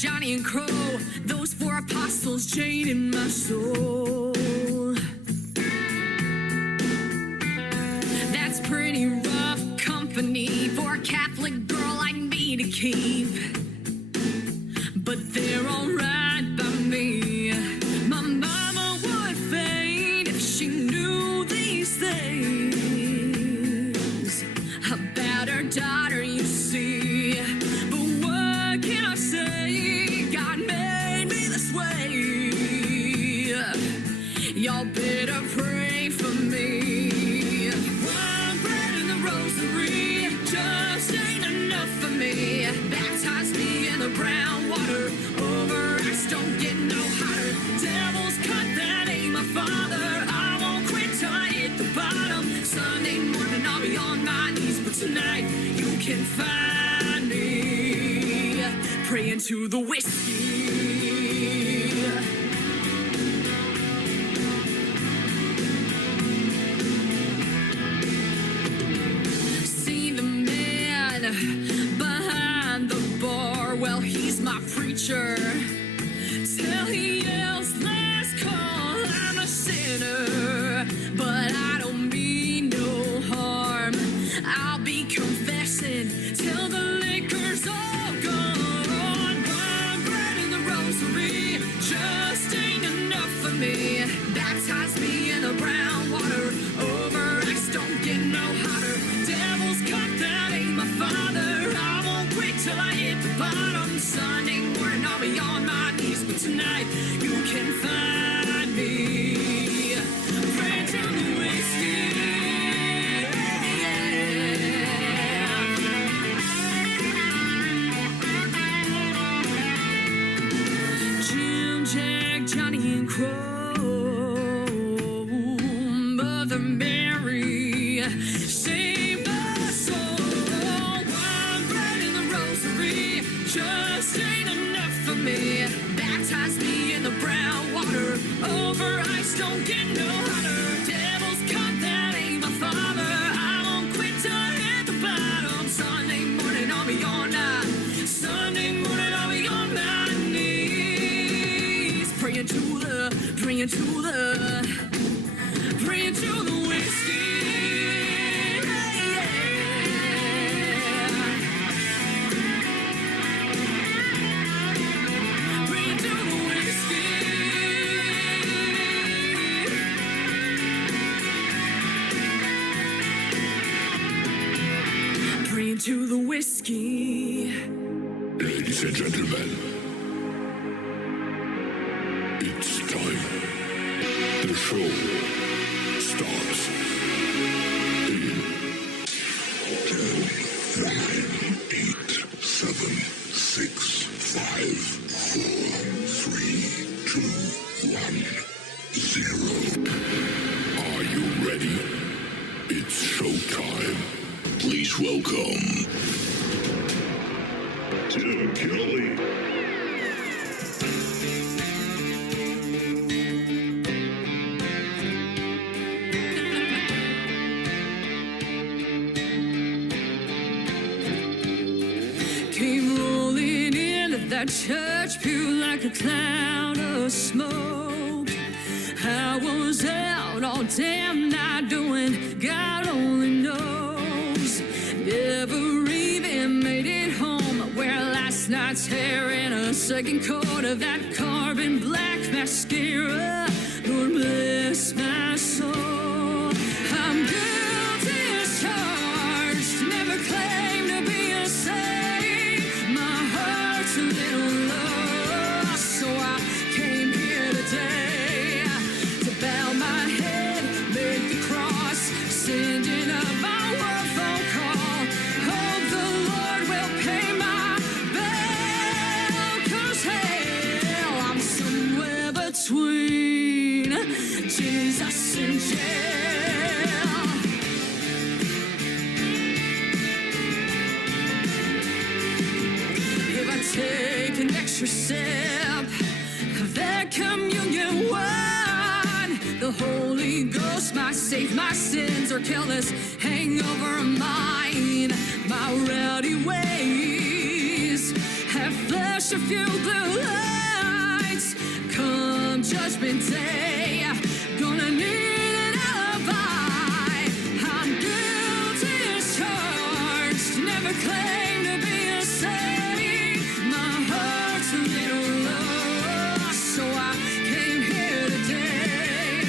Johnny and Crow, those four apostles, Jane in my soul. That's pretty rough company for a Catholic girl like me to keep, but they're alright by me. My mama would faint if she knew these things about her daughter, you see. But what can I say? God made me this way. Y'all better pray for me. One bread and the rosary just ain't enough for me. Baptize me in the brown water, over ice don't get no hotter. Devil's cut, that ain't my father. I won't quit till I hit the bottom. Sunday morning I'll be on my knees, but tonight you can find me praying to the whiskey. See the man behind the bar, well, he's my preacher. Till he yells, last call, I'm a sinner. But I don't mean no harm. I'll be confessing till the liquor's all gone. One bread and the rosary just ain't enough for me. Baptize me in the brown water, over ice don't get no hotter. Devil's cut, that ain't my father. I won't quit till I hit the bottom. Sunday morning I'll be on my knees, but tonight you can find me praying to the whiskey. Jim, Jack, Johnny and Crow, Mother Mary, save my soul. One bread and the rosary just ain't enough for me. Baptize me in the brown water, over ice don't get no hotter. Devil's cut, that ain't my father. I won't quit till I hit the bottom. Sunday morning I'll be on Sunday morning I'll be on my knees, praying to the whiskey. Praying to the whiskey. Praying to the whiskey. Ladies and gentlemen, it's time. The show starts in 10, 9, 8, 7, 6, 5, 4, 3, 2, 1, 0. Are you ready? It's showtime. Please welcome Tim Kelly. Came rolling into that church pew like a cloud of smoke. I was out all damn night doing God only knows. Never even made it home. Wear last night's hair in a second coat of that carbon black mascara. Lord bless my soul. I'm guilty as charged. Never claimed to be a saint. My heart's a little lost, so I came here today to bow my head, make the cross, sending up my one phone call. Hope the Lord will pay my bill, 'cause hell, I'm somewhere between Jesus and jail. If I take an extra sip of that communion wine, the Holy Ghost might save my sins or kill this hangover of mine. My rowdy ways that flash a few blue lights. Come judgment day, gonna need an alibi. I'm guilty as charged, never claimed to be a saint. My heart's a little lost, so I came here today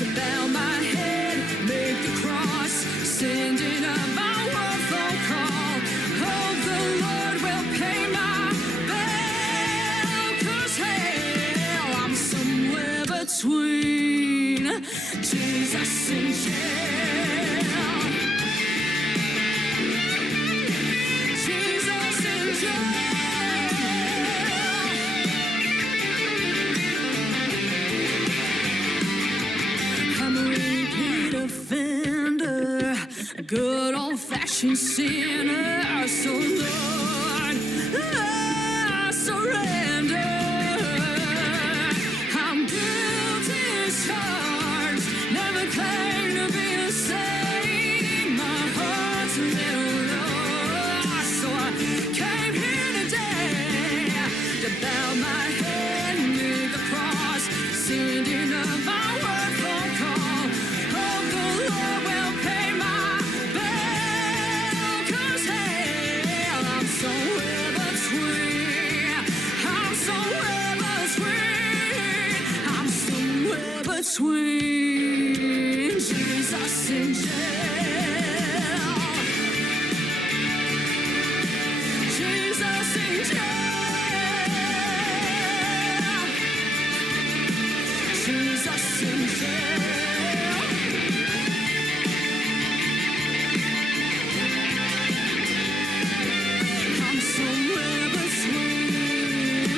to bow my head, make the cross, sending up my one phone call. Hope the Lord will pay my bill, 'cause hell, I'm somewhere between Jesus and jail. Jesus and jail. I'm a repeat offender, a good old-fashioned sinner. So Lord, I surrender. I'm guilty as charged, never claimed to be a saint. My heart's a little lost, so I came here today to bow my head near the cross, sending up my word phone call. Hope the Lord will pay my bill, 'cause hell, I'm somewhere between. I'm somewhere between. I'm somewhere between Jesus and jail. Jesus and jail. Jesus in jail. I'm somewhere between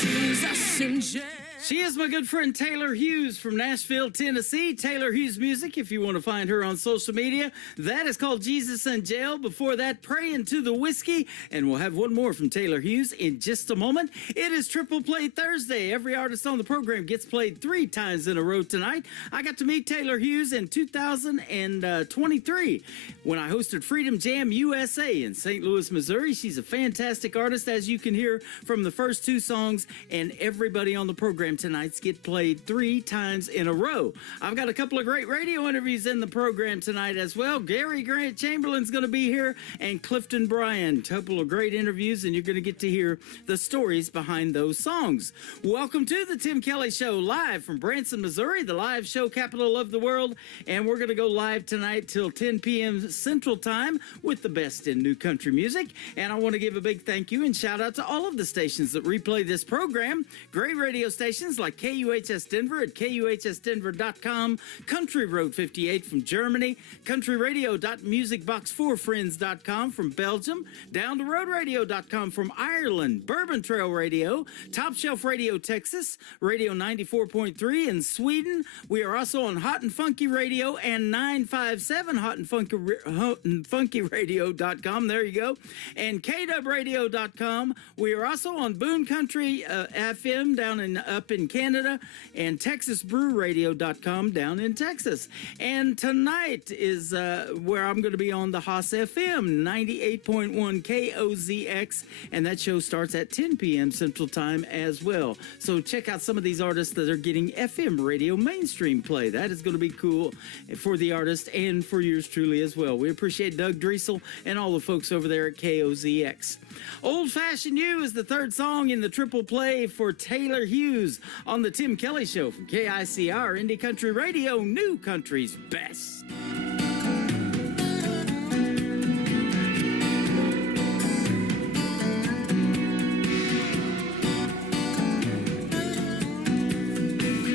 Jesus and jail. She is my good friend Taylor Hughes from Nashville, Tennessee. Taylor Hughes Music, if you want to find her on social media. That is called Jesus in Jail. Before that, Praying to the Whiskey. And we'll have one more from Taylor Hughes in just a moment. It is Triple Play Thursday. Every artist on the program gets played 3 times in a row tonight. I got to meet Taylor Hughes in 2023 when I hosted Freedom Jam USA in St. Louis, Missouri. She's a fantastic artist, as you can hear from the first 2 songs, and everybody on the program tonight's get played 3 times in a row. I've got a couple of great radio interviews in the program tonight as well. Gary Grant Chamberlain's going to be here, and Clifton Bryan. A couple of great interviews, and you're going to get to hear the stories behind those songs. Welcome to the Tim Kelly Show, live from Branson, Missouri, the live show capital of the world, and we're going to go live tonight till 10 p.m. Central Time with the best in new country music. And I want to give a big thank you and shout out to all of the stations that replay this program. Great radio stations like KUHS Denver at KUHSdenver.com, Country Road 58 from Germany, countryradio.musicbox4friends.com from Belgium, downtheroadradio.com from Ireland, Bourbon Trail Radio, Top Shelf Radio Texas, Radio 94.3 in Sweden. We are also on Hot and Funky Radio and 957 hotandfunkyradio.com. There you go. And KWradio.com. We are also on Boone Country FM down up in Canada, and TexasBrewRadio.com down in Texas. And tonight is where I'm going to be on the Haas FM 98.1 KOZX, and that show starts at 10 p.m. Central Time as well. So check out some of these artists that are getting FM radio mainstream play. That is going to be cool for the artist and for yours truly as well. We appreciate Doug Driesel and all the folks over there at KOZX. Old Fashioned You is the third song in the triple play for Taylor Hughes on the Tim Kelly Show from KICR Indie Country Radio, New Country's Best.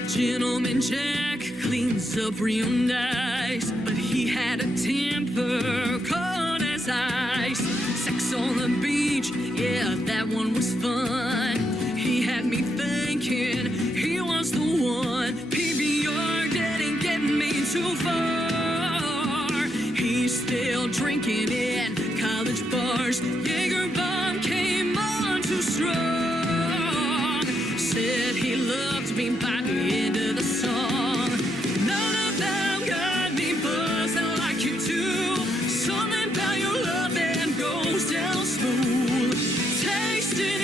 Gentleman Jack cleans up real nice, but he had a temper cold as ice. Sex on the beach, yeah, that one was fun. He had me thinking he was the one. PBR didn't get me too far. He's still drinking in college bars. Jaeger bomb came on too strong. Said he loved me by the end of the song. None of them got me buzzing like you do. Something about your love that goes down smooth. Tasting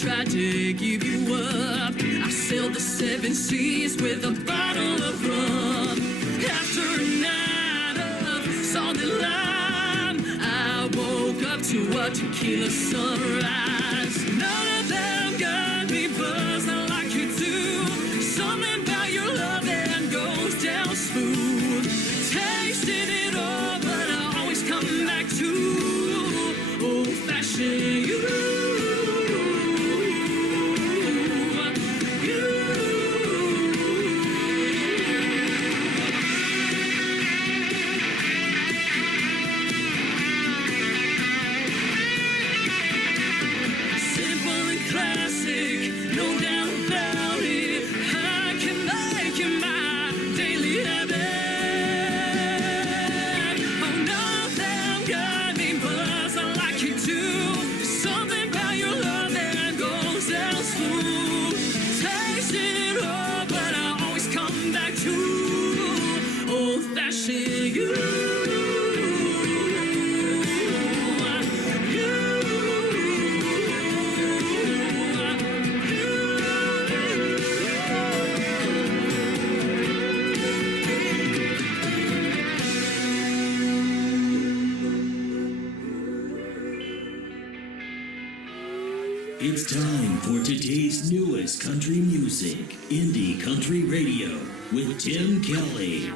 tried to give you up. I sailed the 7 seas with a bottle of rum. After a night of solid lime, I woke up to a tequila sunrise. None of them got me buzzed like you do. Something about your love that goes down smooth. Tasted it all, but I always come back to old-fashioned you. It's time for today's newest country music, Indie Country Radio, with Tim Kelly.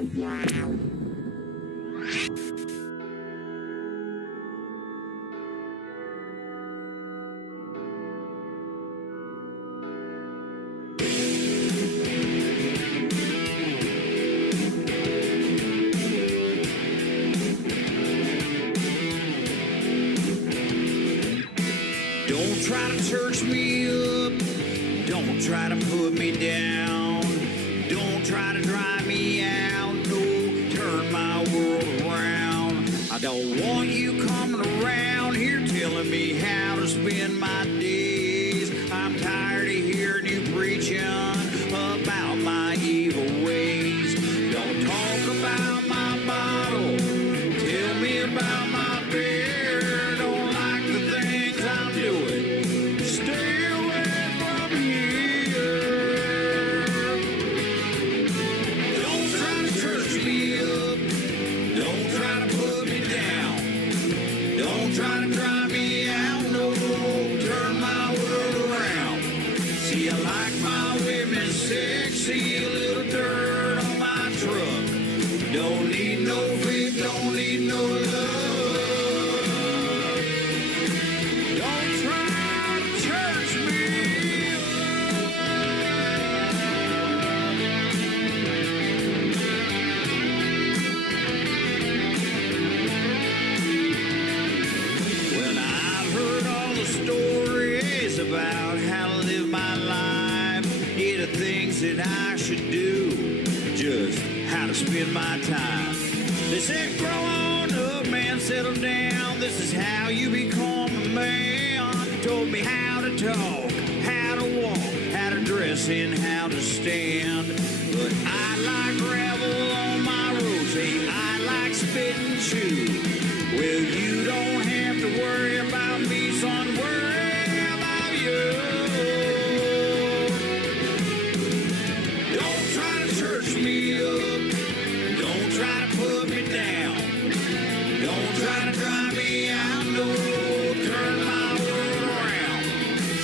Don't try to church me up. Don't try to put me down. Don't try to drive me out. No, turn my world around. I don't want you coming around here telling me how to spend my days. I'm tired of hearing you preaching about my evil ways. Don't talk about my bottle. Tell me about my beer. Don't like the things I'm doing. Stay away from here. Don't try to church me up. Don't try to put me down. Don't try to drive me out. No, turn my world around. See, I like my women sexy. A little dirt on my truck. Don't need no faith. Don't need no love. Don't try to church me Well, I've heard all the stories about how to live my life. Yeah, the things that I should do, just how to spend my time. They said, grow on up, man, settle down. This is how you become a man. Told me how to talk, how to walk, how to dress, and how to stand. But I like gravel on my roads. Hey, I like spit and chew. Well, you don't have to worry about me, son. Worry about you. Don't try to church me up. Don't try to put me down. Don't try to drive me out. No, turn my world around.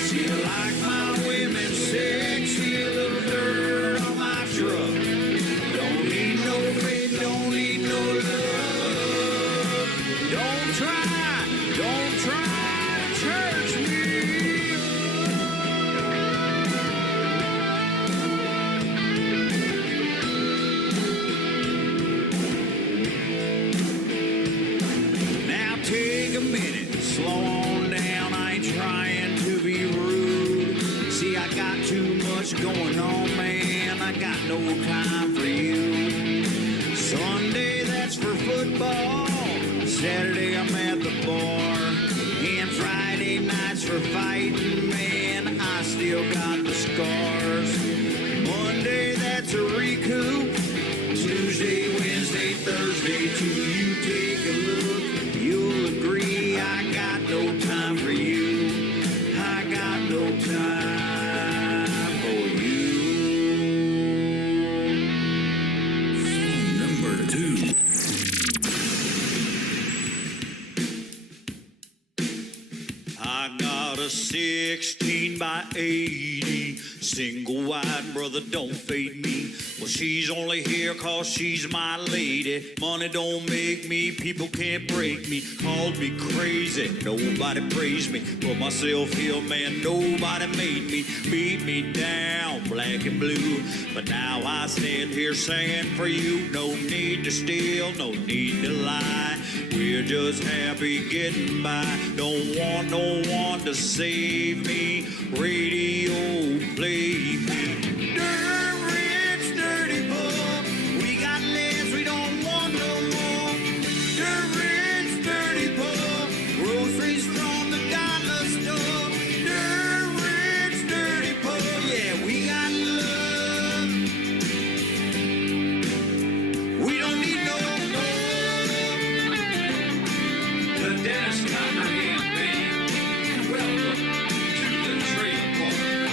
See, I like my women sexy. A little dirt on my truck. Don't need no faith. Don't need no love. Don't try to church me. Now take a minute, slow on down. I ain't trying to be rude. See, I got too much going on, man. I got no time for you. Sunday, that's for football. Saturday, I'm at the bar. And Friday nights for fighting, man. I still got the scars. Monday, that's a recoup. Tuesday, Wednesday, Thursday, too. You take a look, you'll agree. I got no time for you. I got no time. I got a 16 by 80 single wide, brother, don't fade me. Well, she's only here cause she's my lady. Money don't make me, people can't break me. Called me crazy, nobody praised me. Put myself here, man, nobody made me. Beat me down, black and blue. But now I stand here singing for you. No need to steal, no need to lie. We're just happy getting by. Don't want no one to save me. Radio, play me. Dirt rich, dirty poor. We got less, we don't want no more. Dirt rich, dirty poor. Groceries from the dollar store. Dirt rich, dirty poor. Yeah, we got love. We don't need no more. The Dennis Cunningham Band. Welcome to the Trailer Park.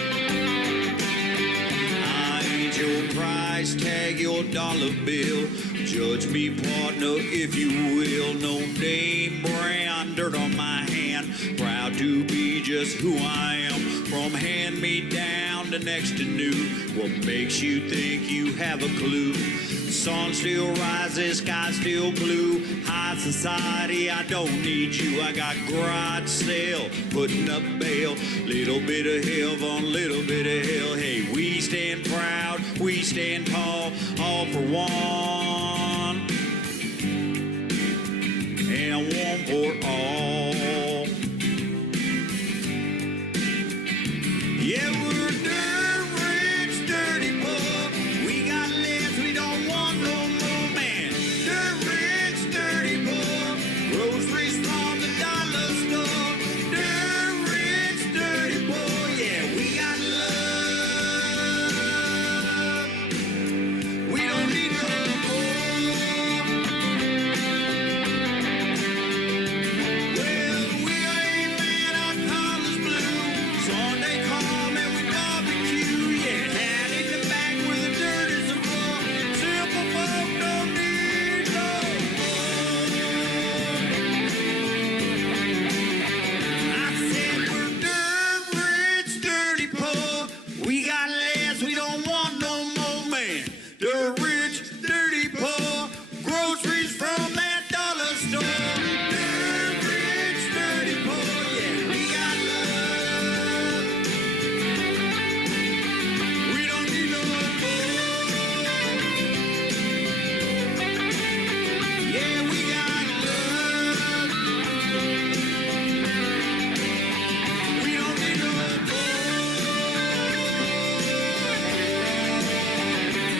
I ain't your price tag, your dollar bill. Judge me, partner, if you will. No name brand, dirt on my hand. Proud to be just who I am. From hand me down to next to new. What makes you think you have a clue? Sun still rises, sky still blue. High society, I don't need you. I got garage sale, putting up bail. Little bit of heaven, little bit of hell. Hey, we stand proud, we stand tall, all for one, and one for all. Yeah, we're dirt rich, dirty poor. We got less, we don't want no more, man. Dirt rich, dirty poor. Groceries from the dollar store. Dirt rich, dirty poor. Yeah, we got love. We don't need no more. Well, we ain't mad, our collar's blue. Sunday come and we barbecue. Yeah, down in the back where the dirt is the floor. Simple folk don't need no more. I said we're dirt rich, dirty poor. We got less, we don't want no more, man. Dirt rich, dirty poor. Groceries from that dollar store. Dirt rich, dirty poor. Yeah, we got love. We don't need no more. Yeah, we got love. We don't need no more.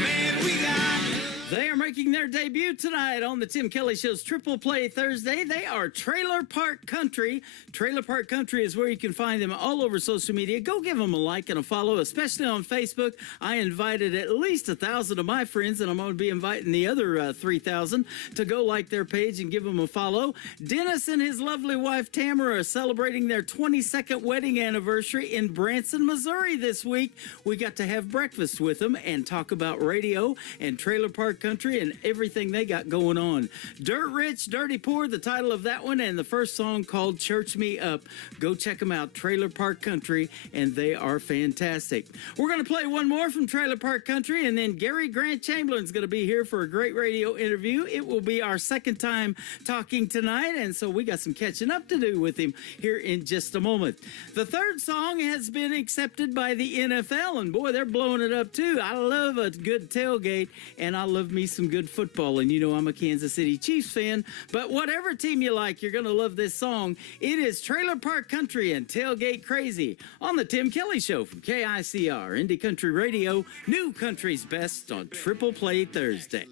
Man, we got love. They are making their debut tonight on the Tim Kelly Show's Triple Play Thursday. They are Trailer Park Country. Trailer Park Country is where you can find them all over social media. Go give them a like and a follow, especially on Facebook. I invited at least 1,000 of my friends, and I'm going to be inviting the other 3,000 to go like their page and give them a follow. Dennis and his lovely wife Tamara are celebrating their 22nd wedding anniversary in Branson, Missouri this week. We got to have breakfast with them and talk about radio and Trailer Park Country and everything they got going on. Dirt Rich, Dirty Poor, the title of that one, and the first song called Church Me Up. Go check them out, Trailer Park Country, and they are fantastic. We're going to play one more from Trailer Park Country, and then Gary Grant Chamberlain's going to be here for a great radio interview. It will be our second time talking tonight, and so we got some catching up to do with him here in just a moment. The third song has been accepted by the NFL, and boy, they're blowing it up too. I love a good tailgate, and I love me some good football, and you know I'm a Kansas City Chiefs fan, but whatever team you like, you're going to love this song. It is Trailer Park Country and Tailgate Crazy on the Tim Kelly Show from KICR, Indie Country Radio, New Country's Best on Triple Play Thursday.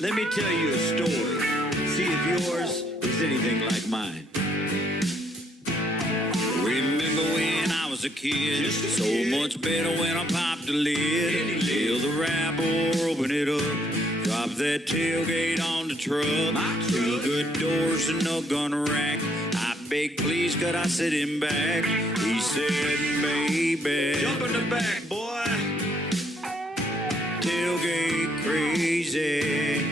Let me tell you a story. See if yours is anything like mine. Remember when I was a kid? So much better when I popped the lid. Fill the wrap or open it up. Drop that tailgate on the truck. Two good doors and no gun rack. I begged, please, could I sit him back? He said, baby, jump in the back, boy. Tailgate crazy.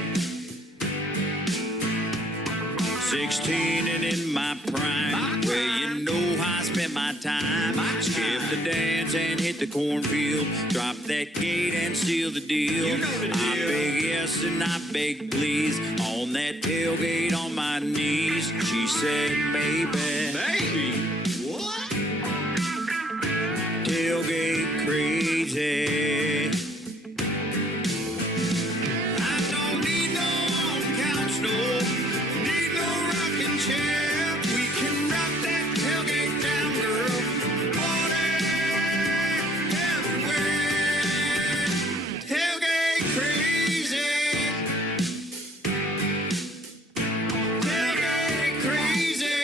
16 and in my prime. Well, you know how I spent my time. Skip the dance and hit the cornfield. Drop that gate and seal the deal. I beg yes and I beg please. On that tailgate on my knees. She said, baby. Baby, what? Tailgate crazy. I don't need no couch, no. Need no rocking chair. We can rock that tailgate down, girl. Party everywhere. Tailgate crazy. Tailgate crazy.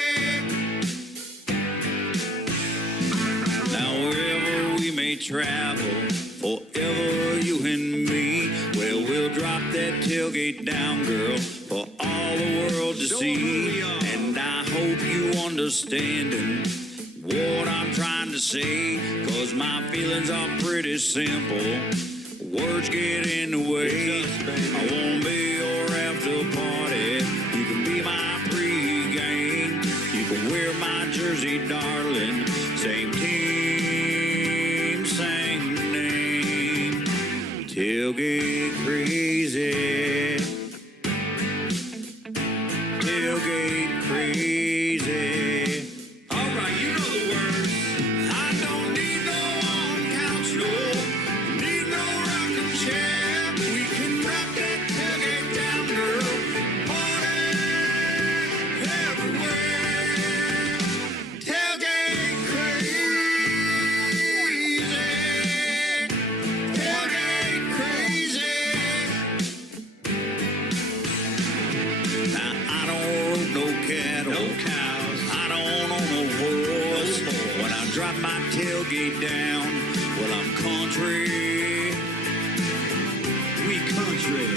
Now wherever we may travel, forever you and me, well, we'll drop that tailgate down, girl, for all the world to see. And I hope you understanding what I'm trying to say, 'cause my feelings are pretty simple. Words get in the way. I won't be your after party. You can be my pregame. You can wear my jersey, darling. Same team, same name. Tailgate crazy. Tailgate crazy. All right, you know the words. I don't need no couch, no. Need no rocking chair. We can rock that tailgate down, girl. Party everywhere. Tailgate crazy. Tailgate crazy. Now I don't rope no cattle, no cows. I don't own no horse. When I drop my tailgate down, well, I'm country. We country.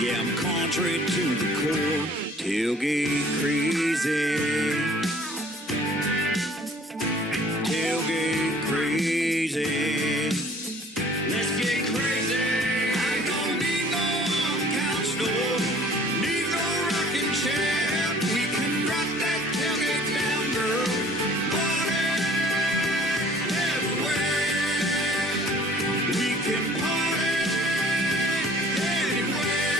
Yeah, I'm country to the core. Tailgate crazy. Tailgate crazy. Let's get crazy. I don't need no couch, no. Need no rocking chair. We can rock that tailgate down, girl. Party everywhere. We can party anywhere.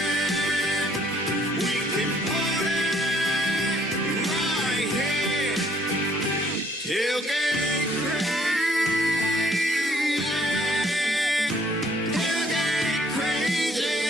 We can party right here. Tailgate crazy. Tailgate crazy.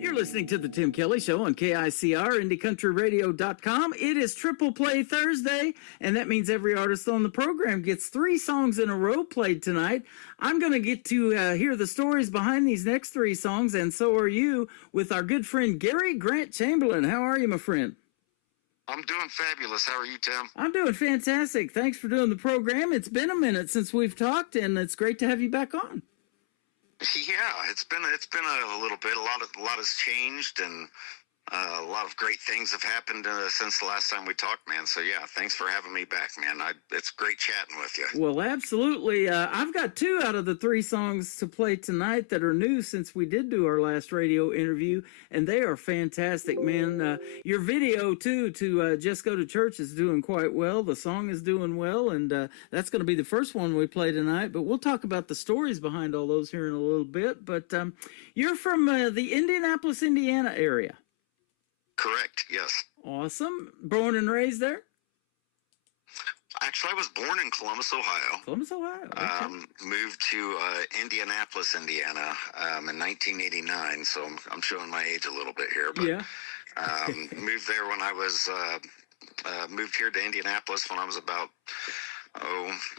You're listening to the Tim Kelly Show on KICR, IndieCountryRadio.com. It is Triple Play Thursday, and that means every artist on the program gets 3 songs in a row played tonight. I'm going to get to hear the stories behind these next 3 songs, and so are you, with our good friend Gary Grant Chamberlain. How are you, my friend? I'm doing fabulous. How are you, Tim? I'm doing fantastic. Thanks for doing the program. It's been a minute since we've talked, and it's great to have you back on. Yeah, it's been a little bit. A lot has changed, and a lot of great things have happened since the last time we talked, man. So yeah, thanks for having me back, man. It's great chatting with you. Well, absolutely. I've got 2 out of the 3 songs to play tonight that are new since we did do our last radio interview, and they are fantastic, man. Your video, too, to Just Go to Church is doing quite well. The song is doing well, and that's going to be the first one we play tonight, but we'll talk about the stories behind all those here in a little bit. But you're from the Indianapolis, Indiana area. Correct. Yes. Awesome. Born and raised there? Actually, I was born in Columbus, Ohio. Columbus, Ohio. Okay. Moved to Indianapolis, Indiana, in 1989. So I'm showing my age a little bit here, but Yeah. moved there when I was moved here to Indianapolis when I was about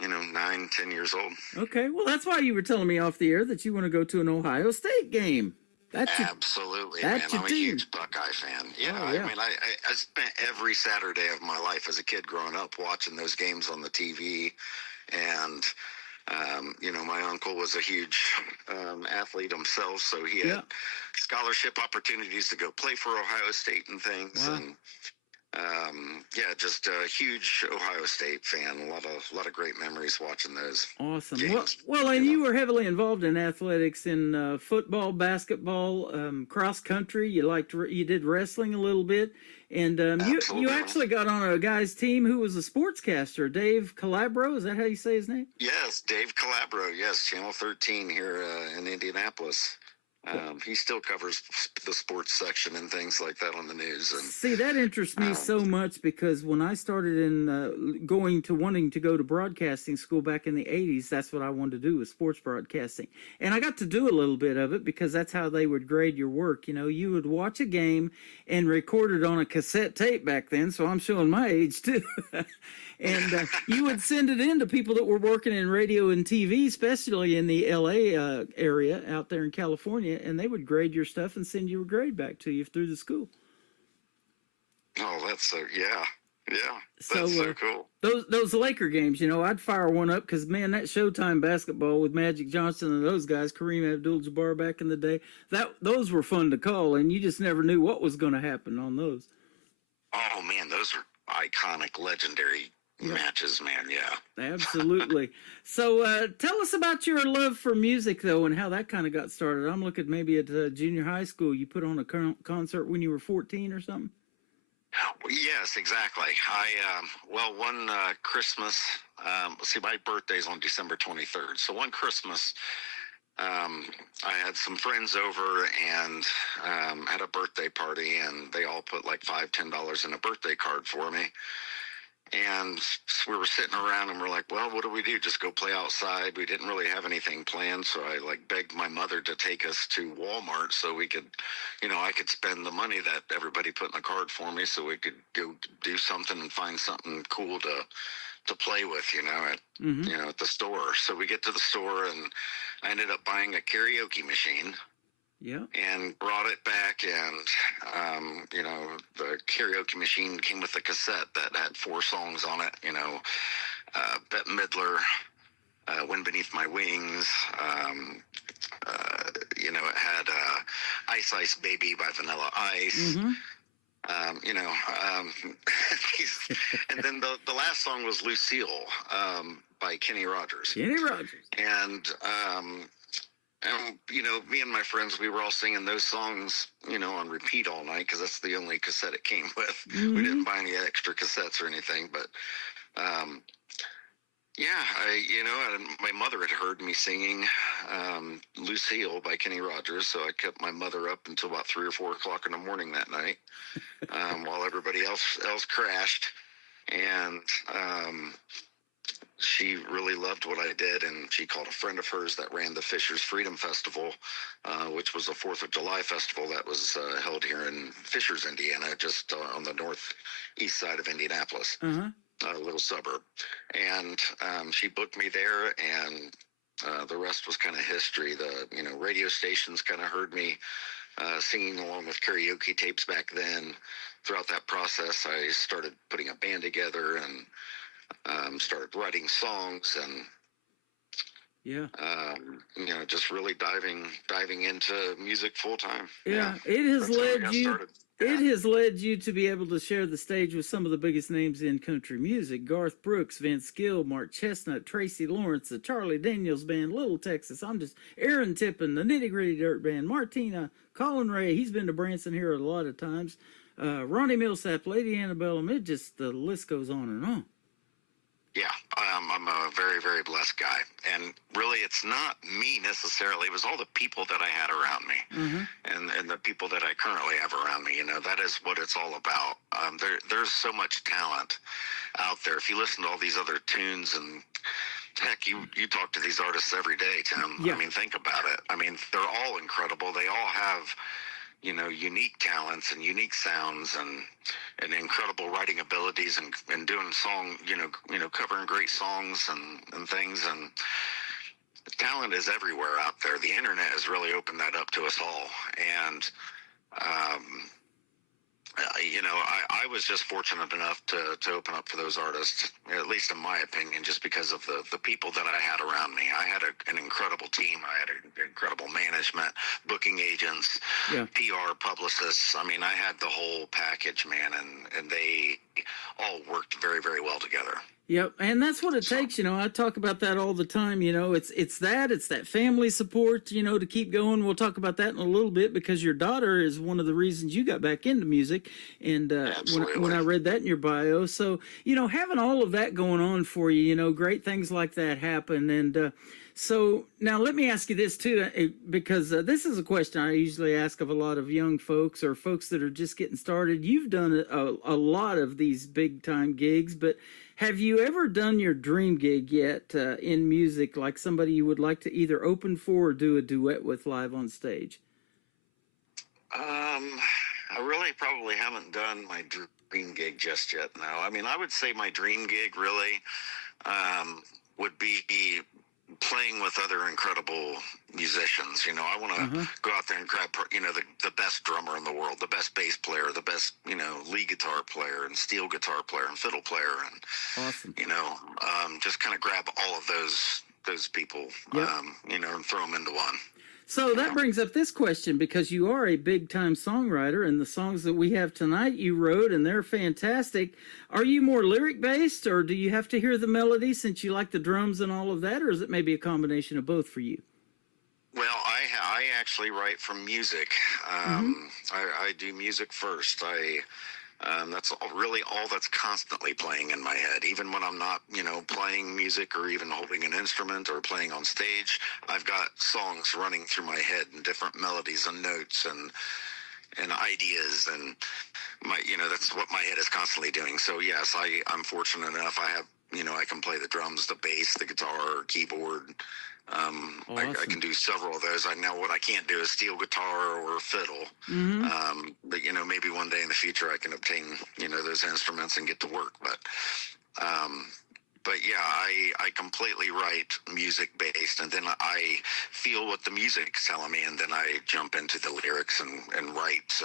9, 10 years old. Okay. Well, that's why you were telling me off the air that you want to go to an Ohio State game. That's your, Absolutely, that's man. your I'm a team. huge Buckeye fan. Yeah, Oh, yeah. I mean, I spent every Saturday of my life as a kid growing up watching those games on the TV. And, my uncle was a huge athlete himself, so he had Yeah. scholarship opportunities to go play for Ohio State and things. Wow. And Yeah, just a huge Ohio State fan. A lot of great memories watching those. Awesome. Games, Well, and you you know. were heavily involved in athletics in football, basketball, cross country. You did wrestling a little bit, and you Absolutely. actually got on a guy's team who was a sportscaster, Dave Calabro. Is that how you say his name? Yes, Dave Calabro. Yes, Channel 13 here in Indianapolis. He still covers the sports section and things like that on the news. And See, that interests me so much because when I started in wanting to go to broadcasting school back in the 80s, that's what I wanted to do was sports broadcasting. And I got to do a little bit of it because that's how they would grade your work. You know, you would watch a game and record it on a cassette tape back then, so I'm showing my age too. And you would send it in to people that were working in radio and TV, especially in the LA area out there in California, and they would grade your stuff and send you a grade back to you through the school. oh, that's so yeah, So, that's so cool. Those Laker games, you know, I'd fire one up because, man, that Showtime basketball with Magic Johnson and those guys, Kareem Abdul-Jabbar back in the day, those were fun to call, and you just never knew what was going to happen on those. Oh man, those are iconic, legendary matches, man. Yeah. Absolutely. So tell us about your love for music, though, and how that kind of got started. I'm looking maybe at junior high school. You put on a concert when you were 14 or something? Yes, exactly. One Christmas, see, my birthday's on December 23rd. So one Christmas, I had some friends over and had a birthday party, and they all put like $5-10 in a birthday card for me. And we were sitting around and we're like, well, what do we do? Just go play outside. We didn't really have anything planned. So I begged my mother to take us to Walmart so we could, I could spend the money that everybody put in the card for me so we could go do something and find something cool to play with, at the store. So we get to the store and I ended up buying a karaoke machine. Yeah. And brought it back, and the karaoke machine came with a cassette that had 4 songs on it. Bette Midler, "Wind Beneath My Wings." It had "Ice Ice Baby" by Vanilla Ice. Mm-hmm. And then the last song was "Lucille" by Kenny Rogers. Kenny Rogers. And me and my friends, we were all singing those songs, on repeat all night because that's the only cassette it came with. Mm-hmm. We didn't buy any extra cassettes or anything, but my mother had heard me singing Lucille by Kenny Rogers, so I kept my mother up until about 3 or 4 o'clock in the morning that night while everybody else crashed. And she really loved what I did, and she called a friend of hers that ran the Fishers Freedom Festival, which was a 4th of July festival that was held here in Fishers, Indiana, just on the northeast side of Indianapolis, a little suburb. And she booked me there, and the rest was kind of history. The radio stations kind of heard me singing along with karaoke tapes back then. Throughout that process, I started putting a band together and started writing songs and just really diving into music full time. Yeah, it has That's how I led got you. started. It has led you to be able to share the stage with some of the biggest names in country music: Garth Brooks, Vince Gill, Mark Chestnut, Tracy Lawrence, the Charlie Daniels Band, Little Texas. Aaron Tippin, the Nitty Gritty Dirt Band, Martina, Colin Ray. He's been to Branson here a lot of times. Ronnie Millsap, Lady Antebellum. The list goes on and on. Yeah, I'm a very, very blessed guy. And really, it's not me necessarily. It was all the people that I had around me and the people that I currently have around me. That is what it's all about. There's so much talent out there. If you listen to all these other tunes and heck, you talk to these artists every day, Tim. Yeah. I mean, think about it. I mean, they're all incredible. They all have unique talents and unique sounds and incredible writing abilities and doing covering great songs and things. And talent is everywhere out there. The internet has really opened that up to us all. And I was just fortunate enough to open up for those artists, at least in my opinion, just because of the people that I had around me. I had an incredible team. I had an incredible management, booking agents, Yeah. PR publicists. I mean, I had the whole package, man, and they all worked very, very well together. Yep, and that's what it takes. I talk about that all the time. It's that family support. To keep going. We'll talk about that in a little bit because your daughter is one of the reasons you got back into music. And when I read that in your bio, so having all of that going on for you, great things like that happen. And so now let me ask you this too, because this is a question I usually ask of a lot of young folks or folks that are just getting started. You've done a lot of these big time gigs, but have you ever done your dream gig yet in music, like somebody you would like to either open for or do a duet with live on stage? I really probably haven't done my dream gig just yet. No, I mean, I would say my dream gig really would be playing with other incredible musicians. I want to go out there and grab, the best drummer in the world, the best bass player, the best, lead guitar player and steel guitar player and fiddle player. And, Awesome. Just kind of grab all of those people, Yep. And throw them into one. So that brings up this question, because you are a big time songwriter, and the songs that we have tonight you wrote, and they're fantastic. Are you more lyric based, or do you have to hear the melody since you like the drums and all of that, or is it maybe a combination of both for you? Well, I actually write from music. I do music first. That's really all that's constantly playing in my head. Even when I'm not, playing music or even holding an instrument or playing on stage, I've got songs running through my head and different melodies and notes and ideas, and that's what my head is constantly doing. So yes, I'm fortunate enough. I have, I can play the drums, the bass, the guitar, keyboard. Awesome. I can do several of those. I know what I can't do is steel guitar or fiddle. But maybe one day in the future I can obtain, those instruments and get to work. But yeah, I completely write music based, and then I feel what the music's telling me, and then I jump into the lyrics and write,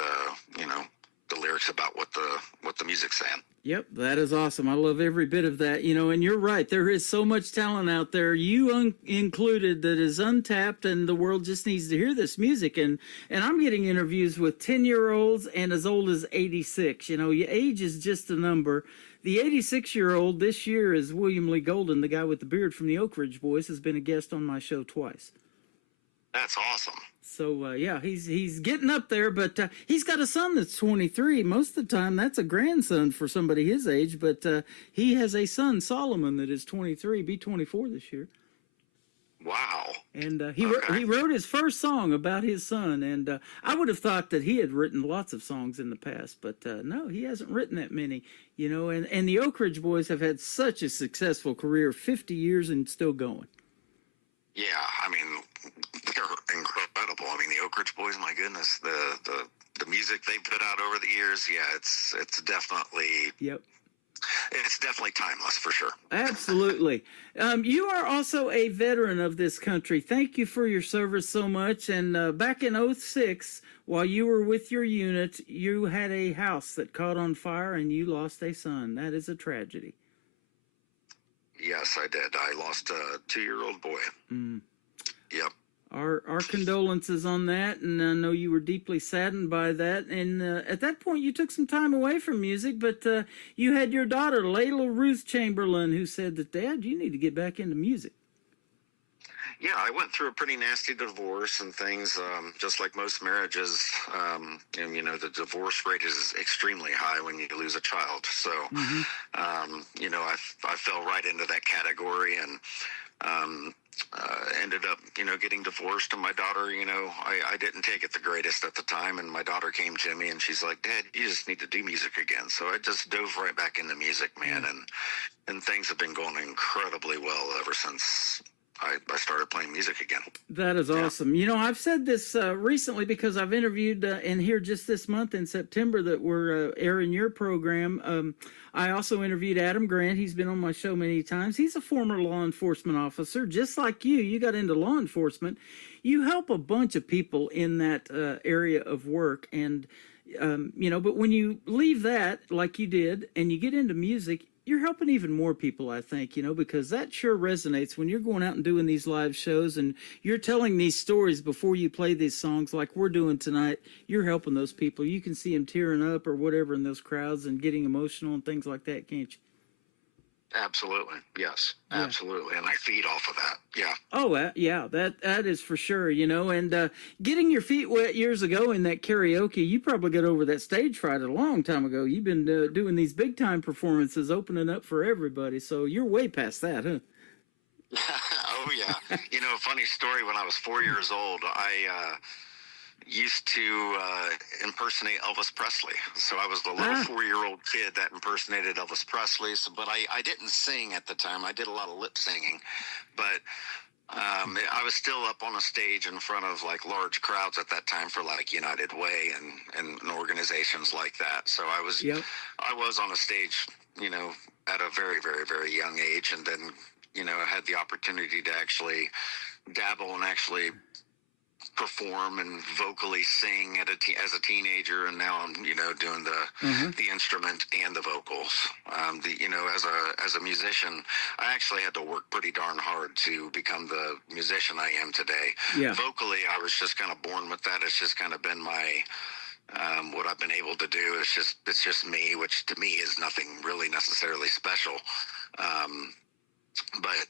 the lyrics about what the music's saying. Yep, that is awesome. I love every bit of that. And you're right. There is so much talent out there, you included, that is untapped, and the world just needs to hear this music. And I'm getting interviews with 10-year-olds and as old as 86. Your age is just a number. The 86-year-old this year is William Lee Golden, the guy with the beard from the Oak Ridge Boys, has been a guest on my show twice. That's awesome. So, yeah, he's getting up there, but he's got a son that's 23. Most of the time, that's a grandson for somebody his age, but he has a son, Solomon, that is 23, be 24 this year. Wow. And he wrote his first song about his son, and I would have thought that he had written lots of songs in the past, but no, he hasn't written that many, and the Oak Ridge Boys have had such a successful career, 50 years and still going. Yeah, I mean, they're incredible. I mean, the Oak Ridge Boys, my goodness, the music they put out over the years, yeah, it's definitely, Yep. It's definitely timeless for sure. Absolutely. You are also a veteran of this country. Thank you for your service so much. And back in 2006, while you were with your unit, you had a house that caught on fire and you lost a son. That is a tragedy. Yes, I did. I lost a 2-year-old boy. Yep. Our condolences on that, and I know you were deeply saddened by that. And at that point, you took some time away from music, but you had your daughter, Layla Ruth Chamberlain, who said that, Dad, you need to get back into music. Yeah, I went through a pretty nasty divorce and things, just like most marriages. And, the divorce rate is extremely high when you lose a child. So, I fell right into that category and ended up, getting divorced. And my daughter, I didn't take it the greatest at the time. And my daughter came to me and she's like, Dad, you just need to do music again. So I just dove right back into music, man. And things have been going incredibly well ever since I started playing music again. That is awesome. I've said this recently because I've interviewed in here just this month in September that we're airing your program. I also interviewed Adam Grant. He's been on my show many times. He's a former law enforcement officer. Just like you, you got into law enforcement. You help a bunch of people in that area of work. And but when you leave that like you did and you get into music, you're helping even more people, I think, because that sure resonates when you're going out and doing these live shows and you're telling these stories before you play these songs like we're doing tonight. You're helping those people. You can see them tearing up or whatever in those crowds and getting emotional and things like that, can't you? Absolutely. Yes, absolutely. And I feed off of that. Yeah. Oh, yeah, that is for sure, and getting your feet wet years ago in that karaoke, you probably got over that stage fright a long time ago. You've been doing these big time performances, opening up for everybody, so you're way past that, huh? Oh, yeah. Funny story, when I was 4 years old, I used to impersonate Elvis Presley. So I was the little 4-year-old kid that impersonated Elvis Presley. But I didn't sing at the time. I did a lot of lip singing. But I was still up on a stage in front of like large crowds at that time for like United Way and organizations like that. So I was on a stage, at a very, very, very young age. And then, I had the opportunity to actually dabble and actually perform and vocally sing as a teenager, and now I'm doing the instrument and the vocals. As a musician, I actually had to work pretty darn hard to become the musician I am today. Yeah. Vocally, I was just kind of born with that. It's just kind of been my what I've been able to do. It's just me, which to me is nothing really necessarily special. But,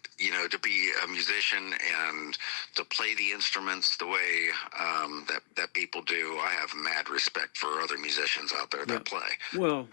to be a musician and to play the instruments the way that people do, I have mad respect for other musicians out there that play. Well,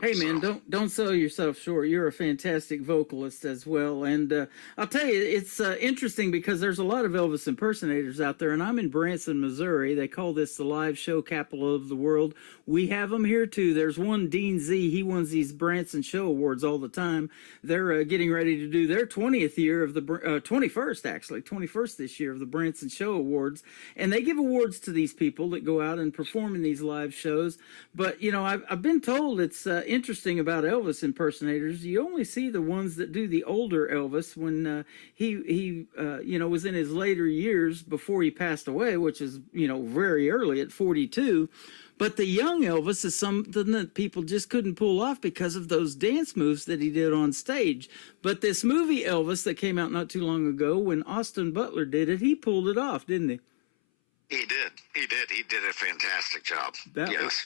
hey, man, don't sell yourself short. You're a fantastic vocalist as well. And I'll tell you, it's interesting because there's a lot of Elvis impersonators out there, and I'm in Branson, Missouri. They call this the live show capital of the world. We have them here, too. There's one, Dean Z. He wins these Branson Show Awards all the time. They're getting ready to do their 20th year of the 21st this year of the Branson Show Awards, and they give awards to these people that go out and perform in these live shows. But I've been told it's interesting about Elvis impersonators. You only see the ones that do the older Elvis when he was in his later years before he passed away, which is very early at 42. But the young Elvis is something that people just couldn't pull off because of those dance moves that he did on stage. But this movie Elvis that came out not too long ago, when Austin Butler did it, he pulled it off, didn't he? He did. He did a fantastic job.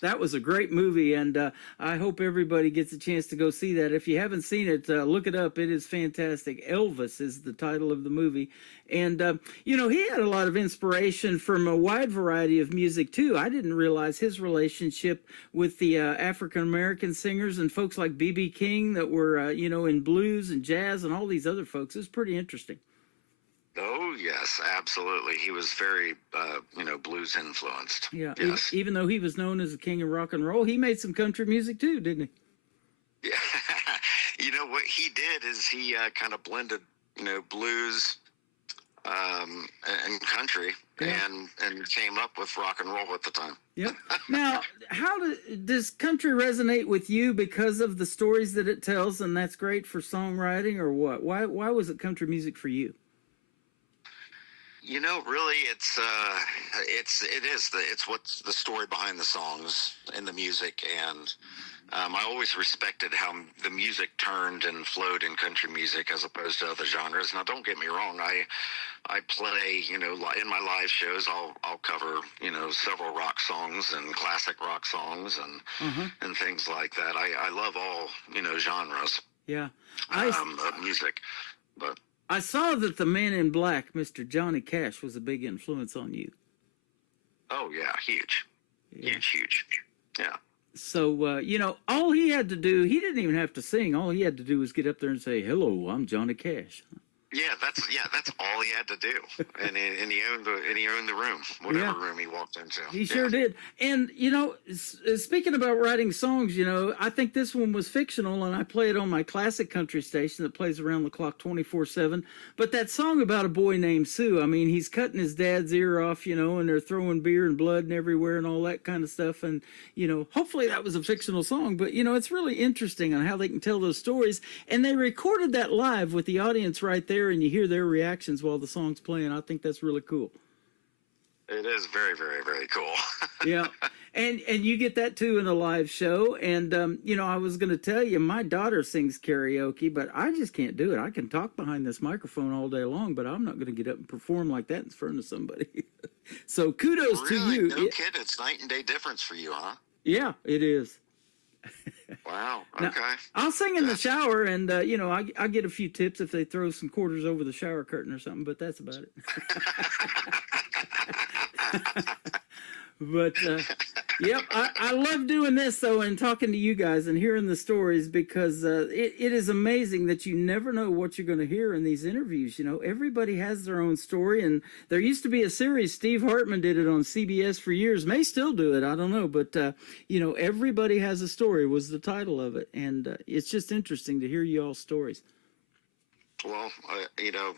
That was a great movie, and I hope everybody gets a chance to go see that. If you haven't seen it, look it up. It is fantastic. Elvis is the title of the movie. And, he had a lot of inspiration from a wide variety of music, too. I didn't realize his relationship with the African-American singers and folks like B.B. King that were, in blues and jazz and all these other folks. It was pretty interesting. Oh, yes, absolutely. He was very, blues influenced. Yeah, yes. Even though he was known as the king of rock and roll, he made some country music, too, didn't he? Yeah. What he did is he kind of blended, blues and country, and came up with rock and roll at the time. Yep. Now, how does country resonate with you because of the stories that it tells, and that's great for songwriting, or what? Why was it country music for you? Really, it's what's the story behind the songs and the music, and I always respected how the music turned and flowed in country music as opposed to other genres. Now, don't get me wrong, I play, in my live shows, I'll cover, several rock songs and classic rock songs and things like that. I love all, genres. Yeah. Of music, but. I saw that the Man in Black, Mr. Johnny Cash, was a big influence on you. Oh, yeah, huge. Yeah. Huge. Yeah. So, all he had to do, he didn't even have to sing. All he had to do was get up there and say, "Hello, I'm Johnny Cash." Yeah, that's all he had to do, and he owned the room, whatever room he walked into. He sure did. And speaking about writing songs, I think this one was fictional, and I play it on my classic country station that plays around the clock 24/7. But that song about a boy named Sue, I mean, he's cutting his dad's ear off, and they're throwing beer and blood and everywhere and all that kind of stuff. And hopefully that was a fictional song, but it's really interesting on how they can tell those stories. And they recorded that live with the audience right there. And you hear their reactions while the song's playing. I think that's really cool. It is very, very, very cool. Yeah. And you get that too in a live show. And you know, I was going to tell you, my daughter sings karaoke, but I just can't do it. I can talk behind this microphone all day long, but I'm not going to get up and perform like that in front of somebody. So kudos to Really? you. No kidding. It's night and day difference for you, huh? Yeah, it is. Wow. Now, Okay. I'll sing in the shower, and you know, I get a few tips if they throw some quarters over the shower curtain or something, but that's about it. But yep, I love doing this though, and talking to you guys and hearing the stories, because it is amazing that you never know what you're going to hear in these interviews. You know, everybody has their own story, and there used to be a series. Steve Hartman did it on CBS for years, may still do it, I don't know, but you know, Everybody Has a Story was the title of it, and it's just interesting to hear you all's stories. Well, you know,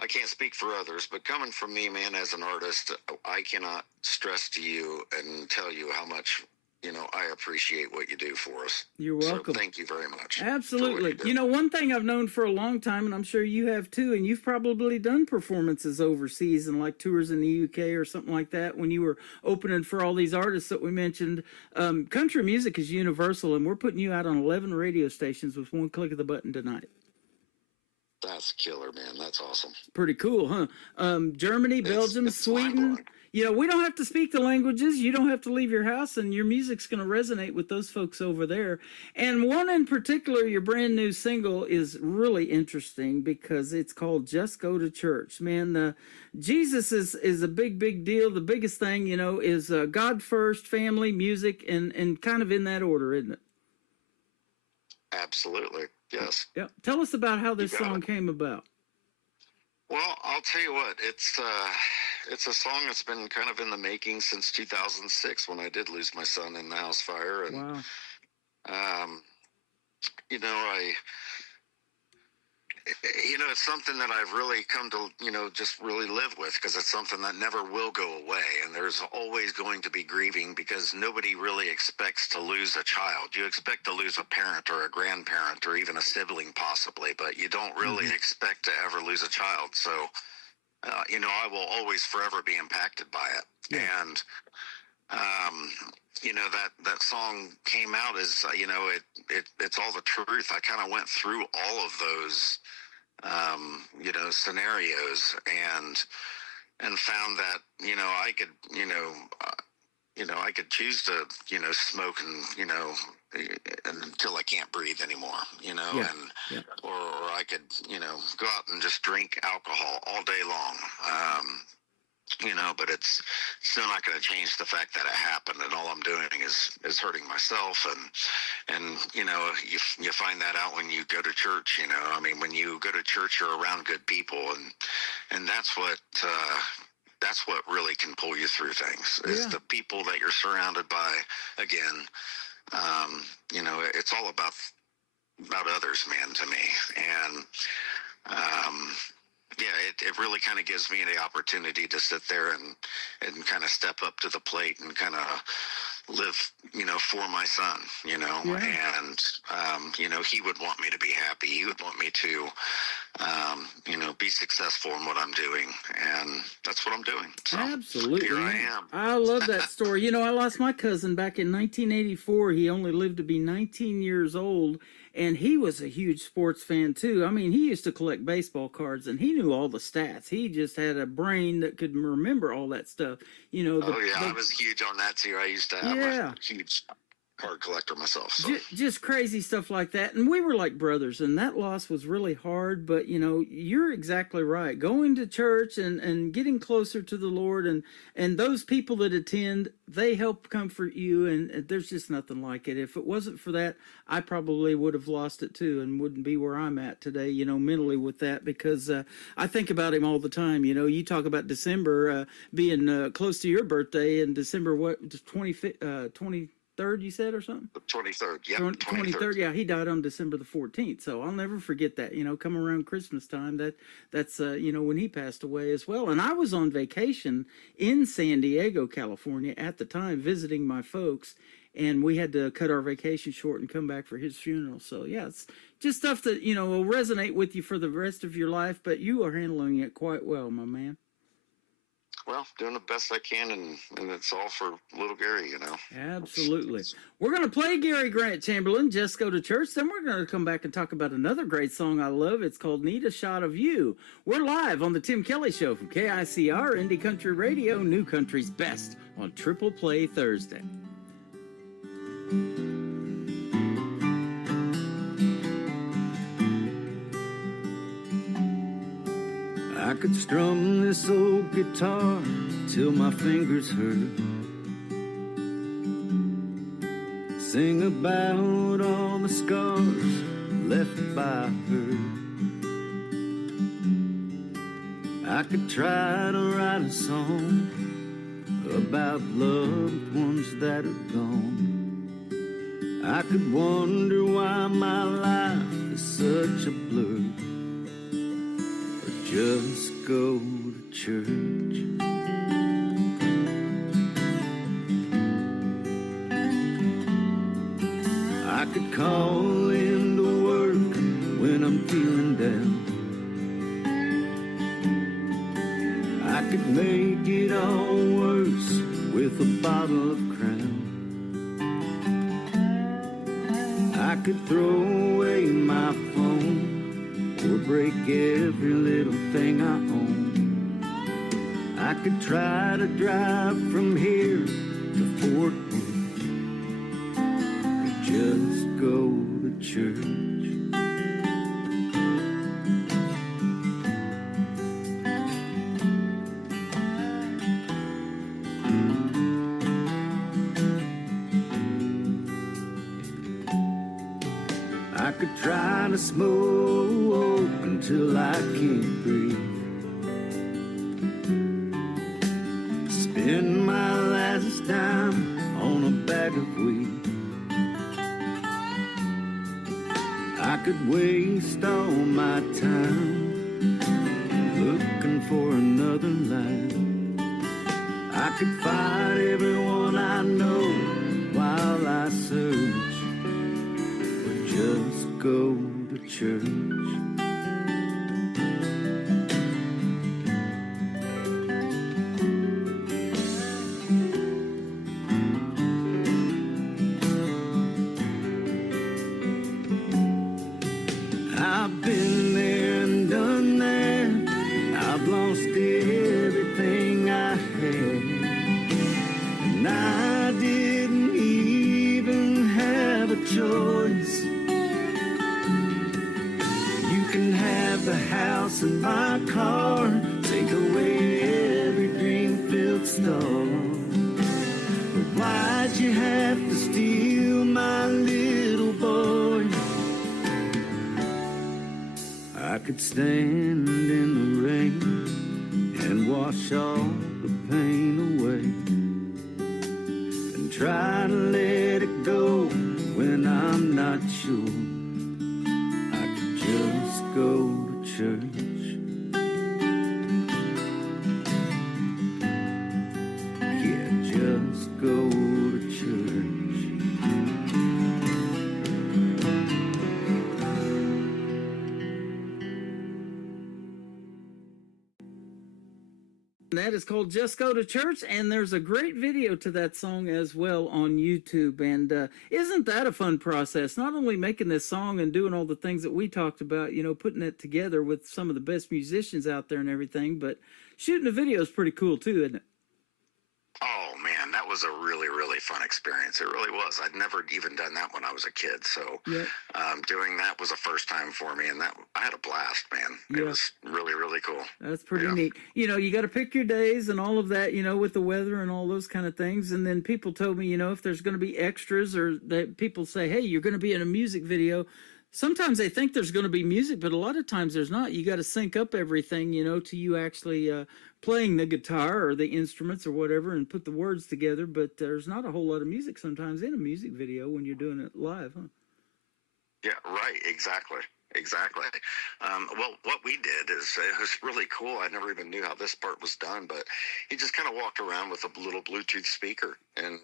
I can't speak for others, but coming from me, man, as an artist, I cannot stress to you and tell you how much, you know, I appreciate what you do for us. You're welcome. So thank you very much. Absolutely. You know, one thing I've known for a long time, and I'm sure you have too, and you've probably done performances overseas and like tours in the UK or something like that when you were opening for all these artists that we mentioned. Country music is universal, and we're putting you out on 11 radio stations with one click of the button tonight. That's killer, man. That's awesome. Pretty cool, huh? Germany, Belgium, it's Sweden. mind-blowing. You know, we don't have to speak the languages. You don't have to leave your house, and your music's going to resonate with those folks over there. And one in particular, your brand new single, is really interesting because it's called Just Go to Church. Man, Jesus is a big deal. The biggest thing, you know, is God first, family, music, and kind of in that order, isn't it? Absolutely. Yes. Yeah. Tell us about how this You got song it. came about. Well, I'll tell you what, it's a song that's been kind of in the making since 2006 when I did lose my son in the house fire. And, Wow. you know, it's something that I've really come to, you know, just really live with, because it's something that never will go away. And there's always going to be grieving, because nobody really expects to lose a child. You expect to lose a parent or a grandparent or even a sibling possibly, but you don't really expect to ever lose a child. So, you know, I will always forever be impacted by it. Yeah. And, you know, that song came out as, you know, it's all the truth. I kind of went through all of those, you know, scenarios, and found that, you know, I could, I could choose to, you know, smoke and, you know, until I can't breathe anymore, you know, Yeah. and, or I could, you know, go out and just drink alcohol all day long. You know, but it's still not going to change the fact that it happened, and all I'm doing is hurting myself. And you know, you find that out when you go to church. You know, I mean, when you go to church, you're around good people, and that's what really can pull you through things, is the people that you're surrounded by. Again, you know, it's all about others, man, to me. And yeah, it really kind of gives me the opportunity to sit there and kind of step up to the plate and kind of live, you know, for my son, you know. Yeah. And, you know, he would want me to be happy. He would want me to, you know, be successful in what I'm doing. And that's what I'm doing. So Absolutely. here I man. am. I love that story. You know, I lost my cousin back in 1984. He only lived to be 19 years old, and he was a huge sports fan too. I mean, he used to collect baseball cards, and he knew all the stats. He just had a brain that could remember all that stuff. You know. I was huge on that too. I used to have a huge card collector myself. So. Just crazy stuff like that. And we were like brothers, and that loss was really hard. But, you know, you're exactly right. Going to church and getting closer to the Lord, and those people that attend, they help comfort you. And there's just nothing like it. If it wasn't for that, I probably would have lost it too and wouldn't be where I'm at today, you know, mentally with that, because I think about him all the time. You know, you talk about December being close to your birthday, and December, what, 23rd, you said, or something? 23rd, yeah. 23rd, yeah. He died on December the 14th, so I'll never forget that. You know, come around Christmas time, that's you know, when he passed away as well. And I was on vacation in San Diego, California at the time, visiting my folks, and we had to cut our vacation short and come back for his funeral. So yeah, it's just stuff that, you know, will resonate with you for the rest of your life, but you are handling it quite well, my man. well, doing the best I can, and it's all for little Gary, you know. Absolutely. We're going to play Gary Grant Chamberlain, Just Go to Church. Then we're going to come back and talk about another great song I love. It's called Need a Shot of You. We're live on the Tim Kelly Show from KICR, Indie Country Radio, New Country's Best on Triple Play Thursday. I could strum this old guitar till my fingers hurt. Sing about all the scars left by her. I could try to write a song about loved ones that are gone. I could wonder why my life is such a blur. Just go to church. I could call in to work when I'm feeling down. I could make it all worse with a bottle of Crown. I could throw away my phone or break every little thing I own. I could try to drive from here to Fort Worth, or just go to church. I could try to smoke until I can't breathe. Spend my last dime on a bag of weed. I could waste all my time looking for another life. I could fight everyone I know while I search. Just go to church. I've been there and done that. I've lost everything I had, and I didn't even have a choice. The house and my car, take away every dream-filled star. But why'd you have to steal my little boy? I could stand in the rain and wash all the pain away, and try to let it go when I'm not sure. I could just go church. Yeah, just go to church. That is called Just Go to Church, and there's a great video to that song as well on YouTube. And isn't that a fun process? Not only making this song and doing all the things that we talked about, you know, putting it together with some of the best musicians out there and everything, but shooting a video is pretty cool too, isn't it? Oh man, that was a really, really fun experience. It really was. I'd never even done that when I was a kid. So Yep. Doing that was a first time for me, and that I had a blast, man. It Yeah. was really, really cool. That's pretty Yeah. neat. You know, you got to pick your days and all of that, you know, with the weather and all those kind of things. And then people told me, you know, if there's going to be extras or that people say, hey, you're going to be in a music video. Sometimes they think there's going to be music, but a lot of times there's not. You got to sync up everything, you know, to you actually playing the guitar or the instruments or whatever and put the words together. But there's not a whole lot of music sometimes in a music video when you're doing it live, huh? Yeah, right. Exactly. Well, what we did is it was really cool. I never even knew how this part was done, but he just kind of walked around with a little Bluetooth speaker, and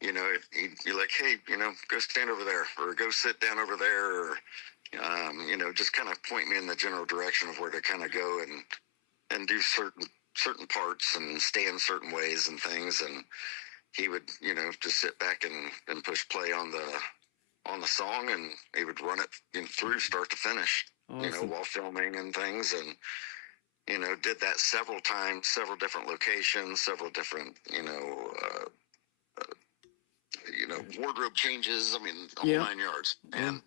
you know, he'd be like, "Hey, you know, go stand over there, or go sit down over there," or you know, just kind of point me in the general direction of where to kind of go and do certain certain parts and stand certain ways and things, and he would, just sit back and push play on the song, and he would run it through start to finish, Awesome. while filming and things, and did that several times, several different locations, several different, wardrobe changes. I mean, all Yeah. 9 yards. And,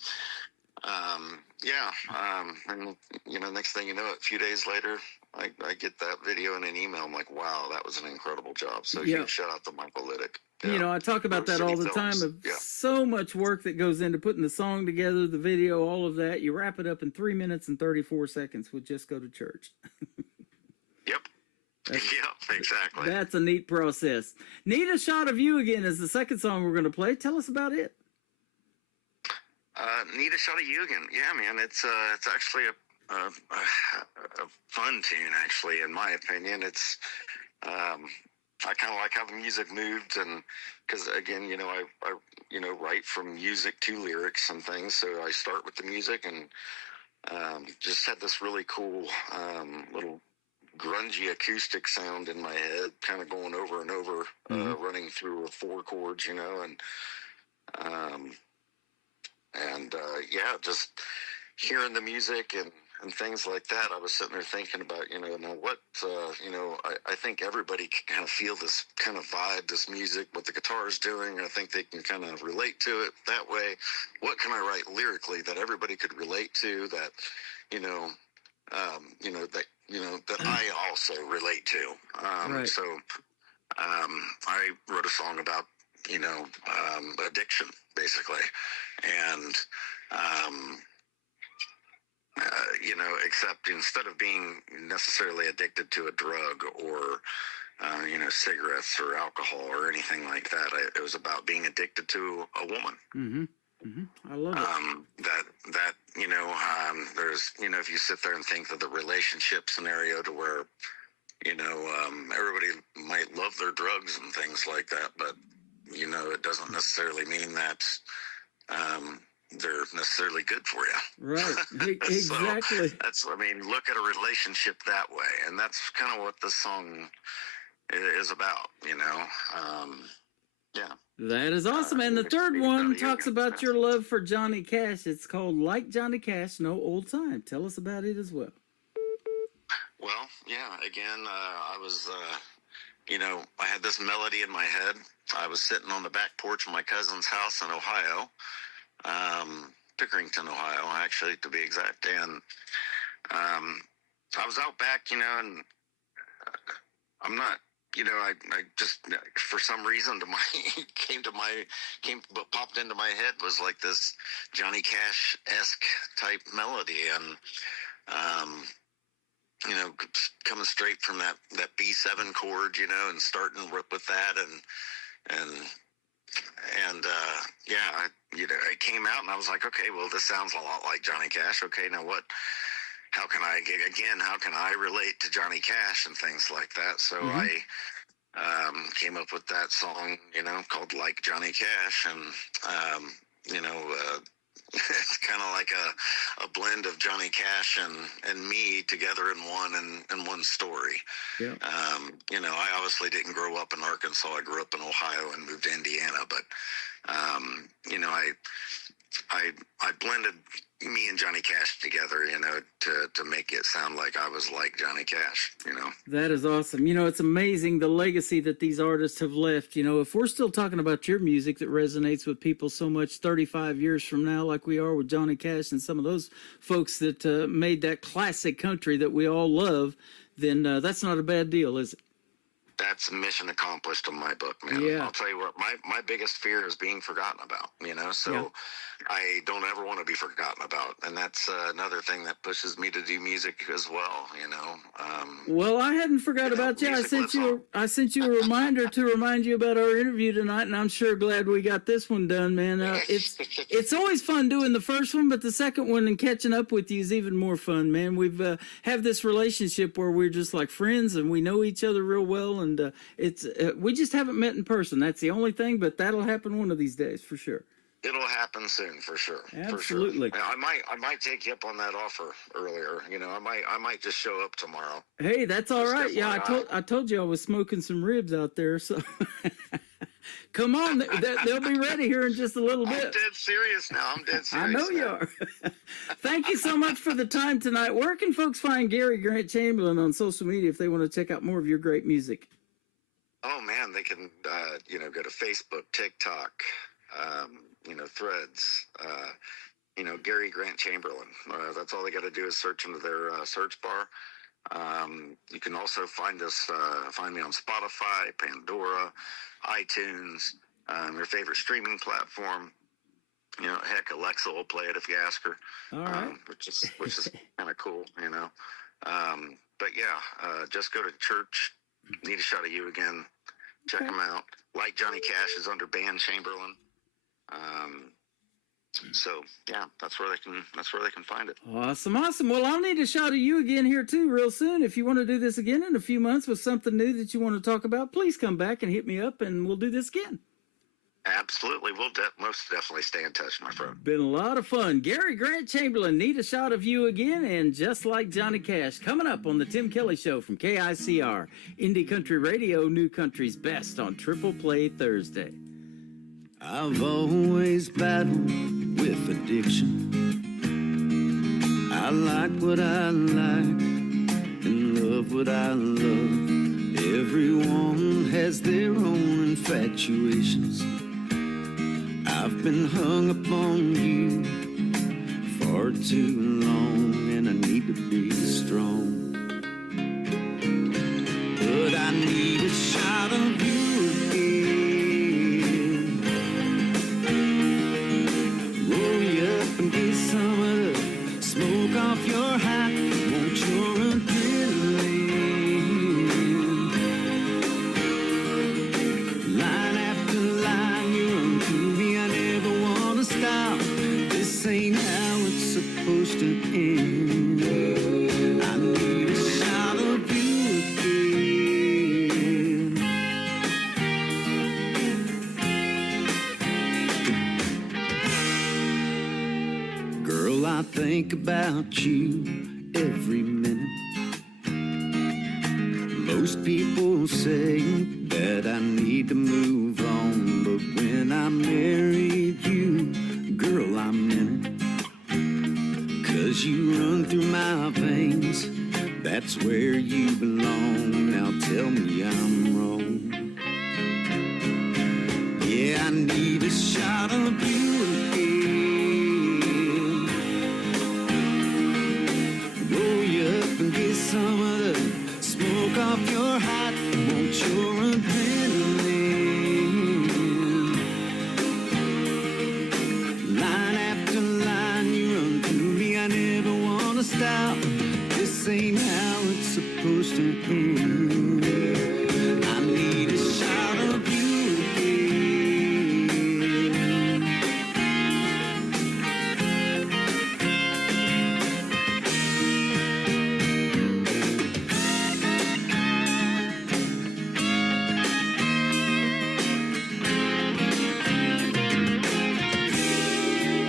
and, next thing you know, a few days later, I get that video in an email. I'm like, wow, that was an incredible job. So Yeah. huge shout out to Michael Liddick. I talk about that City all the time Films. of Yeah. so much work that goes into putting the song together, the video, all of that. You wrap it up in 3 minutes and 34 seconds with Just Go to Church. Yep. Yep, exactly. That's a neat process. Need a Shot of You Again is the second song we're going to play. Tell us about it. Need a Shot of You Again. Yeah, man, it's actually a fun tune, actually, in my opinion. It's I kind of like how the music moved, and because again, I write from music to lyrics and things, so I start with the music and just had this really cool little grungy acoustic sound in my head, kind of going over and over, running through 4 chords, just hearing the music and things like that. I was sitting there thinking about, now what, I think everybody can kind of feel this kind of vibe, this music, what the guitar is doing. I think they can kind of relate to it that way. What can I write lyrically that everybody could relate to, that, that I also relate to. Right. So I wrote a song about, addiction, basically. And, except instead of being necessarily addicted to a drug or, cigarettes or alcohol or anything like that, it was about being addicted to a woman. Mm-hmm. I love it. There's, if you sit there and think of the relationship scenario to where, everybody might love their drugs and things like that, but, it doesn't necessarily mean that, they're necessarily good for you. Right. Exactly. So look at a relationship that way. And that's kind of what this song is about, yeah. That is awesome. And the third one talks about your love for Johnny Cash. It's called Like Johnny Cash, No Old Time. Tell us about it as well. Well, yeah, again, I was, I had this melody in my head. I was sitting on the back porch of my cousin's house in Ohio, Pickerington, Ohio, actually, to be exact. And I was out back, and I'm not, I just, for some reason, popped into my head was like this Johnny Cash-esque type melody. And, coming straight from that B7 chord, and starting with that, it came out, and I was like, okay, well, this sounds a lot like Johnny Cash. Okay, now how can I relate to Johnny Cash and things like that? So I came up with that song, called Like Johnny Cash, and, it's kind of like a blend of Johnny Cash and me together in one story. Yeah. I obviously didn't grow up in Arkansas. I grew up in Ohio and moved to Indiana, but, I blended me and Johnny Cash together, to make it sound like I was like Johnny Cash, That is awesome. It's amazing the legacy that these artists have left. If we're still talking about your music that resonates with people so much 35 years from now, like we are with Johnny Cash and some of those folks that made that classic country that we all love, then that's not a bad deal, is it? That's mission accomplished in my book, man. Yeah. I'll tell you what, my biggest fear is being forgotten about, so Yeah. I don't ever want to be forgotten about. And that's another thing that pushes me to do music as well, Well, I hadn't forgot about you. I sent you a reminder to remind you about our interview tonight, and I'm sure glad we got this one done, man. It's always fun doing the first one, but the second one and catching up with you is even more fun, man. We've have this relationship where we're just like friends and we know each other real well, and we just haven't met in person. That's the only thing, but that'll happen one of these days for sure. it'll happen soon for sure. Absolutely. For sure. I might take you up on that offer earlier. You know, I might just show up tomorrow. Hey, that's all Just right. Yeah, FYI. I told you I was smoking some ribs out there, so come on, they'll be ready here in just a little I'm bit. dead serious now. I'm dead serious. I know you now. are. Thank you so much for the time tonight. Where can folks find Gary Grant Chamberlain on social media if they want to check out more of your great music? Oh man, they can go to Facebook, TikTok, Threads. Gary Grant Chamberlain. That's all they got to do is search into their search bar. You can also find me on Spotify, Pandora, iTunes, your favorite streaming platform. Heck, Alexa will play it if you ask her. All right. Which is kind of cool, But yeah, just go to church. Need a Shot of You Again. Check them out. Like Johnny Cash is under Band Chamberlain. So yeah, that's where they can find it. Awesome. Well, I'll need a shot of you again here too real soon. If you want to do this again in a few months with something new that you want to talk about, please come back and hit me up and we'll do this again. Absolutely. We'll most definitely stay in touch, my friend. Been a lot of fun. Gary Grant Chamberlain, Need a Shot of You Again, and Just Like Johnny Cash, coming up on the Tim Kelly Show from KICR, Indie Country Radio, New Country's Best on Triple Play Thursday. I've always battled with addiction. I like what I like and love what I love. Everyone has their own infatuations. I've been hung up on you far too long, and I need to be strong. But I need a shot of you again. Roll you up and get some of the smoke off your hat. Want your adrenaline. Line after line, you run through me. I never want to stop. This ain't how it's supposed to end. I need a shot of you again. Girl, I think about you every minute. Most people say that I need to move on, but when I married you, girl, I'm in it. 'Cause you run through my veins, that's where you belong. Now tell me I'm wrong. Yeah, I need a shot of you again. Roll you up and get some of the smoke off your hat. Want your adrenaline. Line after line, you run through me. I never want to stop. This ain't how it's supposed to end. I need a shot of you again.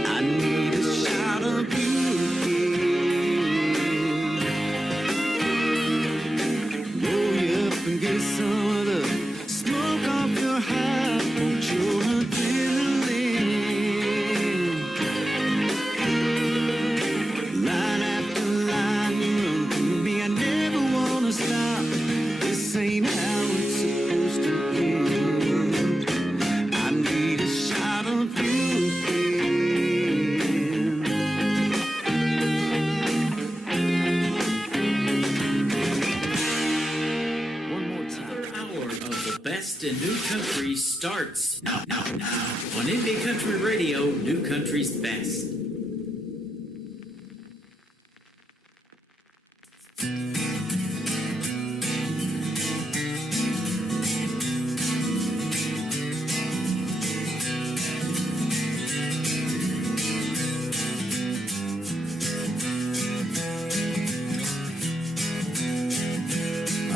I need a shot of you again. Roll you up and get some of the smoke off your hat. Want your adrenaline. Line after line, you run through me. I never wanna stop. This ain't how it's supposed to end. I need a shot of you again. One more time. Another hour of the best in new country starts now on Indie Country Radio, New Country's Best.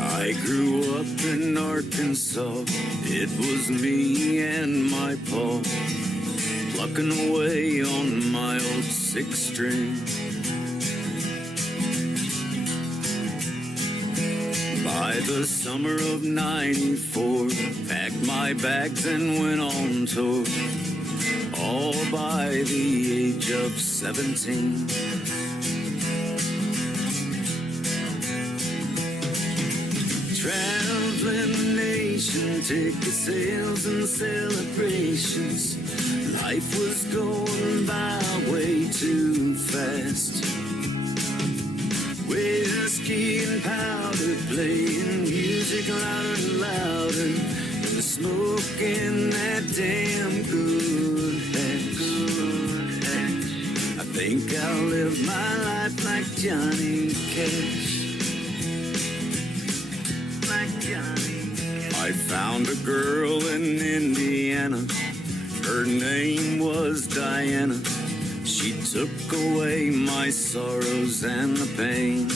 I grew up in Arkansas. It was me and my pa. plucking away on my old six string. By the summer of '94, packed my bags and went on tour, all by the age of 17. Traveling the nation, ticket sales and celebrations. Life was going by way too fast. Whiskey and powder, playing music louder and louder, and smoking that damn good hash. I think I'll live my life like Johnny Cash. I found a girl in Indiana. Her name was Diana. She took away my sorrows and the pain.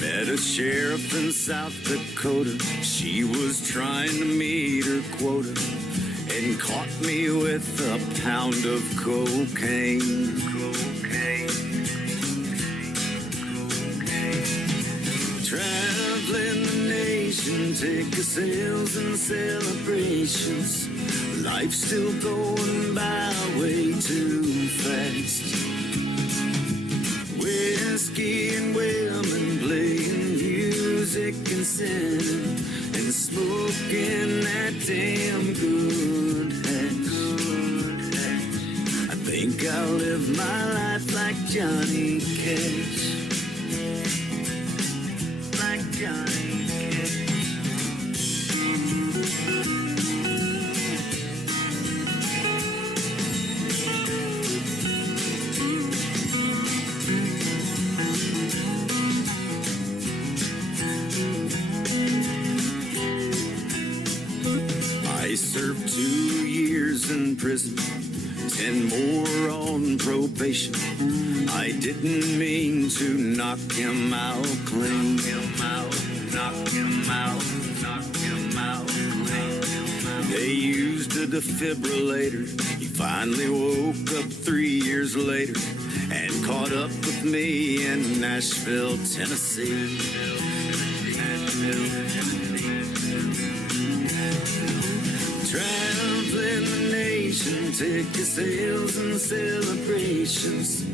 Met a sheriff in South Dakota. She was trying to meet her quota and caught me with a pound of cocaine. Traveling the nation, ticket sales and celebrations. Life's still going by way too fast. Whiskey and women, playing music and singing, and smoking that damn good hash. I think I'll live my life like Johnny Cash. Johnny Cash. I served 2 years in prison, 10 more on probation. I didn't mean to knock him out clean. Knock him out clean. They used a defibrillator. He finally woke up 3 years later and caught up with me in Nashville, Tennessee. Traveling the nation, ticket sales and celebrations.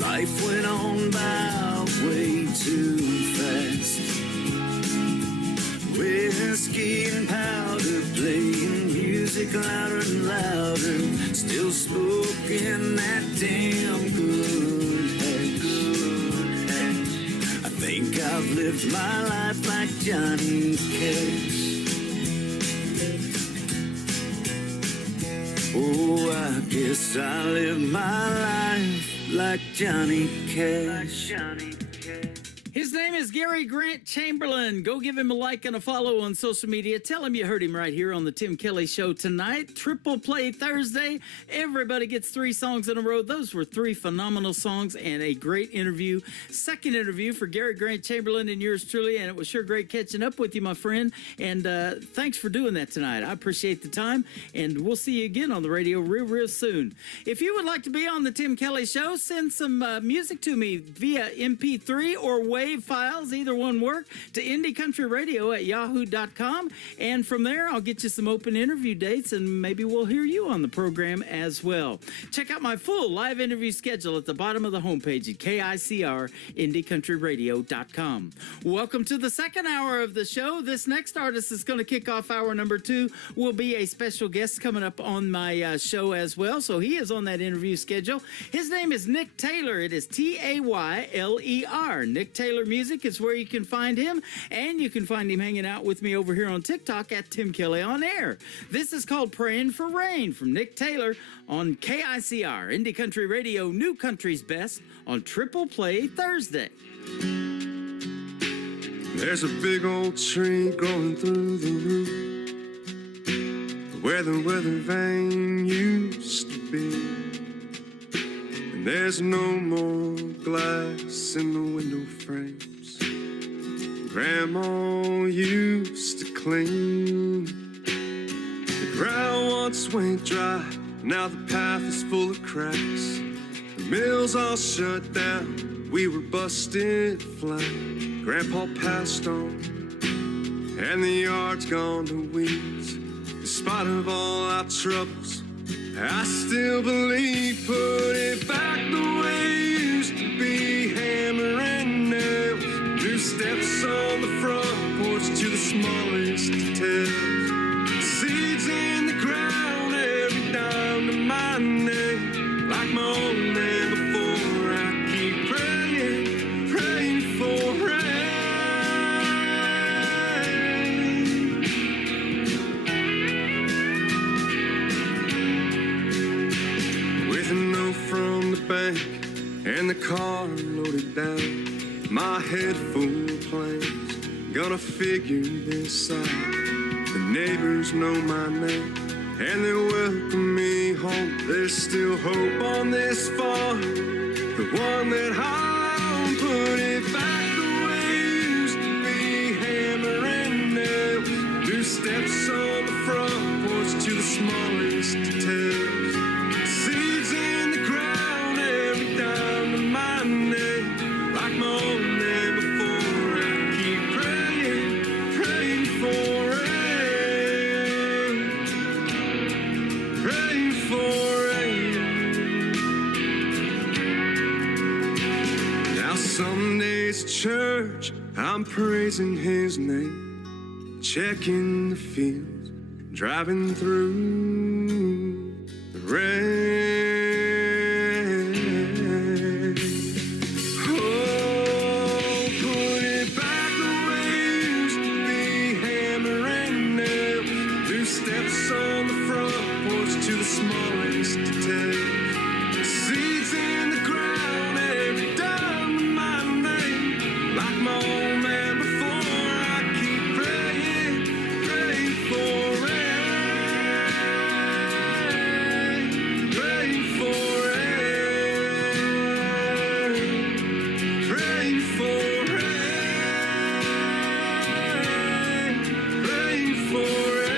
Life went on by way too fast. Whiskey and powder, playing music louder and louder, still smoking that damn good hash. I think I've lived my life like Johnny Cash. Oh, I guess I live my life like Johnny Cash. His name is Gary Grant Chamberlain. Go give him a like and a follow on social media. Tell him you heard him right here on the Tim Kelly Show tonight. Triple Play Thursday. Everybody gets 3 songs in a row. Those were 3 phenomenal songs and a great interview. Second interview for Gary Grant Chamberlain and yours truly, and it was sure great catching up with you, my friend. And thanks for doing that tonight. I appreciate the time, and we'll see you again on the radio real soon. If you would like to be on the Tim Kelly Show, send some music to me via MP3 or WAV files, either one work, to IndieCountryRadio@yahoo.com, and from there I'll get you some open interview dates, and maybe we'll hear you on the program as well. Check out my full live interview schedule at the bottom of the homepage at KICR IndieCountryRadio.com. Welcome to the second hour of the show. This next artist is going to kick off hour number 2. Will be a special guest coming up on my show as well, so he is on that interview schedule. His name is Nick Taylor. It is Tayler. Nick Taylor Music is where you can find him, and you can find him hanging out with me over here on TikTok at Tim Kelly on Air. This is called Praying for Rain from Nick Taylor on KICR, Indie Country Radio, New Country's Best, on Triple Play Thursday. There's a big old tree growing through the roof where the weather vane used to be. And there's no more glass in the window frames Grandma used to clean. once went dry, now the path is full of cracks. The mill's all shut down, we were busted flat. Grandpa passed on, and the yard's gone to weeds. In spite of all our troubles, I still believe. Put it back the way it used to be, hammer and nails. New steps on the front porch to the smallest details. Seeds in the ground, every down to my name. Like my old man before, I keep praying, praying for rain. With a note from the bank and the car loaded down, my head full of plans, gonna figure this out. The neighbors know my name and they welcome me home. There's still hope on this farm, the one that I own. Put it back the way it used to be, hammer and nails. New steps on the front porch to the smallest details. Seeds in the ground, every down to my name. Like my old man before, I keep praying, praying for rain, praying for rain. Now some days at church, I'm praising his name, checking the fields, driving through the rain. Steps on the front porch to the smallest details. Seeds in the ground, every down to my name. Like my old man before, I keep praying, praying for rain, praying for rain, praying for rain, praying for rain.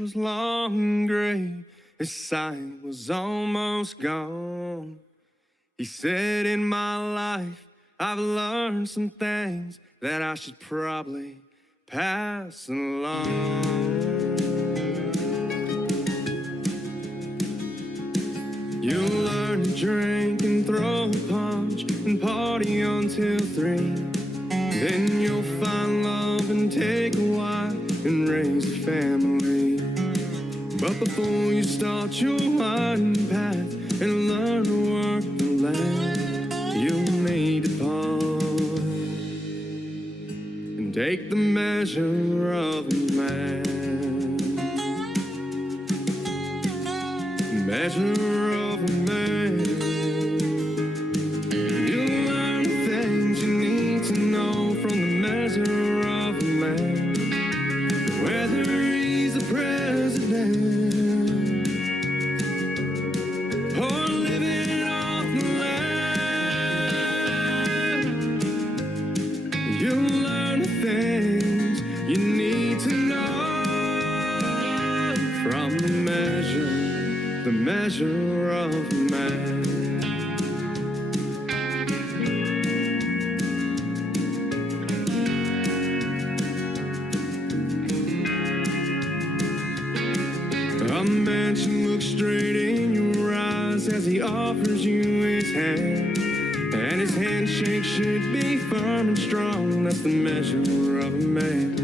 Was long and gray, his sight was almost gone. He said, in my life, I've learned some things that I should probably pass along. You'll learn to drink and throw a punch and party until 3. Then you'll find love and take a wife and raise a family. But before you start your winding path and learn to work the land, you'll need to pause and take the measure of a man. Measure of a man. You'll learn the things you need to know from the measure of a man. Whether he's the president or living off the land, you'll learn the things you need to know from the measure of a man. A man should look straight in your eyes as he offers you his hand, and his handshake should be firm and strong. That's the measure of a man.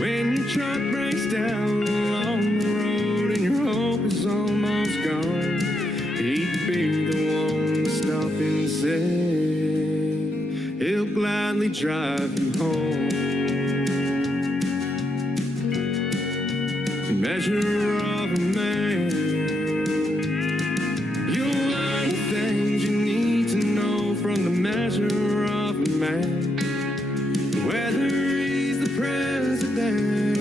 When your truck breaks down along the road and your hope is almost gone, he'd be the one to stop and say he'll gladly drive you home. The measure of a man. You'll learn the things you need to know from the measure of a man. Whether he's the president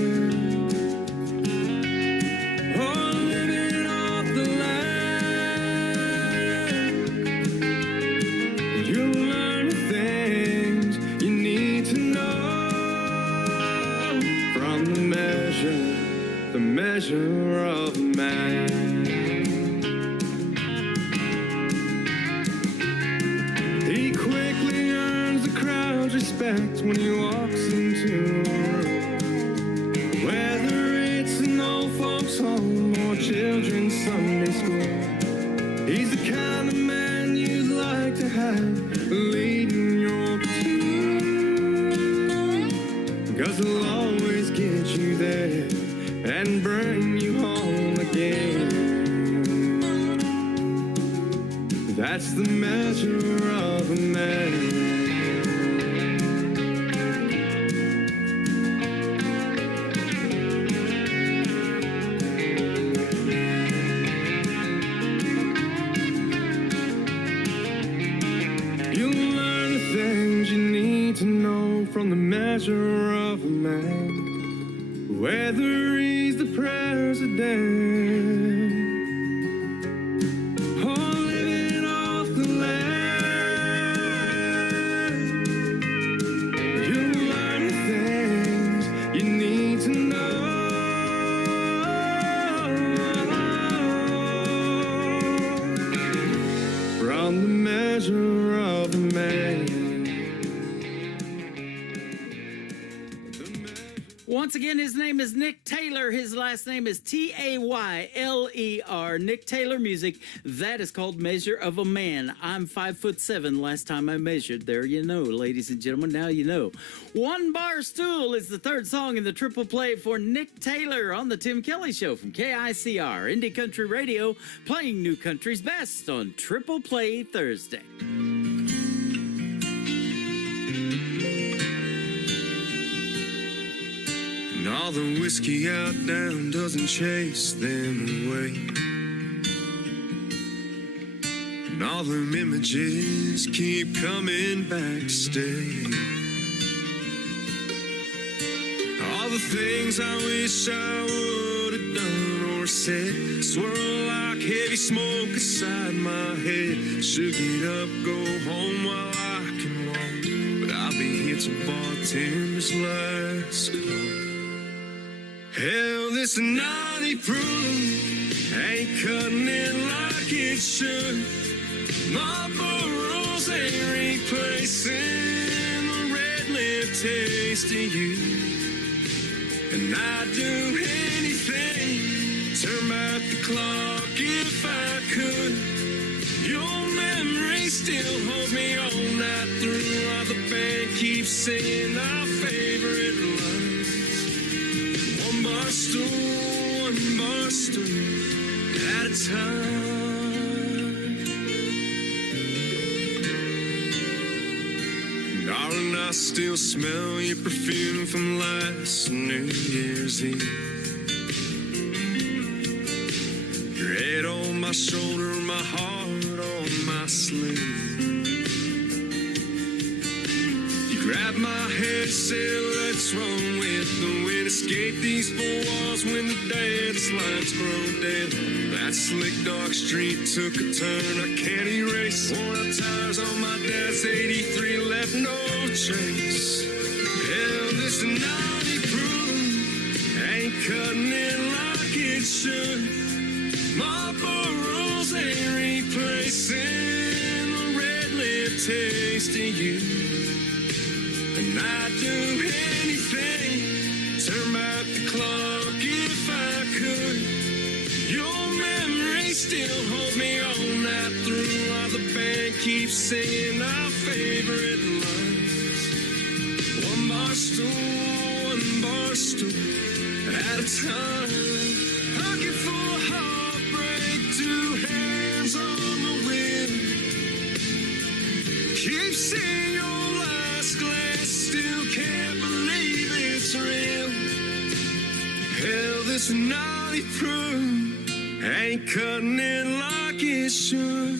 or living off the land, measure of a man. He quickly earns the crowd's respect when he walks into a room. Whether it's an old folks' home or children's Sunday school, he's the kind of man you'd like to have leading your platoon. 'Cause he'll always get you there and bring you home again. That's the measure of a man. You'll learn the things you need to know from the measure of a man. Whether he's the president or living off the land, you'll learn the things you need to know from the measure of a man. Once again, his name is Nick Taylor. His last name is Tayler. Nick Taylor music. That is called Measure of a Man. I'm 5'7" last time I measured. There you know, ladies and gentlemen. Now you know. One Bar Stool is the third song in the triple play for Nick Taylor on the Tim Kelly Show from KICR, Indie Country Radio, playing new country's best on Triple Play Thursday. And all the whiskey out down doesn't chase them away. And all them images keep coming back to stay. All the things I wish I would have done or said swirl like heavy smoke inside my head. Should get up, go home while I can walk, but I'll be here till bartender's last call. Hell, this naughty proof ain't cutting it like it should. Marlboro's ain't replacing the red lip taste of you. And I'd do anything, turn back the clock if I could. Your memory still holds me all night through, while the band keeps singing our favorite lines. One bar stool at a time. Darling, I still smell your perfume from last New Year's Eve. Your head on my shoulder, my heart on my sleeve. Grab my head, said, let's run with the wind. Escape these four walls when the dance lights grow dead. That slick dark street took a turn I can't erase. Worn out tires on my dad's 83 left no trace. Hell, this naughty proof ain't cutting it like it should. Marlboro's ain't replacing the red lip taste of you. And I'd do anything, turn back the clock if I could. Your memory still holds me all night through, while the band keeps singing our favorite lines. One bar stool at a time. Looking for heartbreak, two hands on the wheel. Keep seeing your last glance, still can't believe it's real. Hell, this naughty proof ain't cutting it like it should.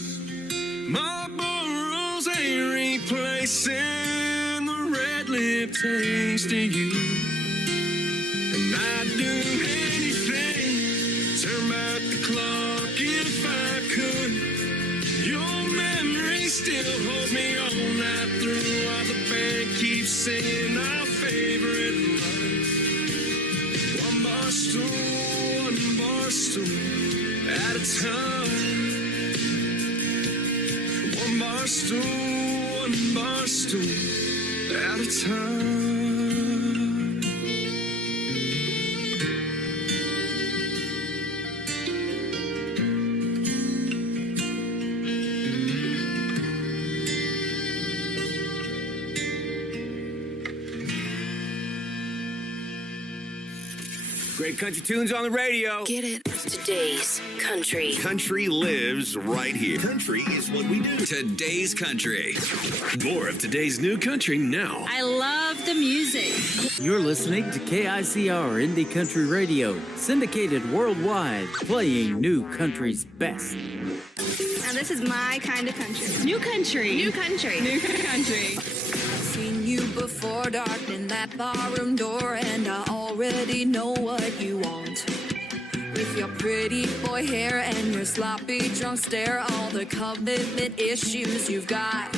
Marlboro's ain't replacing the red lip taste of you. And I'd do anything, turn back the clock if I could. Your memory still holds me all night through, while the band keeps singing our favorite line. One bar stool at a time. One bar stool at a time. Great country tunes on the radio. Get it? Today's country. Country lives right here. Country is what we do. Today's country. More of today's new country now. I love the music. You're listening to KICR Indie Country Radio, syndicated worldwide, playing new country's best. Now this is my kind of country. New country. New country. New country. Seen you before, darkening that barroom door, and I already know what you want. With your pretty boy hair and your sloppy drunk stare, all the commitment issues you've got.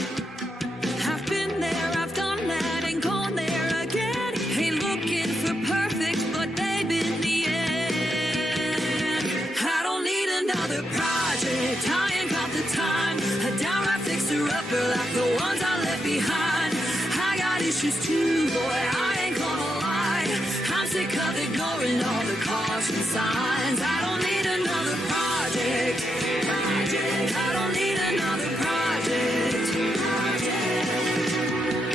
I've been there, I've done that, and gone there again. Ain't looking for perfect, but babe, in the end, I don't need another project. I ain't got the time. A downright fixer-upper like the ones I left behind. I got issues too, boy, I ain't gonna lie. I'm sick of ignoring all the caution signs. I don't need another project. I don't need another project.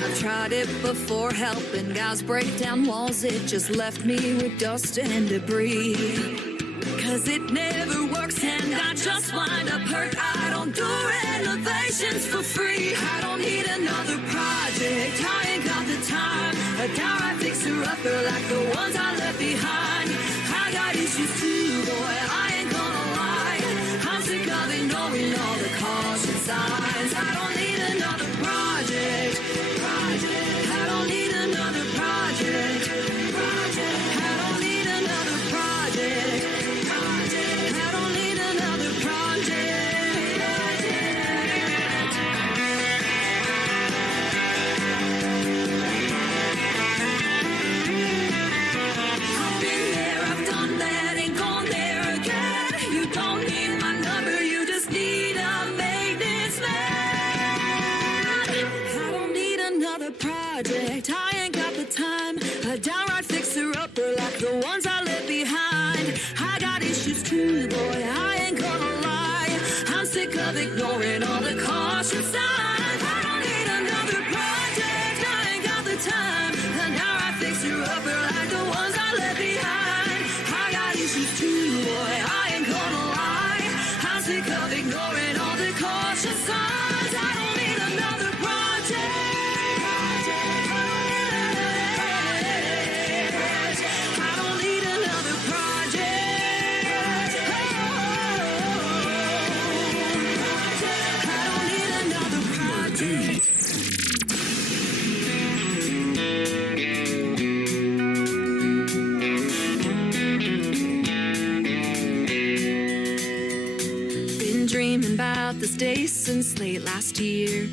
I've tried it before, helping guys break down walls. It just left me with dust and debris. Cause it never works and I just wind up hurt. I don't do renovations for free. I don't need another project. I ain't got the time. A downright fixer-upper like the ones I left behind. I got issues too, boy, I ain't gonna lie. I'm sick of ignoring all the caution signs. I don't need another project. I don't need another project. I don't need another project. I don't need another I've been there, I've done that, ain't gone there again. You don't need my number, you just need a maintenance man. I don't need another project, I ain't got the time. A downright fixer-upper like the ones I left behind. I got issues too, boy, I ain't gonna lie. I'm sick of ignoring all the caution signs. I don't need another project, I ain't got the time. A downright fixer-upper like the ones I left behind. I got issues too, boy, I ain't gonna lie. I'm sick of ignoring all the caution signs. I don't need another project. I don't need another project. I don't need another project. Been dreaming about this day since late last year.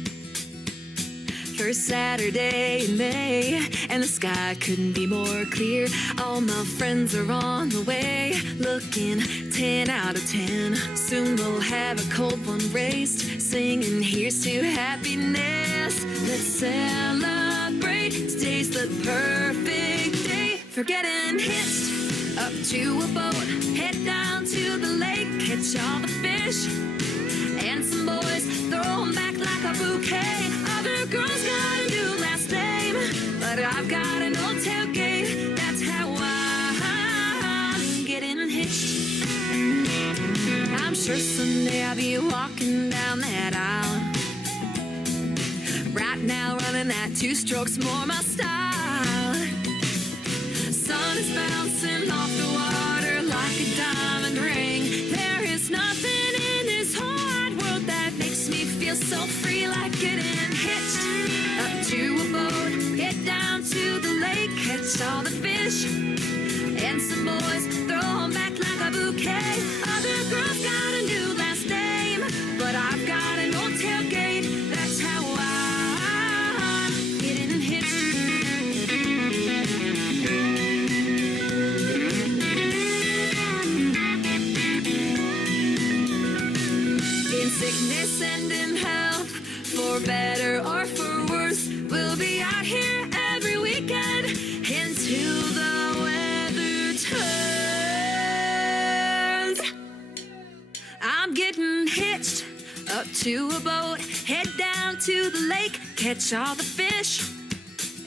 First Saturday in May, and the sky couldn't be more clear. All my friends are on the way, looking 10 out of 10. Soon we'll have a cold one raised, singing here's to happiness. Let's celebrate, today's the perfect day for getting hitched up to a boat. Head down to the lake, catch all the fish, and some boys throw 'em back like a bouquet. Other girls got a new last name, but I've got an old tailgate. That's how I'm getting hitched. I'm sure someday I'll be walking down that aisle. Right now running that 2 strokes more my style. Sun is bouncing off the water like a diamond ring. There is nothing in this whole wide world that makes me feel so free like getting hitched up to a boat. Get down to the lake, catch all the fish, and some boys throw 'em back like a bouquet. Other girls got a new last name, but I've got an old tailgate. That's how I'm getting hitched. sending help. For better or for worse, we'll be out here every weekend until the weather turns. I'm getting hitched up to a boat, head down to the lake, catch all the fish.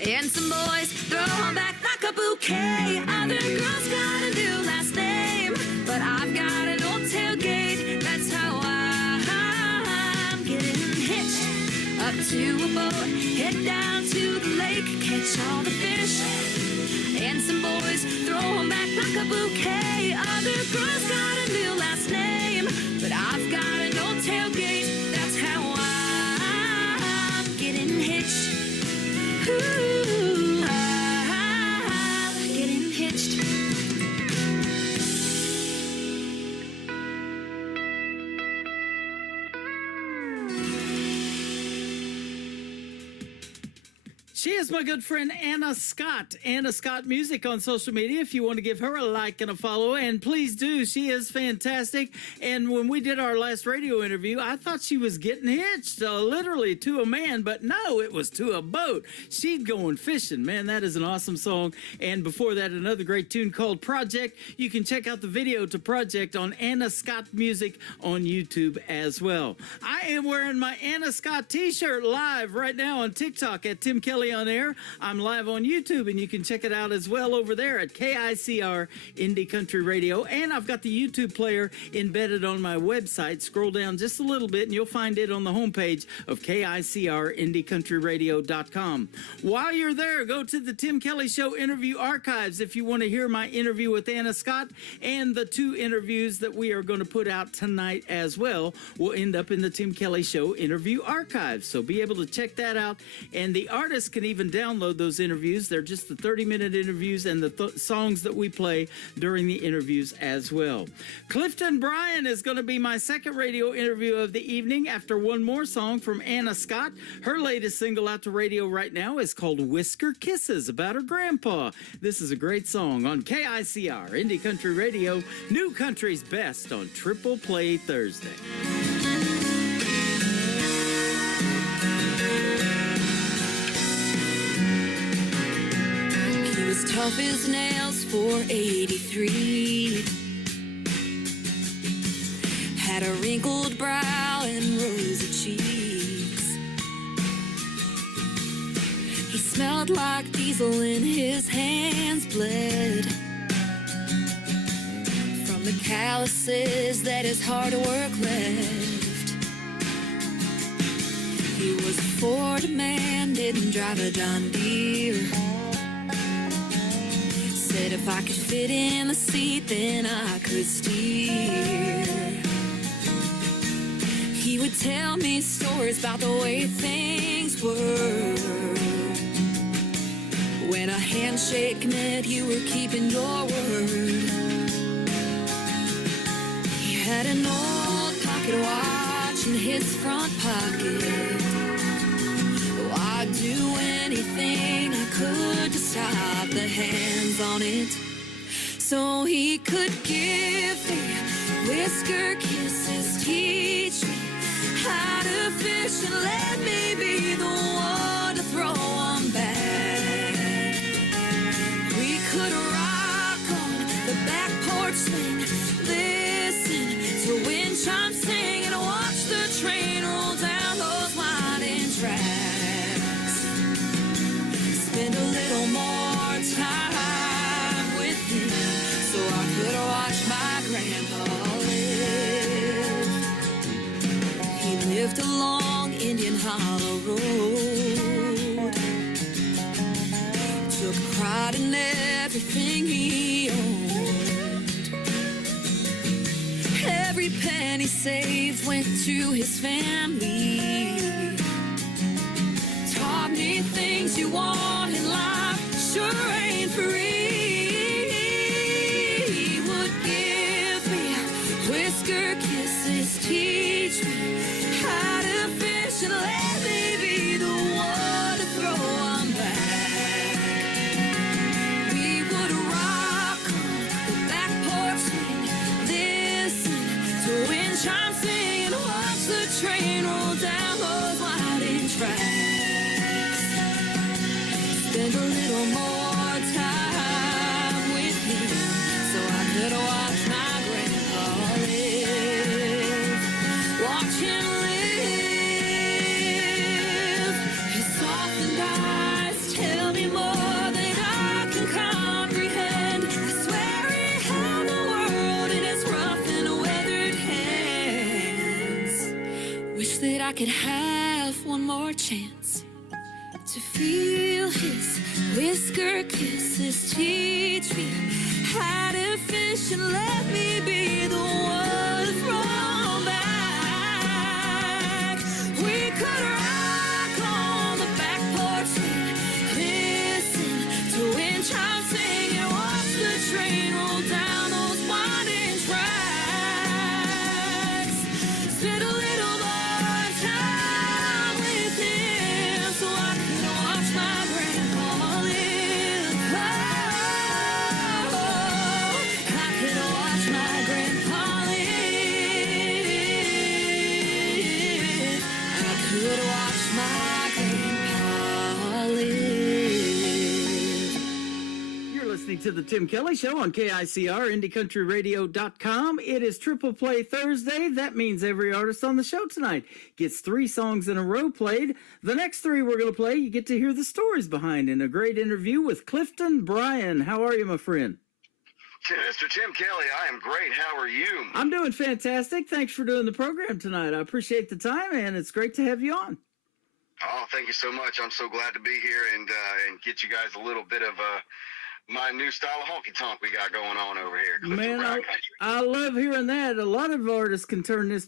And some boys throw 'em back like a bouquet. Other girls got a new last name, but I've got an old tailgate. That's how I'm getting hitched up to a boat, head down to the lake, catch all the fish. And some boys throw 'em back like a bouquet. Other girls got a new last name, but I've got an old tailgate. That's how I'm getting hitched. Ooh, I'm getting hitched. She is my good friend Anna Scott. Anna Scott Music on social media if you want to give her a like and a follow. And please do. She is fantastic. And when we did our last radio interview, I thought she was getting hitched literally to a man. But no, it was to a boat. She's going fishing. Man, that is an awesome song. And before that, another great tune called Project. You can check out the video to Project on Anna Scott Music on YouTube as well. I am wearing my Anna Scott t-shirt live right now on TikTok at Tim Kelly on Air. I'm live on YouTube, and you can check it out as well over there at KICR Indie Country Radio. And I've got the YouTube player embedded on my website. Scroll down just a little bit, and you'll find it on the homepage of KICRIndieCountryRadio.com. While you're there, go to the Tim Kelly Show interview archives if you want to hear my interview with Anna Scott, and the 2 interviews that we are going to put out tonight as well will end up in the Tim Kelly Show interview archives. So be able to check that out, and the artists can even download those interviews. They're just the 30-minute interviews and the songs that we play during the interviews as well. Clifton Bryan is going to be my second radio interview of the evening after one more song from Anna Scott. Her latest single out to radio right now is called Whisker Kisses, about her grandpa. This is a great song on KICR Indie Country Radio, New Country's Best on Triple Play Thursday. Tough as nails for 83. Had a wrinkled brow and rosy cheeks. He smelled like diesel and his hands bled from the calluses that his hard work left. He was a Ford man, didn't drive a John Deere. Said if I could fit in the seat, then I could steer. He would tell me stories about the way things were, when a handshake meant you were keeping your word. He had an old pocket watch in his front pocket. Oh, I'd do anything I could to stop the hands on it, so he could give me whisker kisses, teach me how to fish, and let me be the one to throw 'em back. We could rock on the back porch swing, listen to wind chimes sing, and watch the train roll down those winding tracks. Spend a little more time with him, so I could watch my grandpa live. He lived along Indian Hollow Road, took pride in everything he owned. Every penny saved went to his family. Taught me things you want in life sure ain't free. He would give me whisker kisses, teach me how to fish, and let me be the one to throw 'em back. We would rock on the back porch swing, listen to wind chimes sing, and watch the train tracks. Spend a little more time with him so I could watch my grandpa live. Watch him live. His softened eyes tell me more than I can comprehend. I swear he held the world in his rough and weathered hands. Wish that I could have one more chance to feel his whisker kisses, teach me how to fish and let me be the one from back. We could rock on the back porch and listen to wind chimes sing and watch the train roll down those winding tracks. Spend a little more time with him so I can watch my grandpa live. Oh, I can watch my grandpa live. I could watch my grandpa live. You're listening to the Tim Kelly Show on KICR, IndieCountryRadio.com. It is Triple Play Thursday. That means every artist on the show tonight gets 3 songs in a row played. The next 3 we're going to play, you get to hear the stories behind in a great interview with Clifton Bryan. How are you, my friend? Mr. Tim Kelly, I am great. How are you? I'm doing fantastic. Thanks for doing the program tonight. I appreciate the time, and it's great to have you on. Oh, thank you so much. I'm so glad to be here and get you guys a little bit of my new style of honky tonk we got going on over here. Man, I love hearing that. A lot of artists can turn this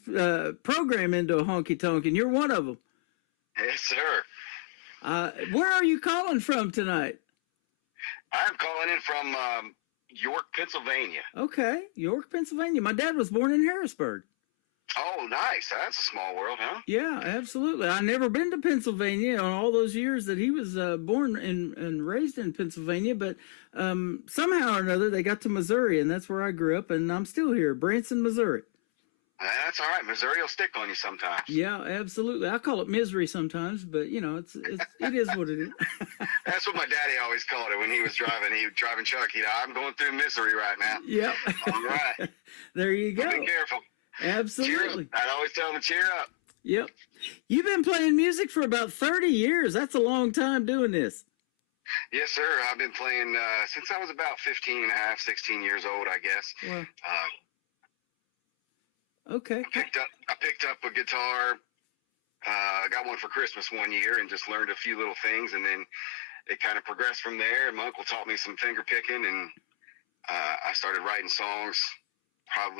program into a honky tonk, and you're one of them. Yes, sir. Where are you calling from tonight? I'm calling in from York, Pennsylvania. Okay, York, Pennsylvania. My dad was born in Harrisburg. Oh, nice. That's a small world, huh? Yeah, absolutely. I've never been to Pennsylvania in all those years that he was born and raised in Pennsylvania, but somehow or another they got to Missouri, and that's where I grew up, and I'm still here, Branson, Missouri. That's all right. Missouri will stick on you sometimes. Yeah, absolutely. I call it misery sometimes, but you know, it is what it is. That's what my daddy always called it when he was driving. He was driving truck. I'm going through misery right now. Yep. All right. There you go. Be careful. Absolutely. I'd always tell him to cheer up. Yep. You've been playing music for about 30 years. That's a long time doing this. Yes, sir. I've been playing since I was about 15 and a half, 16 years old, I guess. Wow. Okay. I picked up a guitar. I got one for Christmas one year and just learned a few little things, and then it kind of progressed from there. My uncle taught me some finger picking, and I started writing songs. I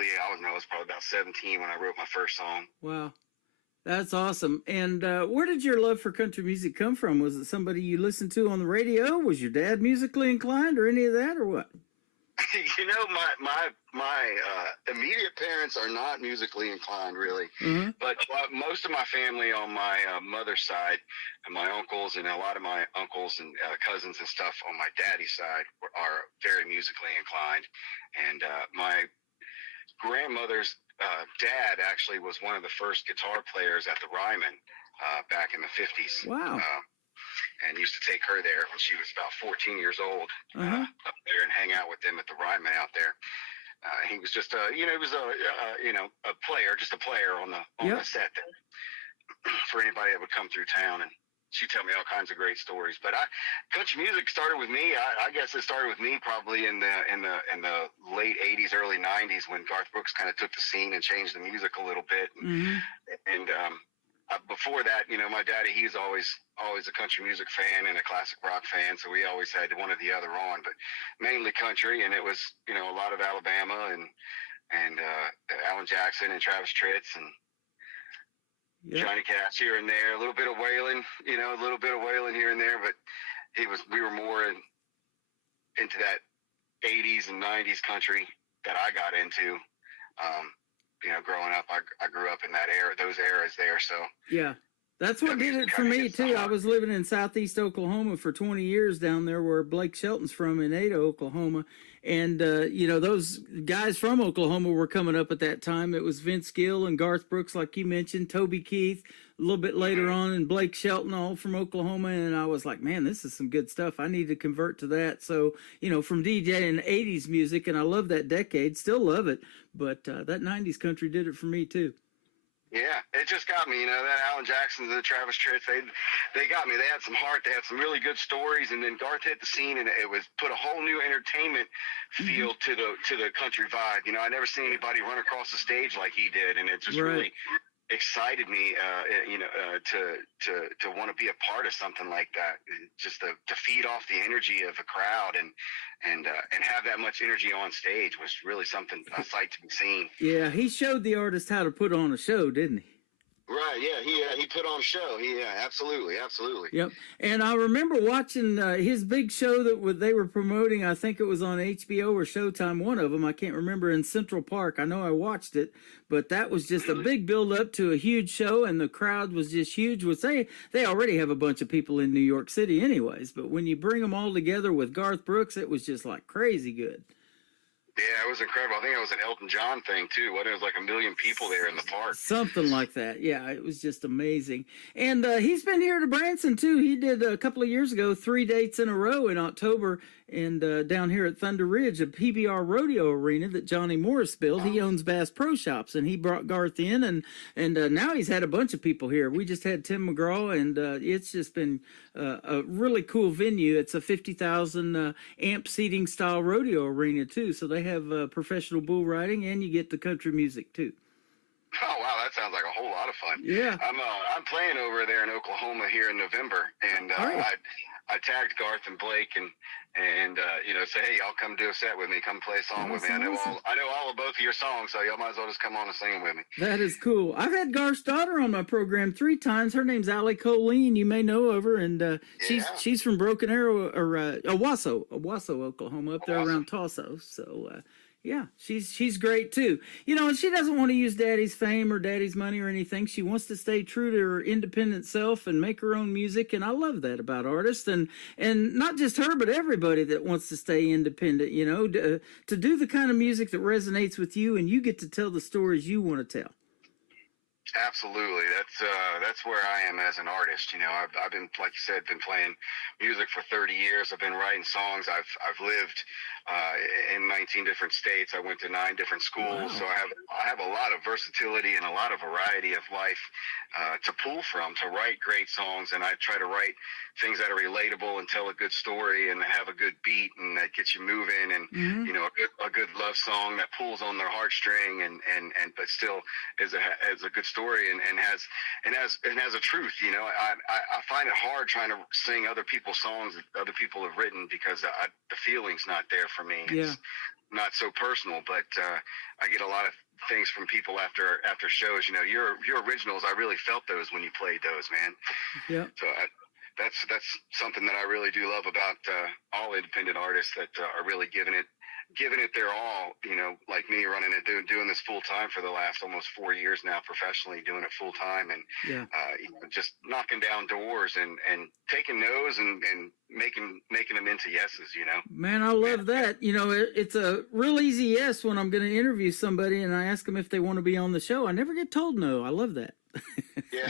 was probably about 17 when I wrote my first song. Wow. That's awesome. And where did your love for country music come from? Was it somebody you listened to on the radio? Was your dad musically inclined or any of that, or what? You know, my immediate parents are not musically inclined, really. Mm-hmm. But most of my family on my mother's side, and my uncles and a lot of my uncles and cousins and stuff on my daddy's side are very musically inclined. And my grandmother's dad actually was one of the first guitar players at the Ryman back in the 50s. Wow. And used to take her there when she was about 14 years old up there and hang out with them at the Ryman out there. He was just he was a player, just a player on the set there for anybody that would come through town. And she'd tell me all kinds of great stories. But country music started with me. I guess it started with me probably in the late 80s, early 90s when Garth Brooks kind of took the scene and changed the music a little bit. And before that, my daddy, he's always a country music fan and a classic rock fan, so we always had one or the other on, but mainly country. And it was a lot of Alabama and Alan Jackson and Travis Tritt and Johnny Cash here and there, a little bit of Waylon, here and there, but we were more into that 80s and 90s country that I got into. Growing up, I grew up in that era, those eras there. So yeah, that's what did it for me too. I was living in Southeast Oklahoma for 20 years down there where Blake Shelton's from in Ada, Oklahoma. And, those guys from Oklahoma were coming up at that time. It was Vince Gill and Garth Brooks, like you mentioned, Toby Keith, a little bit later on, and Blake Shelton, all from Oklahoma. And I was like, man, this is some good stuff. I need to convert to that. So, from DJing 80s music, and I love that decade, still love it. But that 90s country did it for me, too. Yeah, it just got me, that Alan Jackson, the Travis Tritt, they got me. They had some heart. They had some really good stories. And then Garth hit the scene, and it was put a whole new entertainment feel to the country vibe. I never seen anybody run across the stage like he did, and it just really excited me, to want to be a part of something like that. Just to feed off the energy of a crowd and have that much energy on stage was really a sight to be seen. Yeah, he showed the artist how to put on a show, didn't he? Right, yeah, he put on a show. Absolutely. Yep, and I remember watching his big show that they were promoting. I think it was on HBO or Showtime, one of them. I can't remember, in Central Park. I know I watched it, but that was just a big build-up to a huge show, and the crowd was just huge. They already have a bunch of people in New York City anyways, but when you bring them all together with Garth Brooks, it was just like crazy good. Yeah, it was incredible. I think it was an Elton John thing, too. It was like 1 million people there in the park. Something like that. Yeah, it was just amazing. And he's been here to Branson, too. He did a couple of years ago 3 dates in a row in October, and down here at Thunder Ridge, a PBR rodeo arena that Johnny Morris built. He owns Bass Pro Shops, and he brought Garth in, and now he's had a bunch of people here. We just had Tim McGraw, and it's just been a really cool venue. It's a 50,000 amp seating style rodeo arena, too, so they have professional bull riding, and you get the country music, too. Oh wow, that sounds like a whole lot of fun. Yeah, I'm playing over there in Oklahoma here in November, and I tagged Garth and Blake and say, hey, y'all come do a set with me, come play a song with me. I know all of both of your songs, so y'all might as well just come on and sing them with me. That is cool. I've had Garth's daughter on my program 3 times. Her name's Allie Colleen. You may know of her, and she's from Broken Arrow or Owasso, Oklahoma, up there around Tulsa. So. Yeah, she's great too. And she doesn't want to use daddy's fame or daddy's money or anything. She wants to stay true to her independent self and make her own music. And I love that about artists, and not just her, but everybody that wants to stay independent, to do the kind of music that resonates with you, and you get to tell the stories you want to tell. Absolutely. That's where I am as an artist. I've been, like you said, been playing music for 30 years. I've been writing songs. I've lived in 19 different states. I went to 9 different schools. Wow. So I have a lot of versatility and a lot of variety of life to pull from to write great songs. And I try to write things that are relatable and tell a good story and have a good beat and that gets you moving, and a good love song that pulls on their heartstring and but still is a good story and has a truth. I find it hard trying to sing other people's songs that other people have written because the feeling's not there for me. It's not so personal, but I get a lot of things from people after shows. Your originals, I really felt those when you played those, man. Yeah. So that's something that I really do love about all independent artists that are really giving it their all, like me running it, doing this full time for the last almost 4 years now, professionally doing it full time, and just knocking down doors and taking no's and making them into yeses. Man, I love that. It's a real easy yes when I'm going to interview somebody and I ask them if they want to be on the show. I never get told no. I love that. Yeah.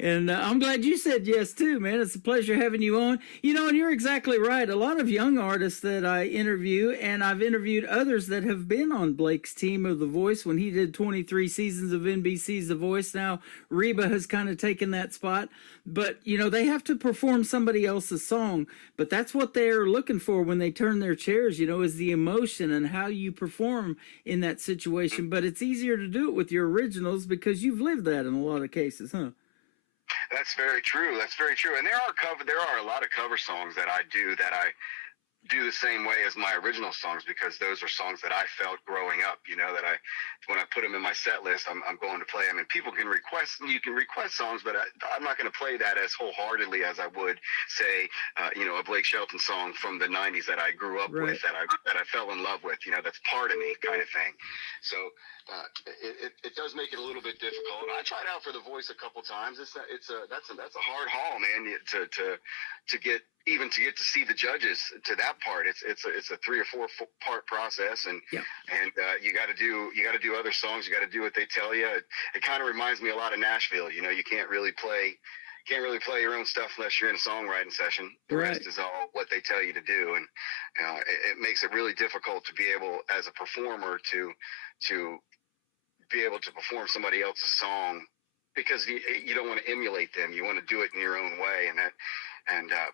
And I'm glad you said yes too, man. It's a pleasure having you on. And you're exactly right. A lot of young artists that I interview, and I've interviewed others that have been on Blake's team of The Voice when he did 23 seasons of NBC's The Voice. Now Reba has kind of taken that spot, but they have to perform somebody else's song. But that's what they're looking for when they turn their chairs, is the emotion and how you perform in that situation. But it's easier to do it with your originals because you've lived that in a lot of cases, huh? That's very true. And there are a lot of cover songs that I do the same way as my original songs, because those are songs that I felt growing up, that when I put them in my set list, I'm going to play them, and people can request songs, but I'm not going to play that as wholeheartedly as I would say, a Blake Shelton song from the 90s that I grew up with, that I fell in love with, that's part of me kind of thing. So it does make it a little bit difficult. I tried out for The Voice a couple times. That's a hard haul, man, to get to see the judges to that part. It's a 3 or 4 part process, and Yep. you got to do other songs. You got to do what they tell you. It kind of reminds me a lot of Nashville. You know, you can't really play your own stuff unless you're in a songwriting session. The Right. rest is all what they tell you to do, and it makes it really difficult to be able, as a performer, to be able to perform somebody else's song, because you don't want to emulate them. You want to do it in your own way,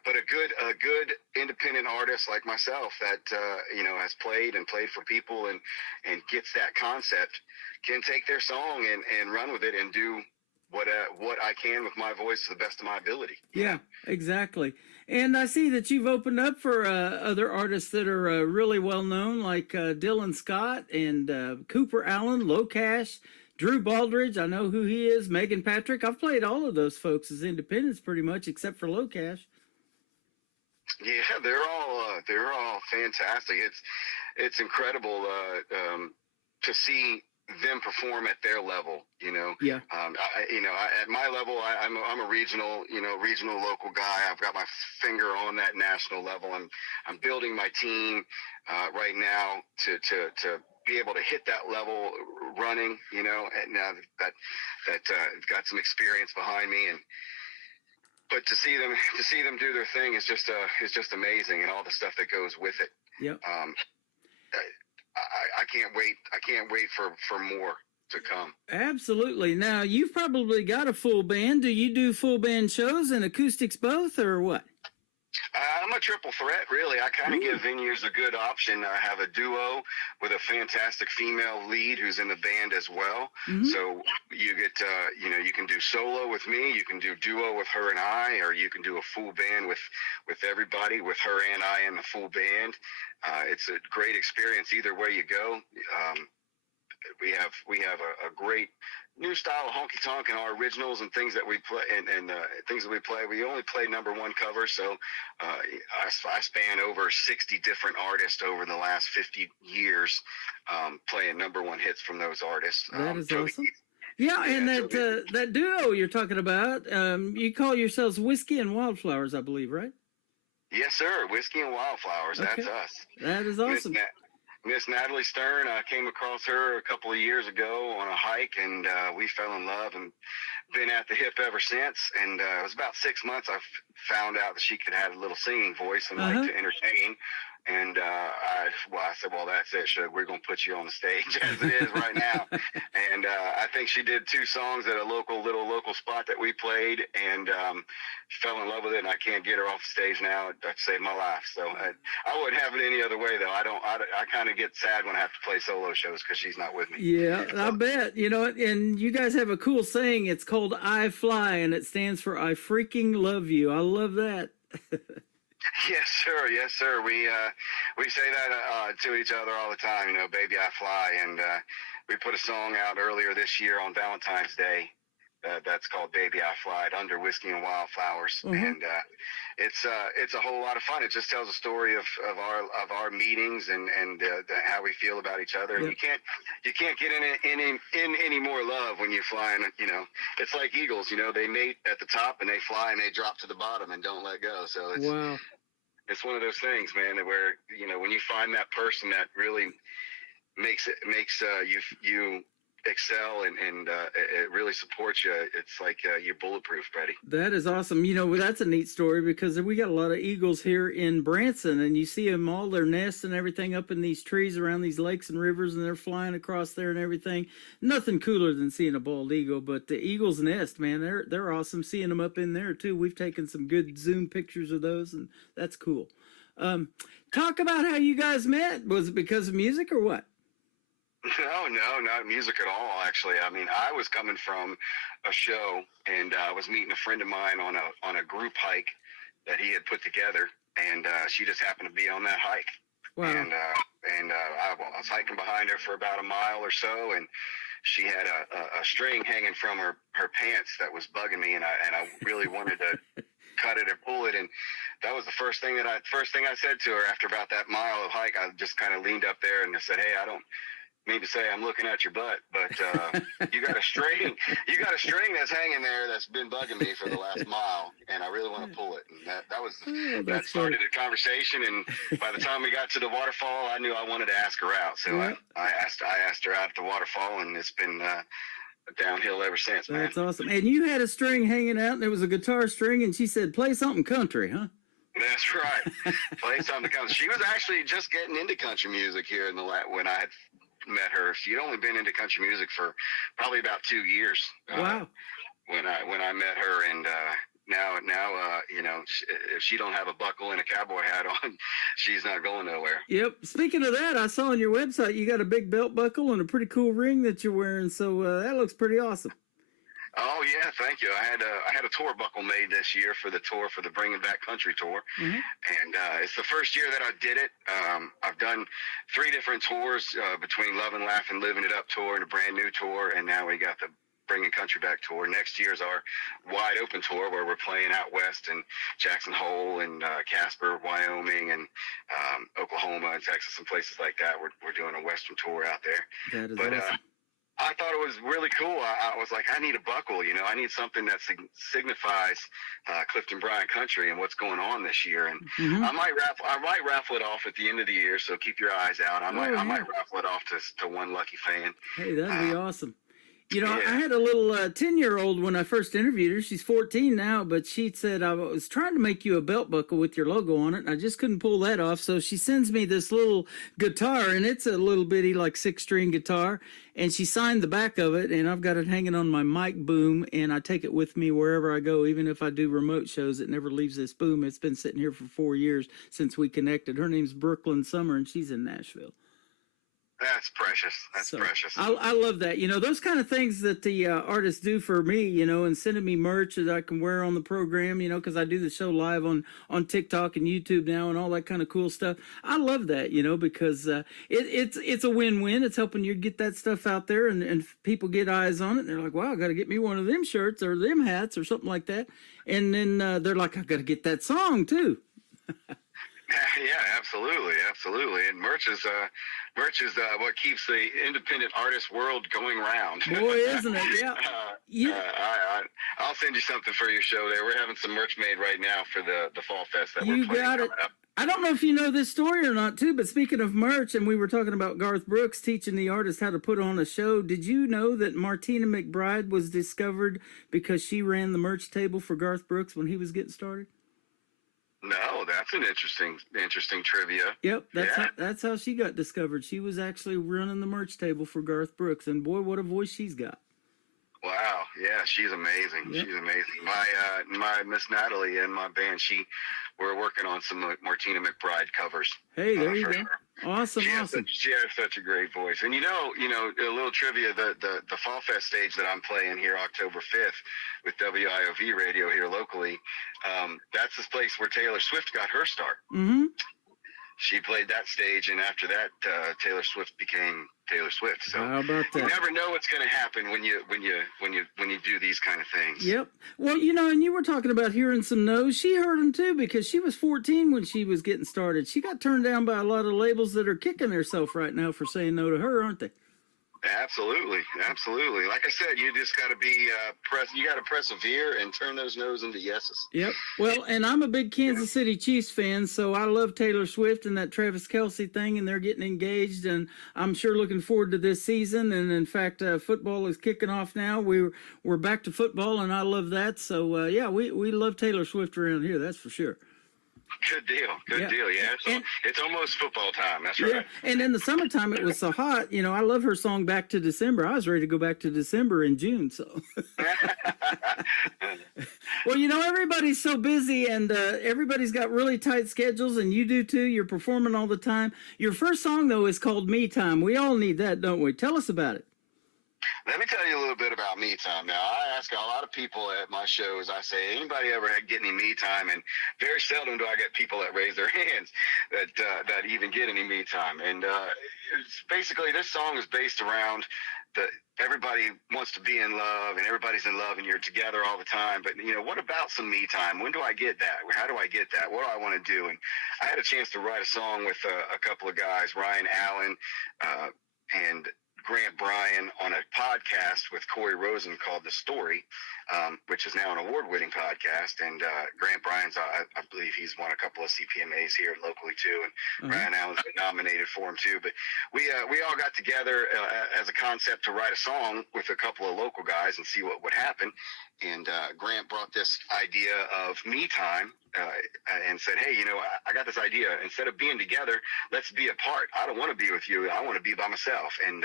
but a good independent artist like myself that has played for people and gets that concept can take their song and run with it and do what I can with my voice to the best of my ability. Yeah, exactly. And I see that you've opened up for other artists that are really well known, like Dylan Scott and Cooper Allen, Low Cash, Drew Baldridge. I know who he is. Megan Patrick. I've played all of those folks as independents pretty much, except for Low Cash. Yeah, they're all fantastic. It's incredible to see them perform at their level. Yeah. At my level, I'm a regional local guy. I've got my finger on that national level. I'm building my team right now to be able to hit that level running. And now that got some experience behind me, but to see them do their thing is just amazing, and all the stuff that goes with it. Yep. I can't wait for more to come. Absolutely. Now, you've probably got a full band. Do you do full band shows and acoustics both, or what? I'm a triple threat, really. I kind of give venues a good option. I have a duo with a fantastic female lead who's in the band as well. Mm-hmm. So you get, you can do solo with me, you can do duo with her and I, or you can do a full band with everybody, with her and I in the full band. It's a great experience either way you go. We have a great new style of honky tonk in our originals and things that we play, and things that we play. We only play number one covers, so I span over 60 different artists over the last 50 years, playing number one hits from those artists. That is awesome. Yeah, and that duo you're talking about, you call yourselves Whiskey and Wildflowers, I believe, right? Yes, sir. Whiskey and Wildflowers. Okay. That's us. That is awesome. Miss Natalie Stern, I came across her a couple of years ago on a hike, and we fell in love and been at the hip ever since. And it was about 6 months I found out that she could have a little singing voice and like to entertain. And I said, well, that's it, Shug. We're going to put you on the stage as it is right now. And I think she did 2 songs at a local spot that we played, and fell in love with it. And I can't get her off the stage now. That saved my life. So I wouldn't have it any other way, though. I kind of get sad when I have to play solo shows because she's not with me. Yeah, I bet. And you guys have a cool saying. It's called I Fly, and it stands for I freaking love you. I love that. Yes, sir. Yes, sir. We say that to each other all the time. Baby, I fly, and we put a song out earlier this year on Valentine's Day. That's called "Baby, I Fly" under Whiskey and Wildflowers, and it's a whole lot of fun. It just tells a story of our meetings and how we feel about each other. And you can't get in any more love when you're flying. It's like eagles. They mate at the top and they fly and they drop to the bottom and don't let go. So it's wow. It's one of those things, man, where when you find that person that really makes you excel and it really supports you, it's like you're bulletproof, buddy. That is awesome. That's a neat story because we got a lot of eagles here in Branson, and you see them all, their nests and everything up in these trees around these lakes and rivers, and they're flying across there and everything. Nothing cooler than seeing a bald eagle, but the eagle's nest, man, they're awesome. Seeing them up in there too. We've taken some good Zoom pictures of those, and that's cool. Talk about how you guys met. Was it because of music or what? No, not music at all, actually. I mean, I was coming from a show, and I was meeting a friend of mine on a group hike that he had put together, and she just happened to be on that hike. Wow. And I was hiking behind her for about a mile or so, and she had a string hanging from her pants that was bugging me, and I really wanted to cut it or pull it, and that was the first thing I said to her after about that mile of hike. I just kind of leaned up there and I said, hey, mean to say I'm looking at your butt, but you got a string that's hanging there that's been bugging me for the last mile, and I really want to pull it. And that started a conversation, and by the time we got to the waterfall, I knew I wanted to ask her out. So I asked her out at the waterfall, and it's been downhill ever since, man. That's awesome. And you had a string hanging out, and it was a guitar string, and she said, "Play something country, huh?" That's right. Play something country. She was actually just getting into country music here when I had met her. She'd only been into country music for probably about 2 years. Wow. When I met her, and now you know, if she don't have a buckle and a cowboy hat on, she's not going nowhere. Yep. Speaking of that, I saw on your website you got a big belt buckle and a pretty cool ring that you're wearing. So that looks pretty awesome. Oh yeah, thank you. I had a tour buckle made this year for the Bringing Back Country tour, and it's the first year that I did it. I've done 3 different tours between Love and Laugh and Living It Up tour and a brand new tour, and now we got the Bringing Country Back tour. Next year's our wide open tour where we're playing out west in Jackson Hole and Casper, Wyoming, and Oklahoma and Texas and places like that. We're doing a western tour out there. That is awesome. I thought it was really cool. I was like, I need a buckle, you know. I need something that signifies Clifton Bryant country and what's going on this year. And I might raffle it off at the end of the year. So keep your eyes out. I might raffle it off to one lucky fan. Hey, that'd be awesome. You know, I had a little 10-year-old when I first interviewed her. She's 14 now, but she said, I was trying to make you a belt buckle with your logo on it, and I just couldn't pull that off. So she sends me this little guitar, and it's a little bitty, like 6-string guitar, and she signed the back of it, and I've got it hanging on my mic boom, and I take it with me wherever I go. Even if I do remote shows, it never leaves this boom. It's been sitting here for 4 years since we connected. Her name's Brooklyn Summer, and she's in Nashville. That's precious. That's precious. I love that. You know, those kind of things that the artists do for me, you know, and sending me merch that I can wear on the program, you know, because I do the show live on TikTok and YouTube now and all that kind of cool stuff. I love that, you know, because it's a win-win. It's helping you get that stuff out there and people get eyes on it. And they're like, wow, I got to get me one of them shirts or them hats or something like that. And then they're like, I got to get that song too. Yeah, absolutely. And merch is what keeps the independent artist world going round. Boy, isn't it? Yeah. I'll send you something for your show there. We're having some merch made right now for the Fall Fest that we're You planning got it. coming up. I don't know if you know this story or not, too, but speaking of merch, and we were talking about Garth Brooks teaching the artist how to put on a show, did you know that Martina McBride was discovered because she ran the merch table for Garth Brooks when he was getting started? No, that's an interesting trivia. Yep, that's how she got discovered. She was actually running the merch table for Garth Brooks, and boy, what a voice she's got. Wow, yeah, she's amazing. Yep. She's amazing. My Miss Natalie and my band, we're working on some Martina McBride covers. Hey, there you go. Sure. Awesome. She has such a great voice. And you know, a little trivia, the Fall Fest stage that I'm playing here October 5th with WIOV radio here locally, that's this place where Taylor Swift got her start. Mm-hmm. She played that stage, and after that, Taylor Swift became Taylor Swift. So how about that? You never know what's going to happen when you do these kind of things. Yep. Well, you know, and you were talking about hearing some no's. She heard them too because she was 14 when she was getting started. She got turned down by a lot of labels that are kicking themselves right now for saying no to her, aren't they? Absolutely. Like I said, you just got to be you got to persevere and turn those no's into yeses. Yep. Well, and I'm a big Kansas City Chiefs fan, so I love Taylor Swift and that Travis Kelce thing, and they're getting engaged, and I'm sure looking forward to this season. And in fact, football is kicking off now. We're back to football, and I love that. So yeah, we love Taylor Swift around here. That's for sure. Good deal. Yeah, it's almost football time. That's right. Yeah, and in the summertime it was so hot. You know, I love her song "Back to December." I was ready to go back to December in June. So, well, you know, everybody's so busy, and everybody's got really tight schedules, and you do too. You're performing all the time. Your first song though is called "Me Time." We all need that, don't we? Tell us about it. Let me tell you a little bit about me time. Now, I ask a lot of people at my shows, I say, anybody ever get any me time? And very seldom do I get people that raise their hands that even get any me time. And it's basically, this song is based around everybody wants to be in love, and everybody's in love, and you're together all the time. But, you know, what about some me time? When do I get that? How do I get that? What do I want to do? And I had a chance to write a song with a couple of guys, Ryan Allen, and Grant Bryan on a podcast with Corey Rosen called The Story, which is now an award-winning podcast. And Grant Bryan's, I believe he's won a couple of CPMAs here locally too, and Ryan Allen's been nominated for him too. But we all got together as a concept to write a song with a couple of local guys and see what would happen. And Grant brought this idea of me time and said, hey, I got this idea. Instead of being together, let's be apart. I don't want to be with you. I want to be by myself. And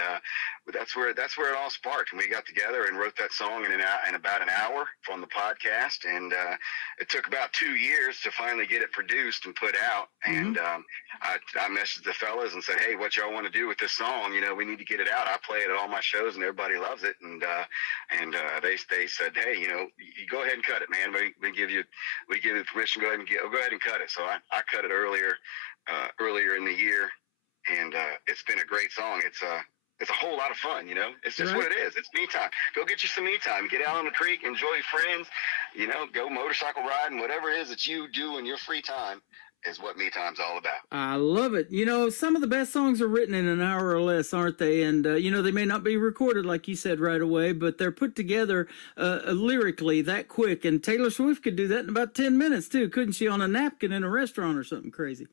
that's where it all sparked. And we got together and wrote that song in about an hour from the podcast. And it took about 2 years to finally get it produced and put out. And I messaged the fellas and said, hey, what y'all want to do with this song? We need to get it out. I play it at all my shows and everybody loves it. And they said, hey, you go ahead and cut it, man. We give you permission. Go ahead and cut it. So I cut it earlier in the year, and it's been a great song. It's a whole lot of fun, It's just what it is. It's me time. Go get you some me time. Get out on the creek, enjoy your friends, go motorcycle riding, whatever it is that you do in your free time is what me time's all about. I love it. Some of the best songs are written in an hour or less, aren't they? And, they may not be recorded, like you said, right away, but they're put together lyrically that quick. And Taylor Swift could do that in about 10 minutes, too, couldn't she, on a napkin in a restaurant or something crazy?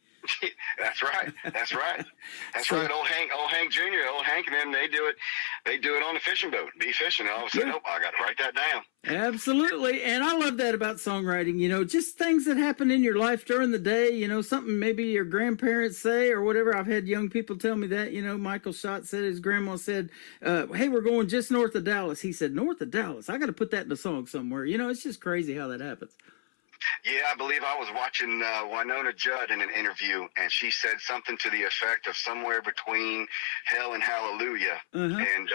That's right. That's right. Old Hank Jr., old Hank, and them, they do it on the fishing boat, be fishing. And all of a sudden, I got to write that down. Absolutely. And I love that about songwriting, just things that happen in your life during the day, something maybe your grandparents say or whatever. I've had young people tell me that, Michael Schott said his grandma said, hey, we're going just north of Dallas. He said, north of Dallas. I got to put that in a song somewhere. It's just crazy how that happens. Yeah, I believe I was watching Winona Judd in an interview, and she said something to the effect of somewhere between Hell and Hallelujah, and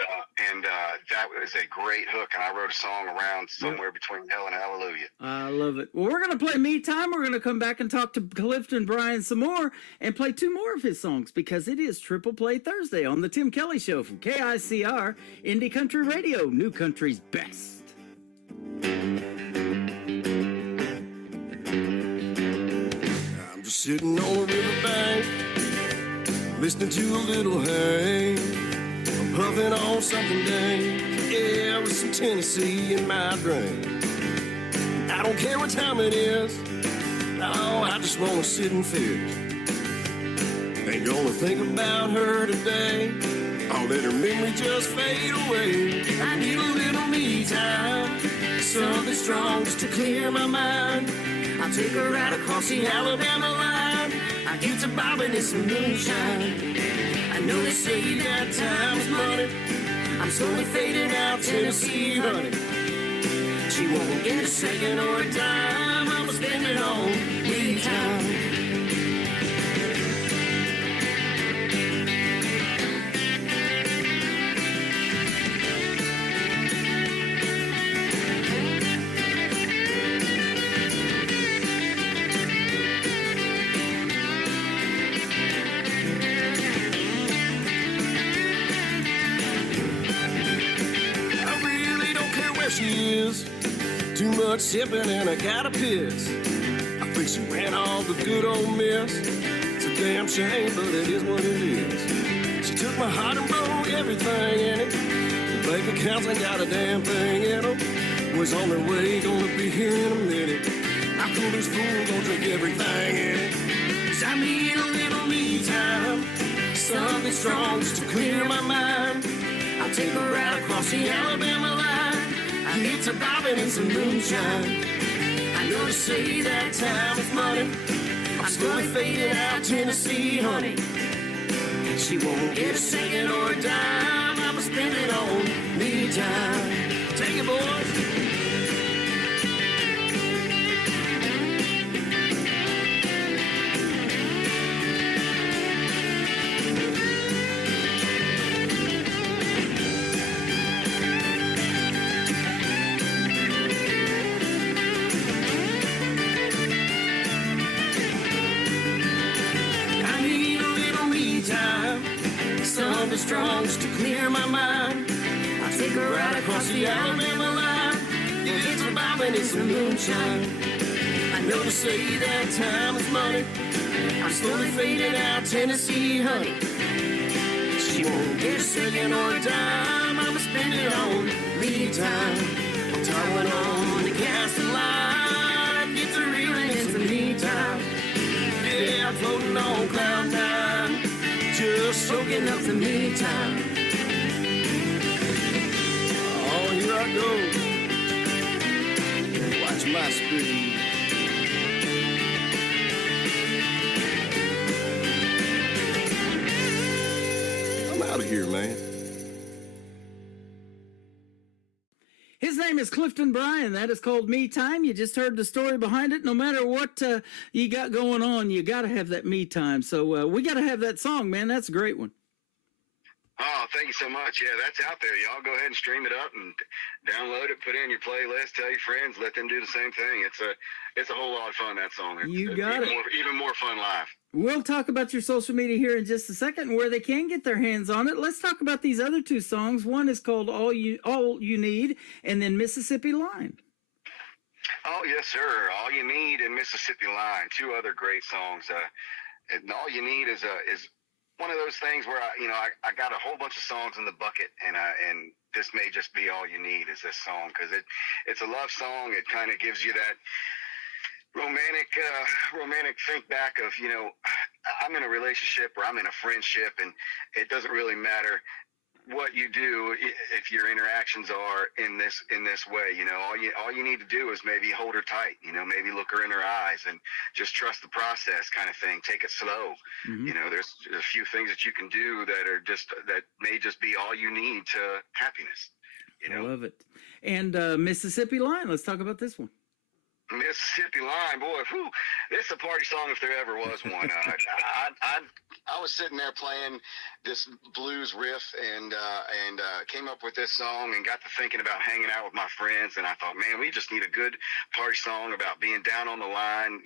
that was a great hook, and I wrote a song around somewhere between Hell and Hallelujah. I love it. Well, we're going to play Me Time. We're going to come back and talk to Clifton Bryan some more and play 2 more of his songs because it is Triple Play Thursday on The Tim Kelly Show from KICR, Indie Country Radio, New Country's best. Sitting on the riverbank, listening to a little Hank. I'm puffing on something dank, yeah, with some Tennessee in my drink. I don't care what time it is, no, I just want to sit and fish. Ain't gonna think about her today, I'll let her memory just fade away. I need a little me time, something strong just to clear my mind. I'll take her right across the Alabama line. I get to bobbing in some moonshine. I know they say that time's money. I'm slowly fading out Tennessee, honey. She won't get a second or a dime. I'ma spend it on me time. She is too much sipping and I gotta piss. I think she ran all the good old miss. It's a damn shame, but it is what it is. She took my heart and broke everything in it. The bank accounts ain't got a damn thing in them. Was on their way, gonna be here in a minute. I cool this fool, gonna drink everything in it. 'Cause I need a little me time, something strong just to clear my mind. I'll take her right across the Alabama line. I get to bobbing in some moonshine. I know they say that time is money. I'm slowly fading out Tennessee, honey. She won't get a second or a dime. I'ma spend it on me time. Take it, boys. Something strong just to clear my mind. I'll take her right across the Alabama line. Yeah, it's for bobbing in some moonshine. I know they say that time is money. I'm slowly fading out Tennessee, honey. She won't get a second or a dime. I'ma spend it on me time. I'll tie one on the gas line. Get the reeling in some me time. Yeah, I'm floating on cloud nine. Just soaking up some me time. Oh, here I go. Watch my speed. I'm out of here, man. His name is Clifton Bryan. That is called Me Time. You just heard the story behind it. No matter what you got going on, you got to have that me time. So we got to have that song, man. That's a great one. Oh, thank you so much. Yeah, that's out there. Y'all go ahead and stream it up and download it, put it in your playlist, tell your friends, let them do the same thing. It's a whole lot of fun, that song. You got it. Even more fun live. We'll talk about your social media here in just a second and where they can get their hands on it. Let's talk about these other two songs. One is called All You Need, and then Mississippi Line. Oh, yes, sir. All You Need and Mississippi Line, two other great songs. And All You Need is one of those things where I got a whole bunch of songs in the bucket, and this may just be all you need is this song, because it's a love song. It kind of gives you that romantic think back of, I'm in a relationship or I'm in a friendship, and it doesn't really matter what you do if your interactions are in this way. All you need to do is maybe hold her tight, maybe look her in her eyes and just trust the process, kind of thing. Take it slow. Mm-hmm. There's a few things that you can do that may just be all you need to happiness. I love it. And Mississippi Line, let's talk about this one. Mississippi Line, boy, whew, it's a party song if there ever was one. I was sitting there playing this blues riff and came up with this song and got to thinking about hanging out with my friends, and I thought, man, we just need a good party song about being down on the line.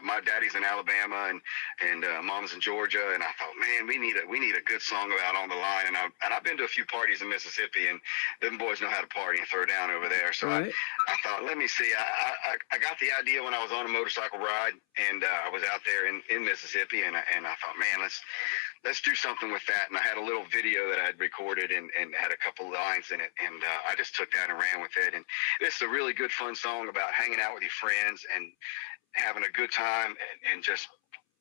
My daddy's in Alabama and mom's in Georgia, and I thought, man, we need a good song about on the line. And I've been to a few parties in Mississippi, and them boys know how to party and throw down over there. So right. I thought, let me see. I got the idea when I was on a motorcycle ride, and I was out there in Mississippi, and I thought, man, let's do something with that. And I had a little video that I had recorded and had a couple lines in it, and I just took that and ran with it. And it's a really good, fun song about hanging out with your friends and having a good time and just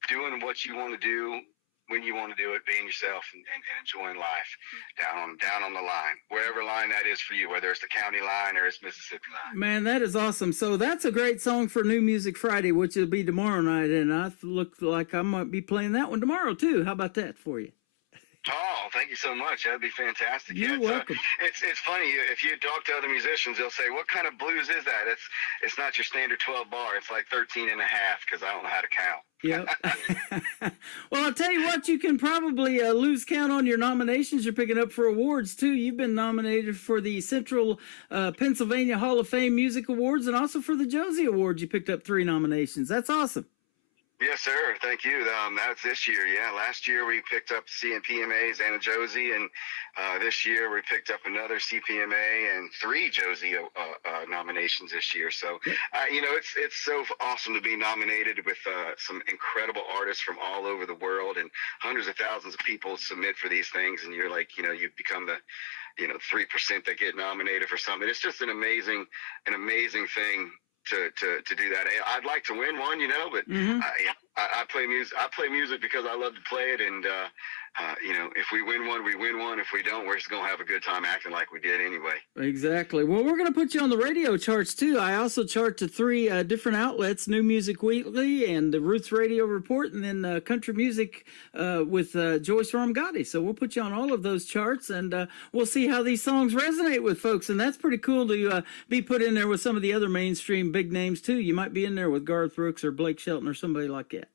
doing what you want to do when you want to do it, being yourself and enjoying life down on the line, wherever line that is for you, whether it's the county line or it's Mississippi line. Man, that is awesome. So that's a great song for New Music Friday, which will be tomorrow night, and I look like I might be playing that one tomorrow too. How about that for you? Oh, thank you so much. That'd be fantastic. You're welcome. It's funny. If you talk to other musicians, they'll say, what kind of blues is that? It's not your standard 12 bar. It's like 13 and a half, because I don't know how to count. Yep. Well, I'll tell you what, you can probably lose count on your nominations you're picking up for awards, too. You've been nominated for the Central Pennsylvania Hall of Fame Music Awards and also for the Josie Awards. You picked up 3 nominations. That's awesome. Yes, sir. Thank you. That's this year. Yeah, last year we picked up CMPMAs and a Josie, and this year we picked up another CPMA and 3 Josie nominations this year. So, it's so awesome to be nominated with some incredible artists from all over the world, and hundreds of thousands of people submit for these things, and you're like, you become the 3% that get nominated for something. It's just an amazing thing to do that. I'd like to win one, but Mm-hmm. I play music. I play music because I love to play it, and if we win one, we win one. If we don't, we're just gonna have a good time acting like we did anyway. Exactly. Well, we're going to put you on the radio charts too. I also chart to 3 different outlets: New Music Weekly and the Roots Radio Report, and then Country Music with Joyce Ramgati. So we'll put you on all of those charts, and we'll see how these songs resonate with folks. And that's pretty cool to be put in there with some of the other mainstream big names too. You might be in there with Garth Brooks or Blake Shelton or somebody like that.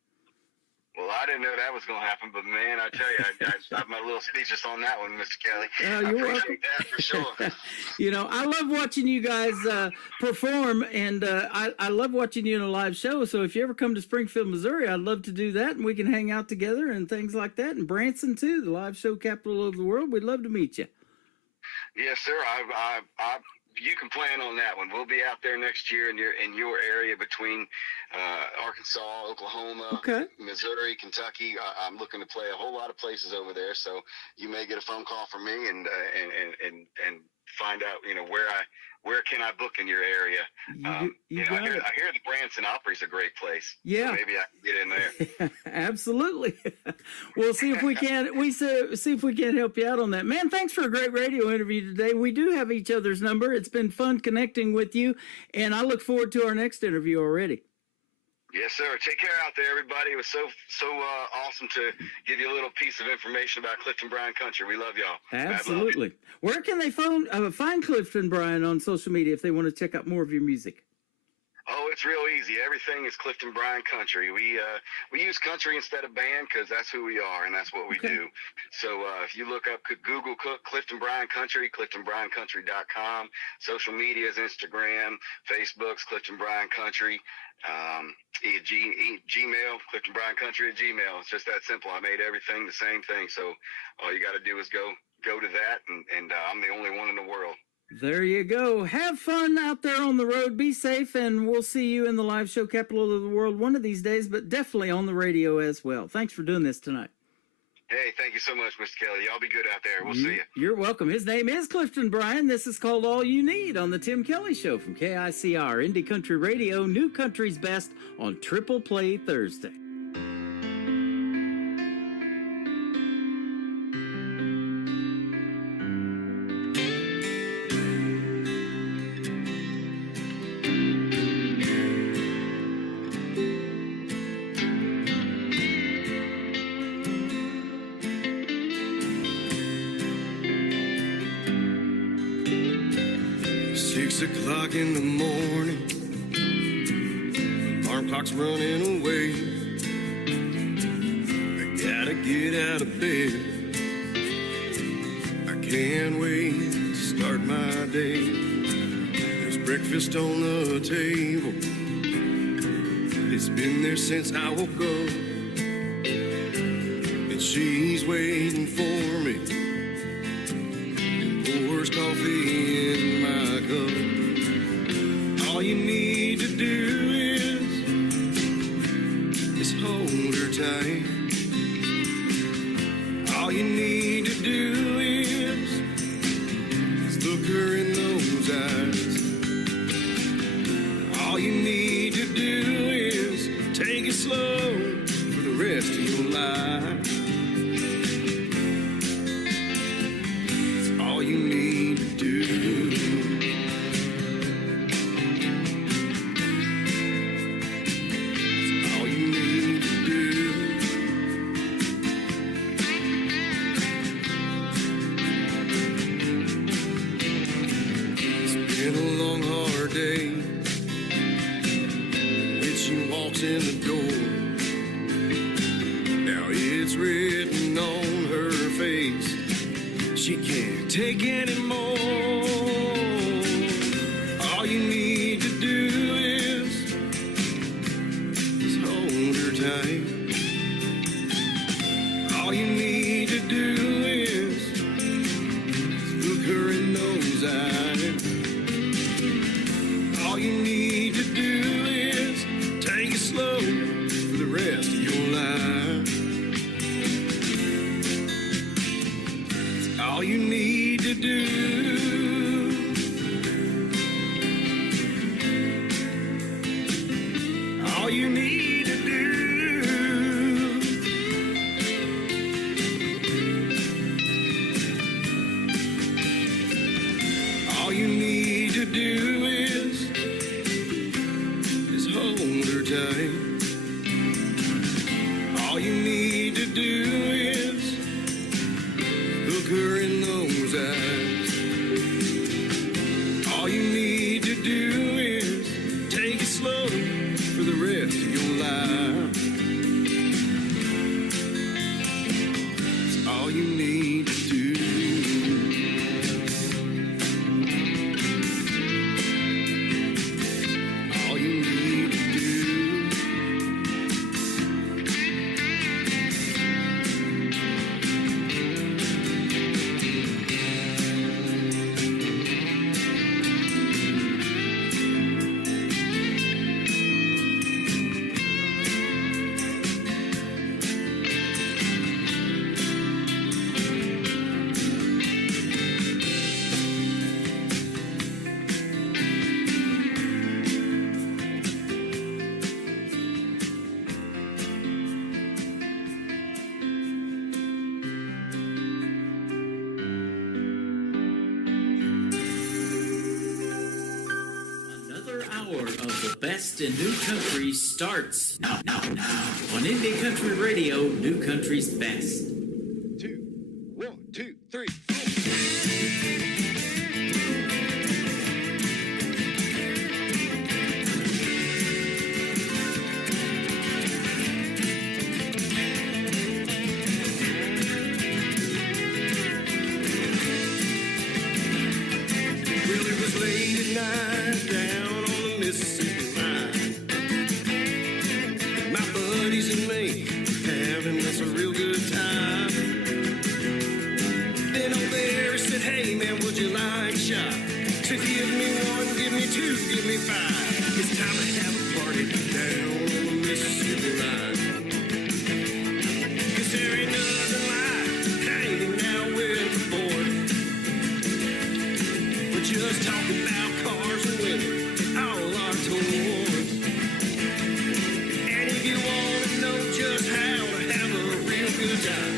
Well, I didn't know that was going to happen, but man, I tell you, I have my little speeches on that one, Mr. Kelly. I appreciate that for sure. I love watching you guys perform, and I love watching you in a live show. So if you ever come to Springfield, Missouri, I'd love to do that, and we can hang out together and things like that. And Branson too, the live show capital of the world. We'd love to meet you. Yes, sir. you can plan on that one. We'll be out there next year in your area between Arkansas, Oklahoma, Missouri, Kentucky. I'm looking to play a whole lot of places over there, so you may get a phone call from me and find out, you know, where can I book in your area. I hear the Branson Opry's a great place. Yeah, so maybe I can get in there. Absolutely. We'll see if we can. See if we can help you out on that, man. Thanks for a great radio interview today. We do have each other's number. It's been fun connecting with you, and I look forward to our next interview already. Yes, sir. Take care out there, everybody. It was so awesome to give you a little piece of information about Clifton Bryan Country. We love y'all. Absolutely. Where can they find Clifton Bryan on social media if they want to check out more of your music? Oh, it's real easy. Everything is Clifton Bryan Country. We use country instead of band because that's who we are and that's what we do. So if you look up, Google Clifton Bryan Country, CliftonBryanCountry.com. Social media is Instagram, Facebook's Clifton Bryan Country. Gmail, Clifton Bryan Country at Gmail. It's just that simple. I made everything the same thing. So all you got to do is go to that, and I'm the only one in the world. There you go. Have fun out there on the road. Be safe, and we'll see you in the live show Capital of the World one of these days, but definitely on the radio as well. Thanks for doing this tonight. Hey, thank you so much, Mr. Kelly. Y'all be good out there. We'll see you. You're welcome. His name is Clifton Bryan. This is called All You Need on the Tim Kelly Show from KICR, Indie Country Radio, New Country's Best on Triple Play Thursday. O'clock in the morning, alarm clock's running away. I gotta get out of bed. I can't wait to start my day. There's breakfast on the table. It's been there since I woke up, and she's waiting for me and pours coffee in my cup. All you need to do is hold her tight. All you need to do is look her in those eyes. All you need to do is take it slow for the rest of your life. That's all you need to do. In the door. Now it's written on her face. She can't take anymore. All you need to do is hold her tight. All you need to do is look her in those eyes. All you need to do is take it slow for the rest of your life. It's all you need to do. All you need to do. All you need to do is hold her tight. All you need to do is look her in those eyes. best in new country starts now. On Indie Country Radio, New Country's best. 1, 2, 3. Well, it was late at night down on the Mississippi line. My buddies and me having us a real good time. Then over there he said, hey man, would you like a shot? To give me 1, give me 2, give me 5. It's time to have a party down on the Mississippi line. 'Cause there ain't nothing like hanging out with the boys. We're just talking about cars and women, all our toys. And if you want to know just how to have a real good time,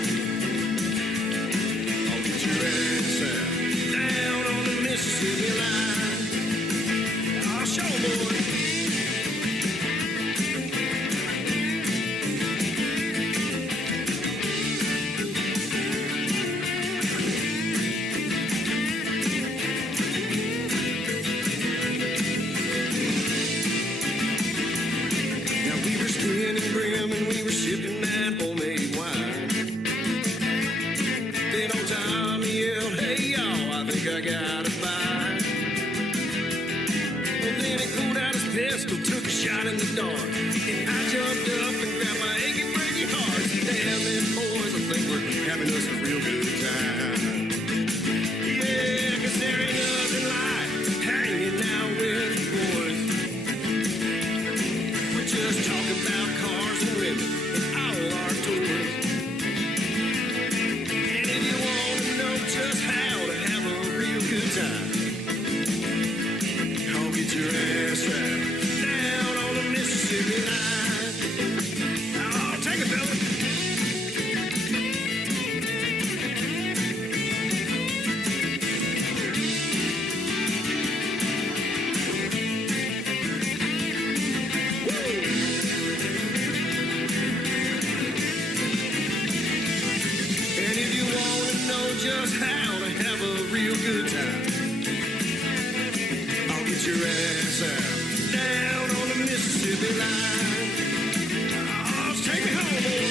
I'll get your ass out down on the Mississippi line. I'll show 'em, boy. Now we were spinning brim and we were sipping that homemade wine. Then old Tommy yelled, hey y'all, I think I got a fight. Well then he pulled out his pistol, took a shot in the dark, and I jumped up and grabbed my achy breaky heart. Said, damn it boys, I think we're having us a real good time. Yeah, 'cause there ain't nothing like hanging out with the boys. We're just talking about cars and women and all our toys. And if you want to know just how to have a real good time, I'll get your ass out down on the Mississippi line. Oh, take it, fella. And if you want to know just how to have a real good time, I'll get your ass out down on the Mississippi line. Oh, take me home, boy.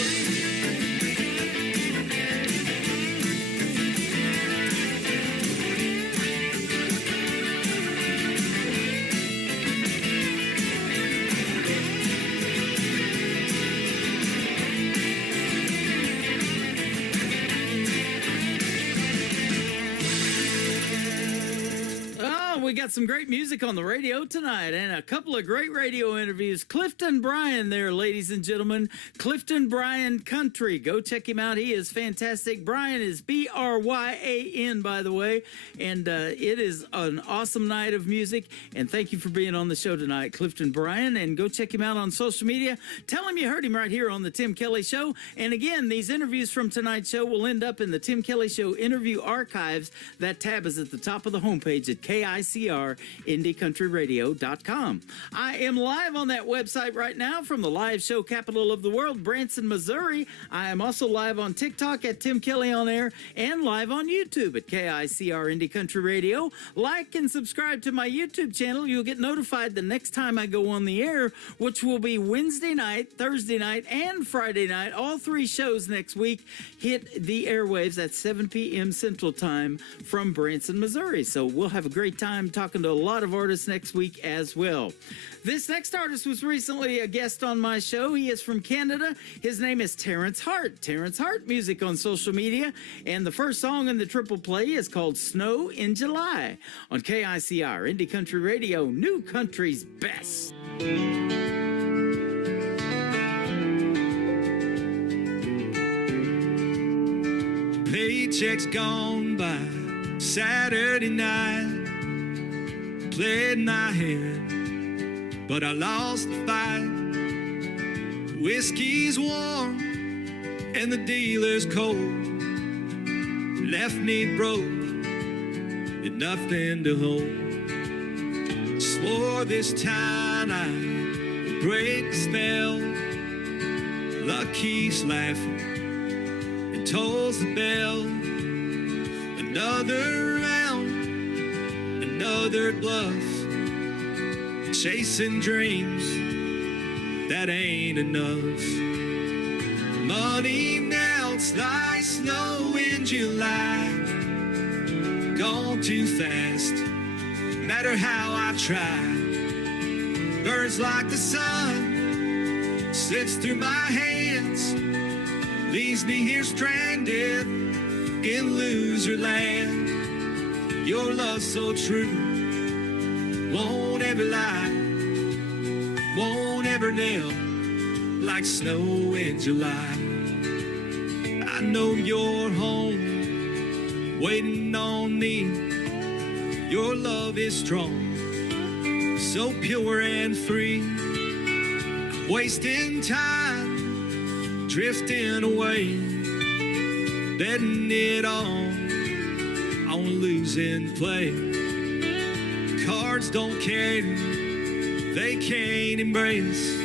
Oh, we got some great music on the radio tonight and a couple of great radio interviews. Clifton Bryan there, ladies and gentlemen. Clifton Bryan Country. Go check him out. He is fantastic. Bryan is Bryan, by the way. And it is an awesome night of music. And thank you for being on the show tonight, Clifton Bryan. And go check him out on social media. Tell him you heard him right here on the Tim Kelly Show. And again, these interviews from tonight's show will end up in the Tim Kelly Show interview archives. That tab is at the top of the homepage at KICR-IndieCountryRadio.com. I am live on that website right now from the live show capital of the world, Branson, Missouri. I am also live on TikTok at Tim Kelly On Air and live on YouTube at KICR Indie Country Radio. Like and subscribe to my YouTube channel. You'll get notified the next time I go on the air, which will be Wednesday night, Thursday night, and Friday night. All 3 shows next week hit the airwaves at 7 p.m. Central Time from Branson, Missouri. So we'll have a great time talking to a lot of artists next week as well. This next artist was recently a guest on my show. He is from Canada. His name is Terrence Hart. Terrence Hart Music on social media. And the first song in the triple play is called Snow in July on KICR Indie Country Radio, New Country's best. Paychecks gone by Saturday night. Played my hand, but I lost the fight. Whiskey's warm and the dealer's cold. Left knee broke and nothing to hold. Swore this time night, break the spell. Luck keeps laughing and tolls the bell. Another round, another bluff, chasing dreams that ain't enough. Money melts like snow in July, gone too fast, no matter how I try. Burns like the sun, slips through my hands, leaves me here stranded in loser land. Your love's so true, won't ever lie, won't ever nail like snow in July. I know you're home, waiting on me. Your love is strong, so pure and free. Wasting time, drifting away, betting it on losing play. Cards don't care, they can't embrace,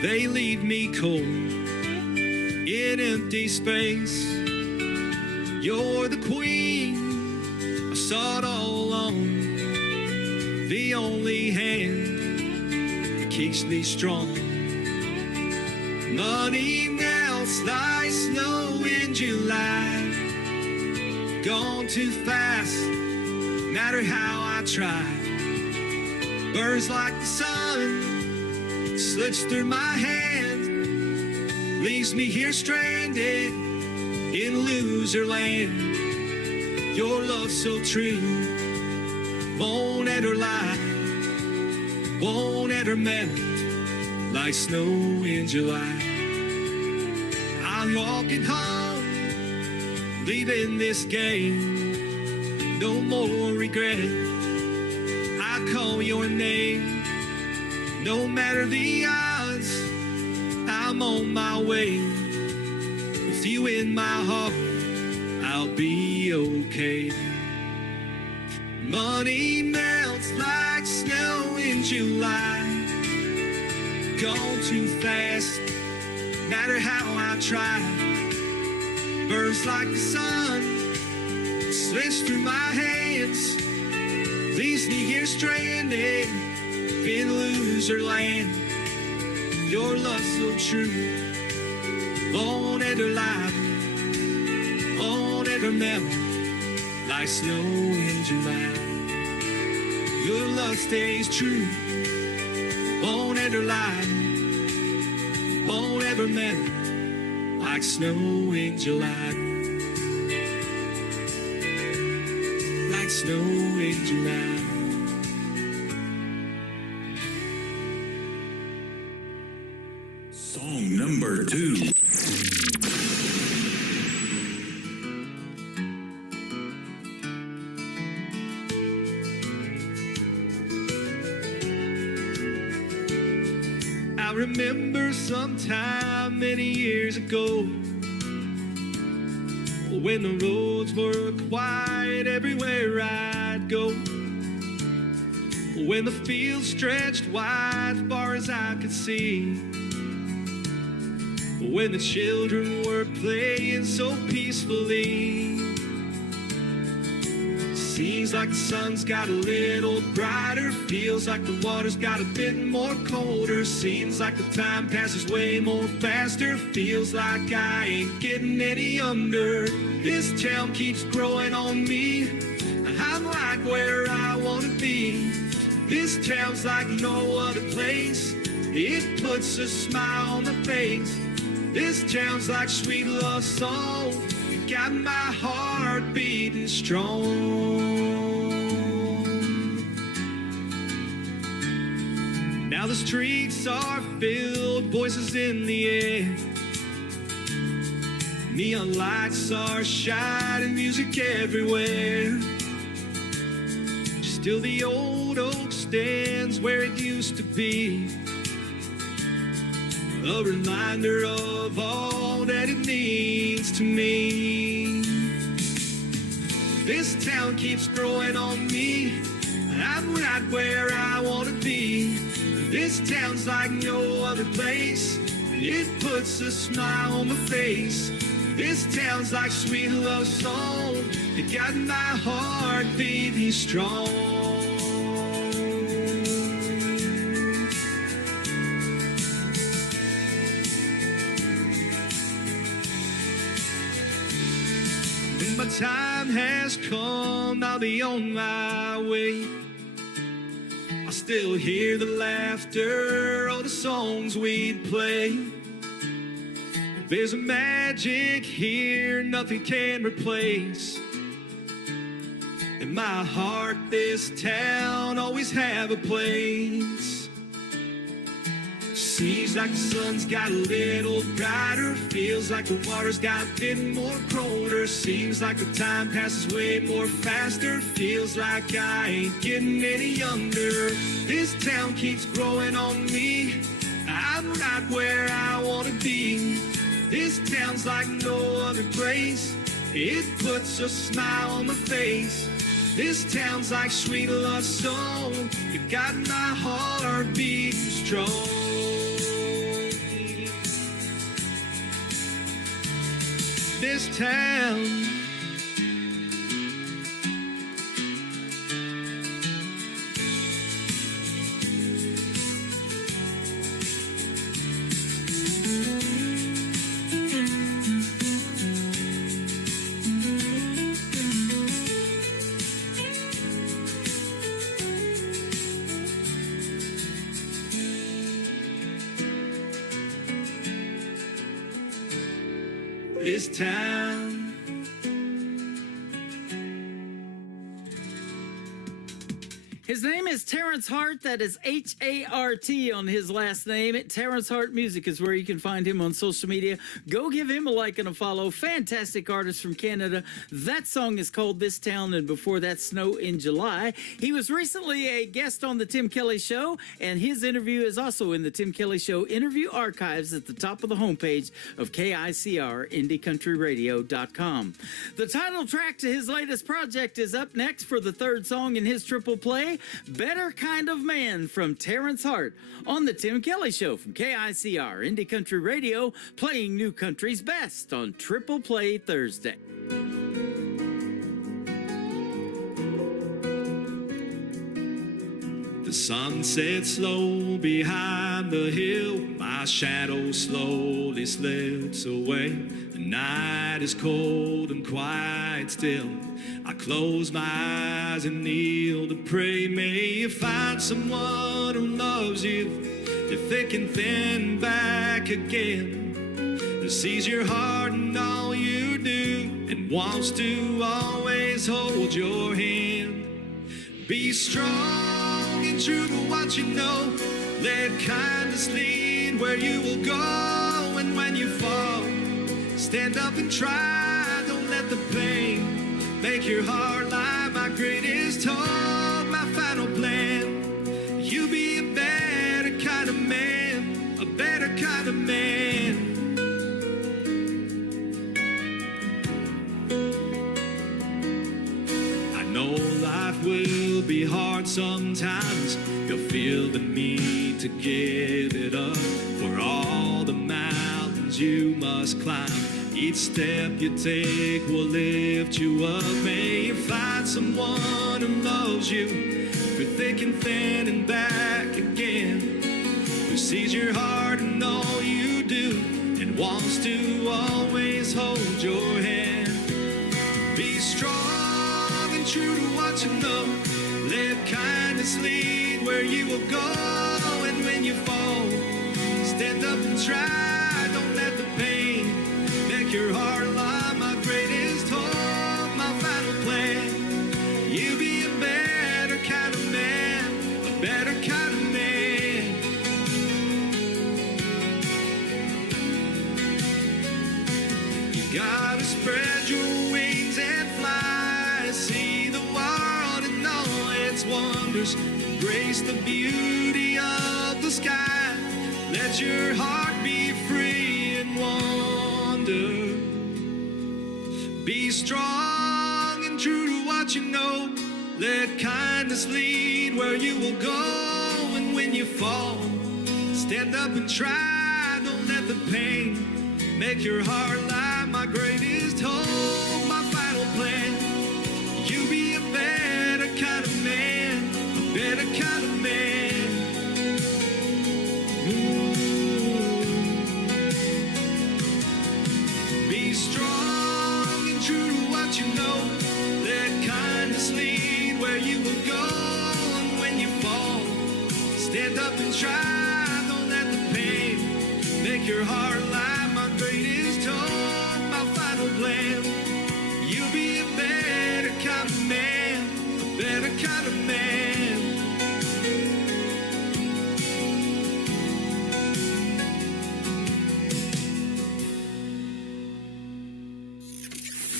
they leave me cold in empty space. You're the queen, I saw it all along, the only hand that keeps me strong. Money melts like snow in July, gone too fast, no matter how I try. Burns like the sun, slips through my hand, leaves me here stranded in loser land. Your love's so true, won't ever lie, won't ever melt like snow in July. I'm walking home, leaving this game, no more regret. I call your name, no matter the odds, I'm on my way. With you in my heart, I'll be okay. Money melts like snow in July, gone too fast, no matter how I try. Burns like the sun, slips through my hands, leaves me here stranded in loser land. Your love's so true, won't ever lie, won't ever melt like snow in July. Your love stays true, won't ever lie, won't ever melt like snow in July. Like snow in July. Song number 2. I remember sometime many years ago, when the roads were quiet everywhere I'd go, when the fields stretched wide far as I could see, when the children were playing so peacefully. Seems like the sun's got a little brighter, feels like the water's got a bit more colder. Seems like the time passes way more faster, feels like I ain't getting any younger. This town keeps growing on me, I'm like where I wanna be. This town's like no other place, it puts a smile on my face. This town's like sweet love song, got my heart beating strong. Now the streets are filled, voices in the air, neon lights are shining, music everywhere. Still the old oak stands where it used to be, a reminder of all that it means to me. This town keeps growing on me, I'm right where I want to be. This town's like no other place. It puts a smile on my face. This town's like sweet love song. It got my heart beating strong. When my time has come, I'll be on my way. I still hear the laughter of the songs we'd play. There's a magic here nothing can replace. In my heart, this town always have a place. Seems like the sun's got a little brighter. Feels like the water's got a bit more colder. Seems like the time passes way more faster. Feels like I ain't getting any younger. This town keeps growing on me. I'm right where I wanna be. This town's like no other place. It puts a smile on my face. This town's like sweet love song. You got my heart beating strong. This town, this town. His name is Terrence Hart. That is H-A-R-T on his last name. Terrence Hart Music is where you can find him on social media. Go give him a like and a follow. Fantastic artist from Canada. That song is called This Town, and before that, Snow in July. He was recently a guest on the Tim Kelly Show, and his interview is also in the Tim Kelly Show interview archives at the top of the homepage of KICR, IndieCountryRadio.com. The title track to his latest project is up next for the third song in his triple play. Better Kind of Man from Terrence Hart on the Tim Kelly Show from KICR Indie Country Radio, playing new country's best on Triple Play Thursday. The sun sets slow behind the hill. My shadow slowly slips away. The night is cold and quiet still. I close my eyes and kneel to pray. May you find someone who loves you, they're thick and thin back again, who sees your heart and all you do, and wants to always hold your hand. Be strong and true to what you know. Let kindness lead where you will go. And when you fall, stand up and try. Don't let the pain make your heart lie. My greatest hope, my final plan. You be a better kind of man, a better kind of man. I know life will be hard sometimes. You'll feel the need to give it up for all the mountains you must climb. Each step you take will lift you up. May you find someone who loves you through thick and thin and back again, who sees your heart and all you do, and wants to always hold your hand. Be strong and true to what you know. Let kindness lead where you will go. And when you fall, stand up and try. Don't let the pain make your heart lie. My greatest hope, my final plan. You be a better kind of man, a better kind of man. You gotta spread your wings and fly. See the world and all its wonders. Embrace the beauty of the sky. Let your heart be free and wander. Be strong and true to what you know. let kindness lead where you will go. And when you fall, stand up and try. Don't let the pain make your heart lie. My greatest hope, my final plan. You be a better kind of man, a better kind of man. Be strong and true to what you know. Let kindness lead where you will go. And when you fall, stand up and try. Don't let the pain make your heart lie. My greatest hope, my final plan. You'll be a better kind of man, a better kind of man.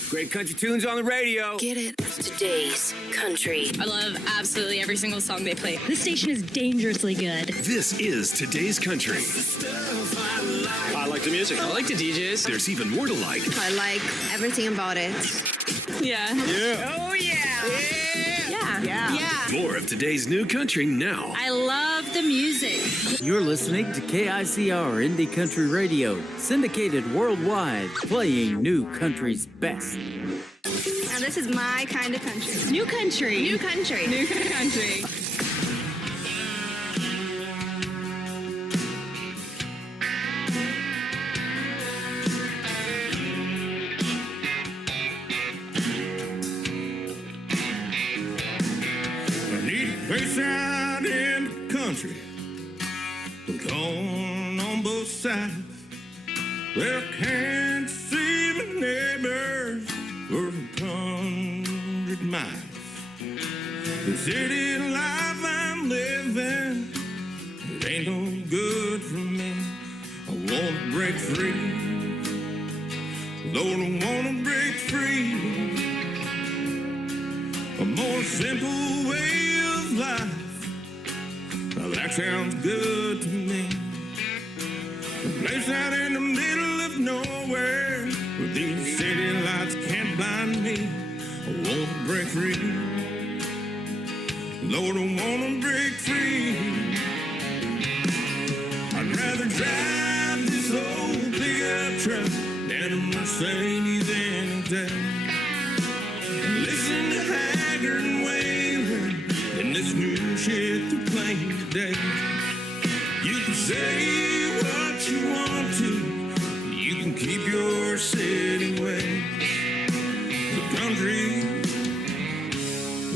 Great country tunes on the radio. Get it? Today's country. I love absolutely every single song they play. This station is dangerously good. This is Today's Country. I like the music. I like the DJs. There's even more to like. I like everything about it. Yeah. Yeah. Oh, yeah. Yeah. More of today's new country now. I love the music. You're listening to KICR Indie Country Radio, syndicated worldwide, playing new country's best. Now this is my kind of country. New country. New country. New country. Place out in the country, with corn on both sides, where I can't see my neighbors for 100 miles. The city life I'm living, it ain't no good for me. I wanna break free, Lord, I wanna break free. A more simple way of life, now that sounds good to me. A place out in the middle of nowhere, where these city lights can't blind me. I wanna break free, Lord, I wanna break free. I'd rather drive this old pickup truck than a Mercedes any day. Listen to Haggard and Waylon and this new shit they're playing today. You can say what you want to, you can keep your city ways. The country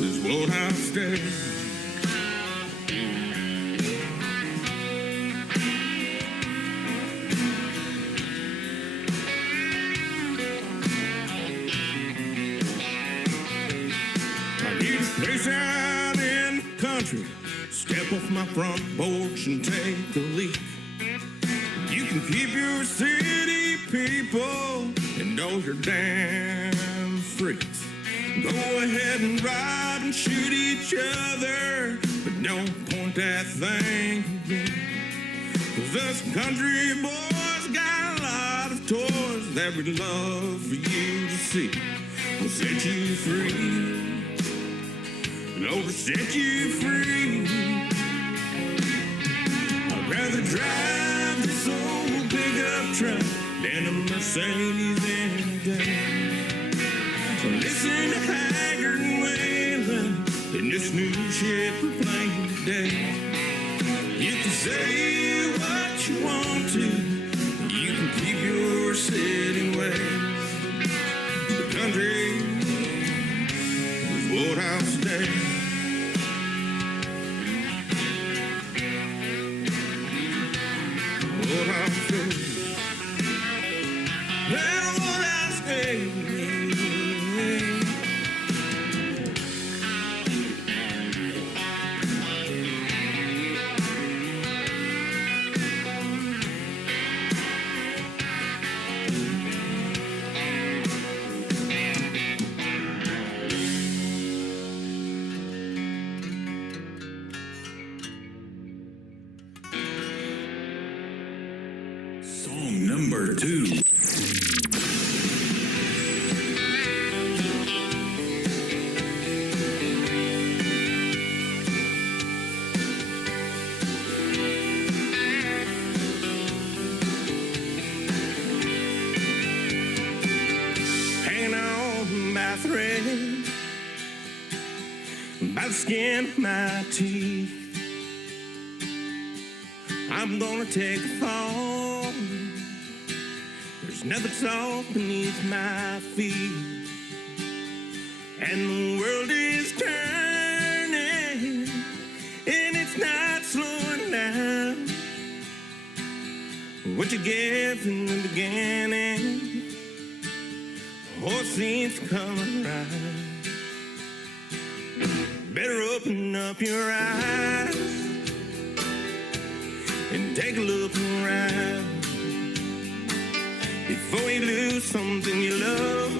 is what I stay. Place out in the country, step off my front porch and take a leak. You can keep your city people and all your damn freaks. Go ahead and rob and shoot each other, but don't point that thing at me. 'Cause us country boys got a lot of toys that we'd love for you to see. We'll set you free, Lord, to set you free. I'd rather drive this old pickup truck than a Mercedes any day. So listen to Haggard and Waylon and this new shit we're playing today. You can say what you want to, you can keep your city ways. The country is what I'll stay. What I'll stay. Well, what I'll stay. Song number 2. by the skin of my teeth. I'm gonna take a fall. There's nothing soft beneath my feet, and the world is turning, and it's not slowing down. What you gave in the beginning, all seems to come around. Better open up your eyes and take a look around before you lose something you love.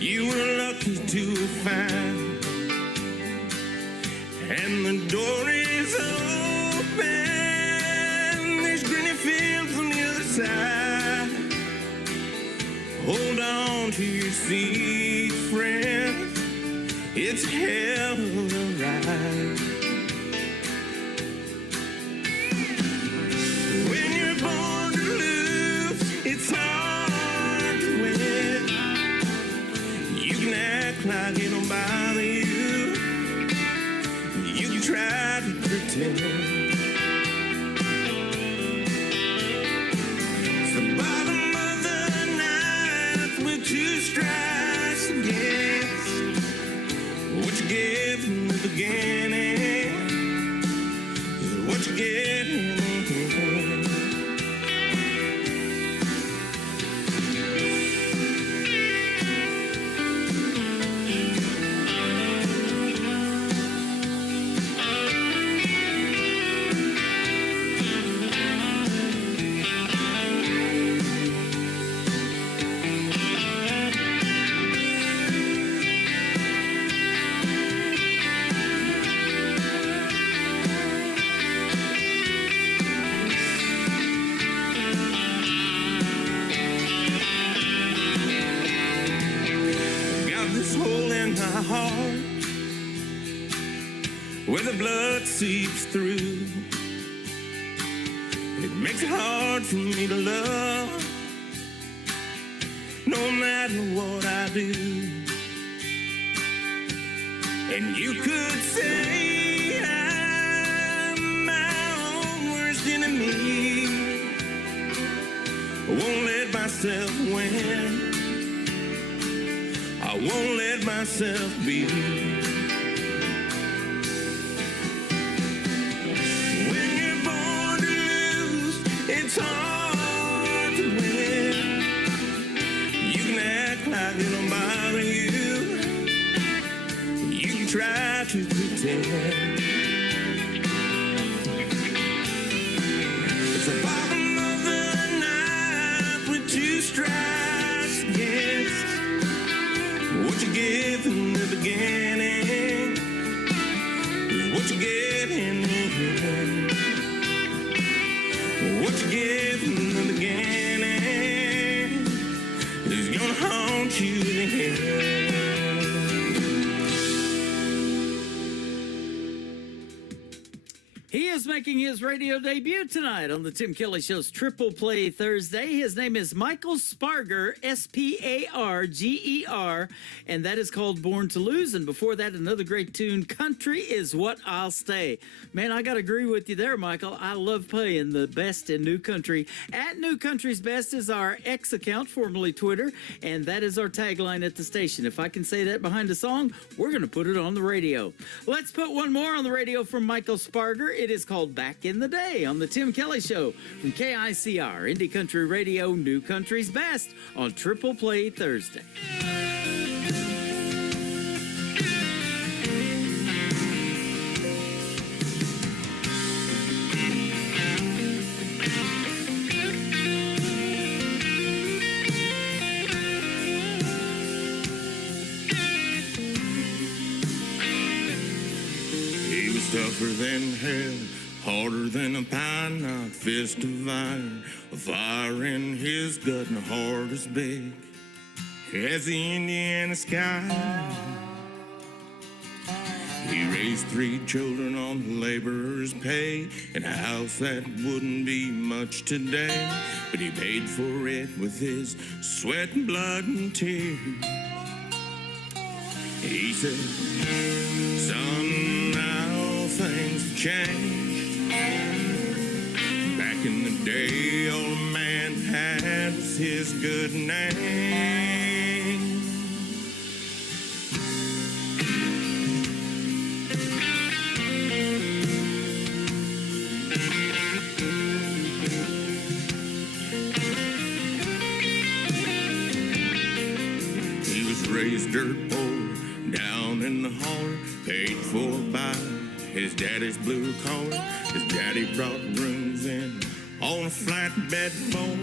You were lucky to find, and the door is open. There's greener fields on the other side. Hold on to your seat, friend. It's a hell of a ride. When you're born to lose, it's hard to win. You can act like it don't bother you. You can try to pretend. It's the bottom of the ninth with two strikes against. What you give in the beginning is what you get in the end. Heart where the blood seeps through. It makes it hard for me to love, no matter what I do. And you could say I'm my own worst enemy. I won't let myself win. I won't let myself be. When you're born to lose, it's hard to win. You can act like it don't bother you. You can try to pretend. It's the bottom of the ninth with two strikes against. What you give in the beginning is what you get in the end. What you give in the beginning is gonna haunt you in the end. He is making his radio debut tonight on the Tim Kelly Show's Triple Play Thursday. His name is Michael Sparger, Sparger, and that is called Born to Lose. And before that, another great tune, Country Is What I'll Stay. Man, I got to agree with you there, Michael. I love playing the best in New Country. At New Country's Best is our X account, formerly Twitter, and that is our tagline at the station. If I can say that behind a song, we're going to put it on the radio. Let's put one more on the radio from Michael Sparger. It is called Back in the Day on the Tim Kelly Show from KICR, Indie Country Radio, New Country's Best on Triple Play Thursday. He was tougher than hell, harder than a pine knot, fist of iron, a fire in his gut and a heart as big as the Indiana sky. He raised 3 children on the laborer's pay in a house that wouldn't be much today, but he paid for it with his sweat and blood and tears. He said, son, now things have changed. Back in the day, all a man had was his good name. He was raised dirt poor down in the holler, paid for by his daddy's blue collar. His daddy brought rooms in on a flatbed boat.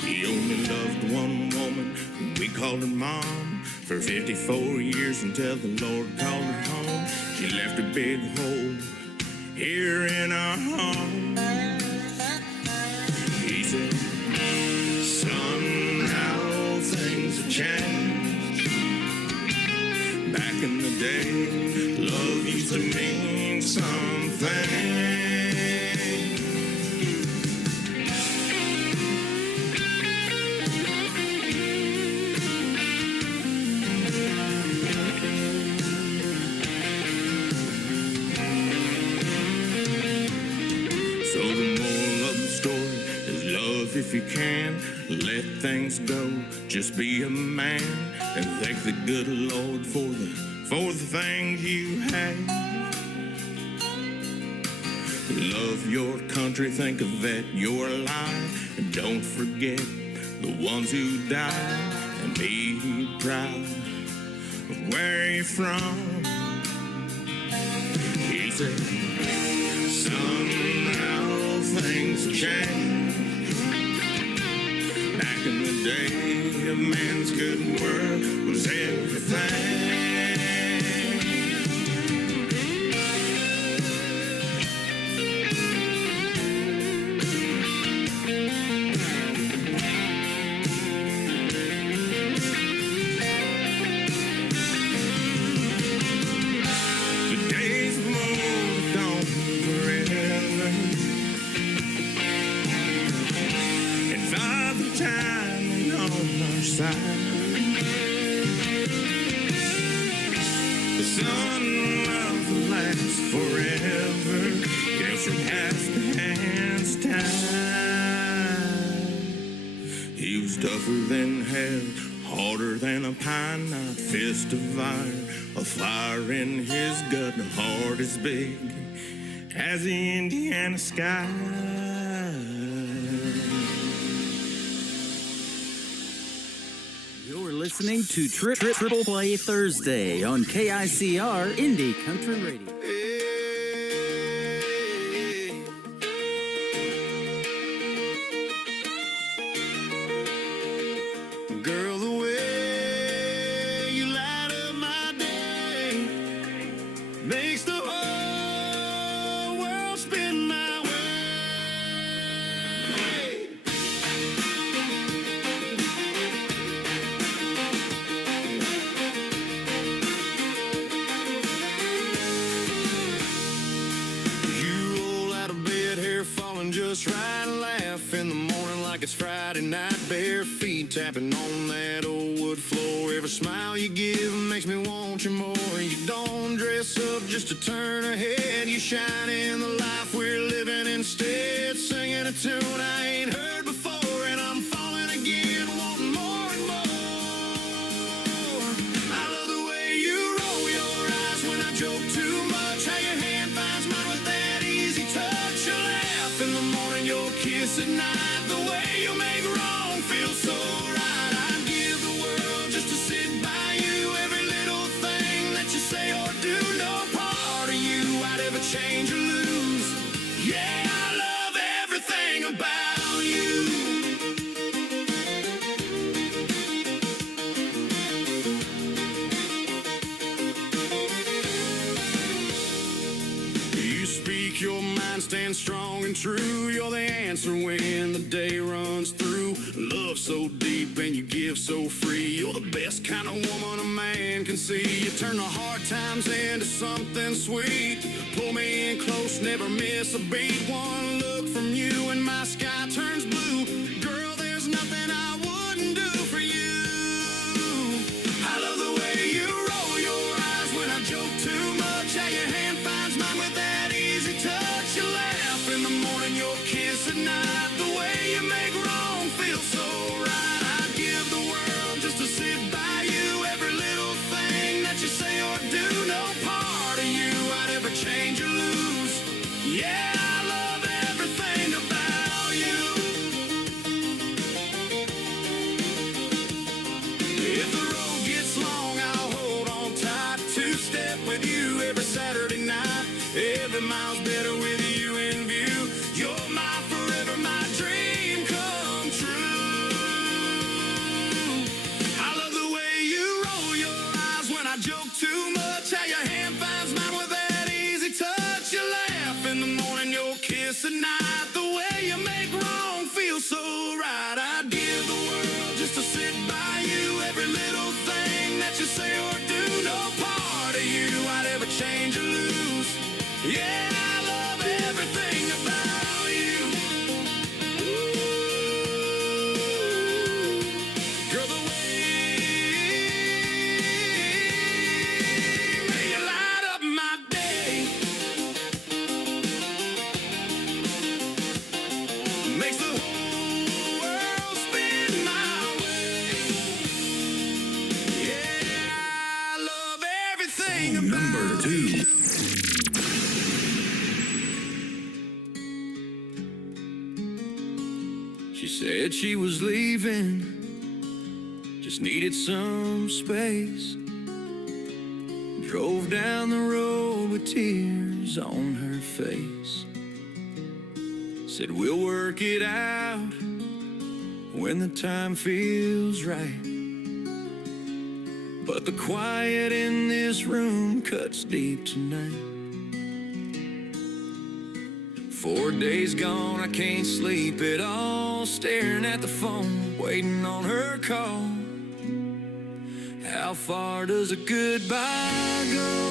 He only loved one woman, we called her Mom, for 54 years until the Lord called her home. She left a big hole here in our home. He said, son, how things have changed. Back in the day, love used to mean something. So the moral of the story is love if you can. Let things go, just be a man, and thank the good Lord for the things you have. Love your country, think of that you're alive, and don't forget the ones who died, and be proud of where you're from. He said, son, how things have changed. Back in the day, a man's good word was everything. The days moved on forever, and Father Time on our side. The sun love will last forever, gifts from half the hands tied. He was tougher than hell, harder than a pine knot, fist of iron, a fire in his gut, and a heart as big as the Indiana sky. You're listening to Triple Play Thursday on KICR Indie Country Radio. Girl, the way you light up my day makes the whole world spin my way. You roll out of bed, hair falling just right, laugh in the morning like it's Friday night, bare feet tapping on that old wood floor. Every smile you give makes me want you more. You don't dress up just to turn a head, you shine in the life we're living instead, singing a tune I ain't heard before, and I'm falling again, wanting more and more. I love the way you roll your eyes when I joke too much, how your hand finds mine with that easy touch. You laugh in the morning, your kiss at night, the way you make wrong feel so right. I'd give the world just to sit by you. Every little thing that you say or do, no part of you I'd ever change or lose. Yeah, I love everything about you. You speak your mind, stand strong and true. You're the answer when the day runs through. Love so deep and you give so free. You're the best kind of woman a man can see. You turn the hard times into something sweet. Pull me in close, never miss a beat. One look from you and my sky turns blue. Girl, there's nothing I wouldn't do for you. I miles better with you in view. You're my forever, my dream come true. I love the way you roll your eyes when I joke too much. How your hand finds mine with that easy touch. You laugh in the morning, your kiss at night. The way you make wrong feel so right. I'd give the world just to sit by you. Every little thing that you say or do, no part of you I'd ever change or lose. Yeah, I love everything about you. Ooh, girl, the way you light up my day makes the whole world spin my way. Yeah, I love everything about Number 2. She said she was leaving, just needed some space. Drove down the road with tears on her face. Said we'll work it out when the time feels right. But the quiet in this room cuts deep tonight. 4 days gone, I can't sleep at all. Staring at the phone, waiting on her call. How far does a goodbye go?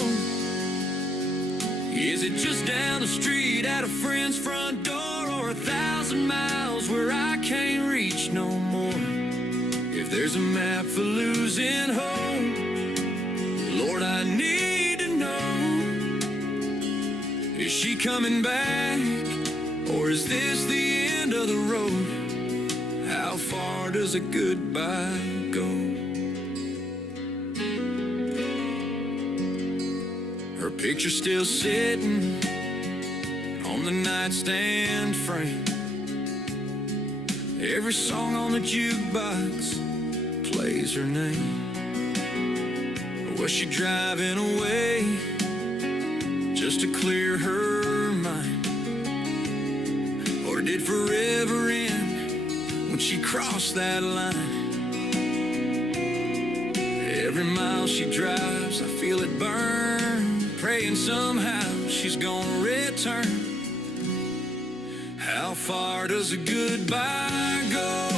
Is it just down the street at a friend's front door, or 1,000 miles where I can't reach no more? If there's a map for losing hope, Lord, I need to know. Is she coming back, or is this the end of the road? How far does a goodbye go? Her picture's still sitting on the nightstand frame. Every song on the jukebox plays her name. Was she driving away just to clear her mind? Or did forever end when she crossed that line? Every mile she drives, I feel it burn, praying somehow she's gonna return. How far does a goodbye go?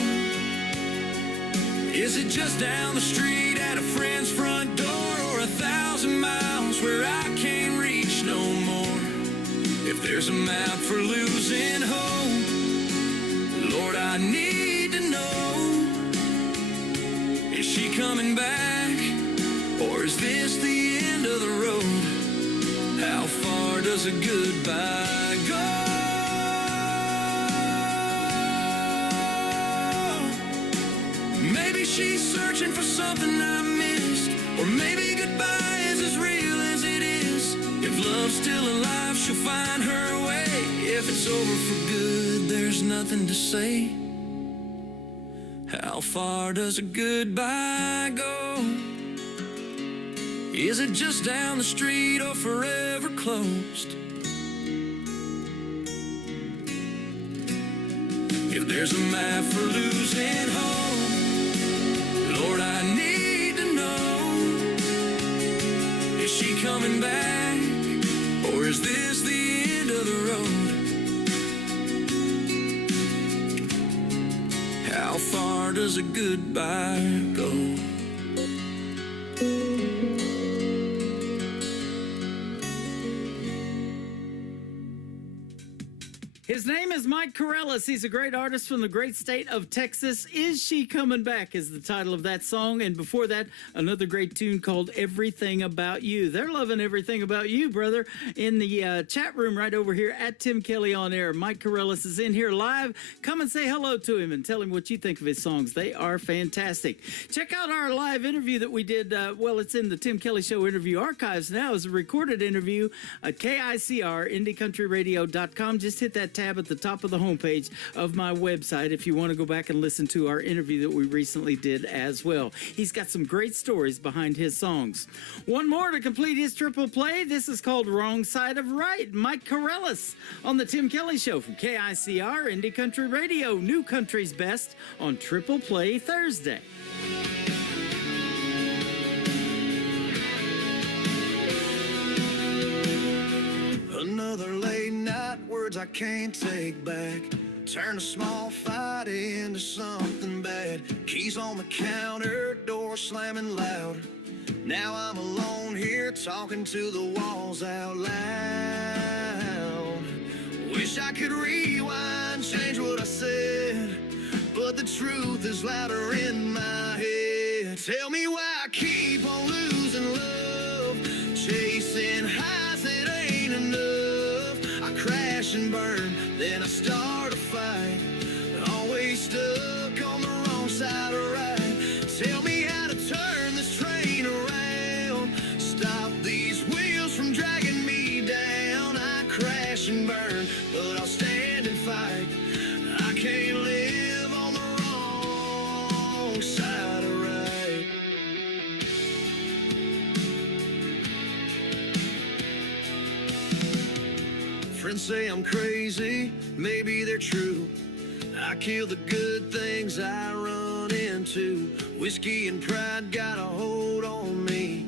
Is it just down the street at a friend's front door, or 1,000 miles where I can't reach no more? If there's a map for losing hope, Lord, I need to know. Is she coming back, or is this the end of the road? How far does a goodbye go? Maybe she's searching for something I missed, or maybe goodbye is as real as it is. If love's still alive, she'll find her way. If it's over for good, there's nothing to say. How far does a goodbye go? Is it just down the street or forever closed? If there's a map for losing hope, Lord, I need to know. Is she coming back, or is this the end of the road? How far does a goodbye go? His name is Mike Corellis. He's a great artist from the great state of Texas. Is She Coming Back is the title of that song. And before that, another great tune called Everything About You. They're loving everything about you, brother. In the chat room right over here at Tim Kelly On Air, Mike Corellis is in here live. Come and say hello to him and tell him what you think of his songs. They are fantastic. Check out our live interview that we did. It's in the Tim Kelly Show interview archives now. It's a recorded interview at KICR, IndieCountryRadio.com. Just hit that tab tab at the top of the homepage of my website if you want to go back and listen to our interview that we recently did as well. He's got some great stories behind his songs. One more to complete his triple play. This is called Wrong Side of Right. Mike Corellis on the Tim Kelly Show from KICR Indie Country Radio. New Country's Best on Triple Play Thursday. Another late night, words I can't take back. Turn a small fight into something bad. Keys on the counter, door slamming loud. Now I'm alone here talking to the walls out loud. Wish I could rewind, change what I said, but the truth is louder in my head. Tell me why I keep on losing love, chasing highs that ain't enough. I crash and burn, then I start a fight, always stuck on the wrong side of right. Tell me how to turn this train around, stop these wheels from dragging me down. I crash and burn, but I'll stand and fight. I can't live on the wrong side of right. Friends say I'm crazy, maybe they're true. I kill the good things I run into. Whiskey and pride got a hold on me,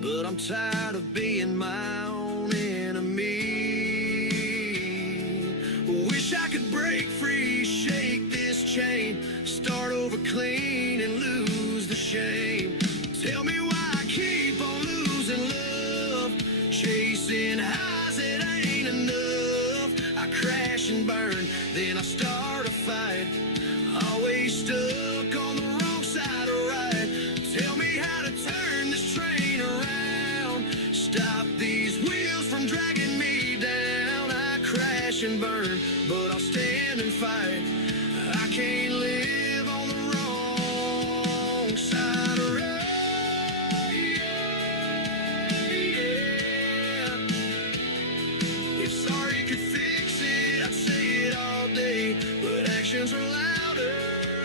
but I'm tired of being my own enemy. Wish I could break free, shake this chain, start over clean and lose the shame. Tell me why I keep on losing love, chasing highs that ain't enough. I crash and burn, then I start a fight, always stuck on the wrong side of right. Tell me how to turn this train around, stop these wheels from dragging me down. I crash and burn, but I'll stand and fight. I can't live on the wrong side of right. If sorry could fix it, I'd say it all day, but actions are louder.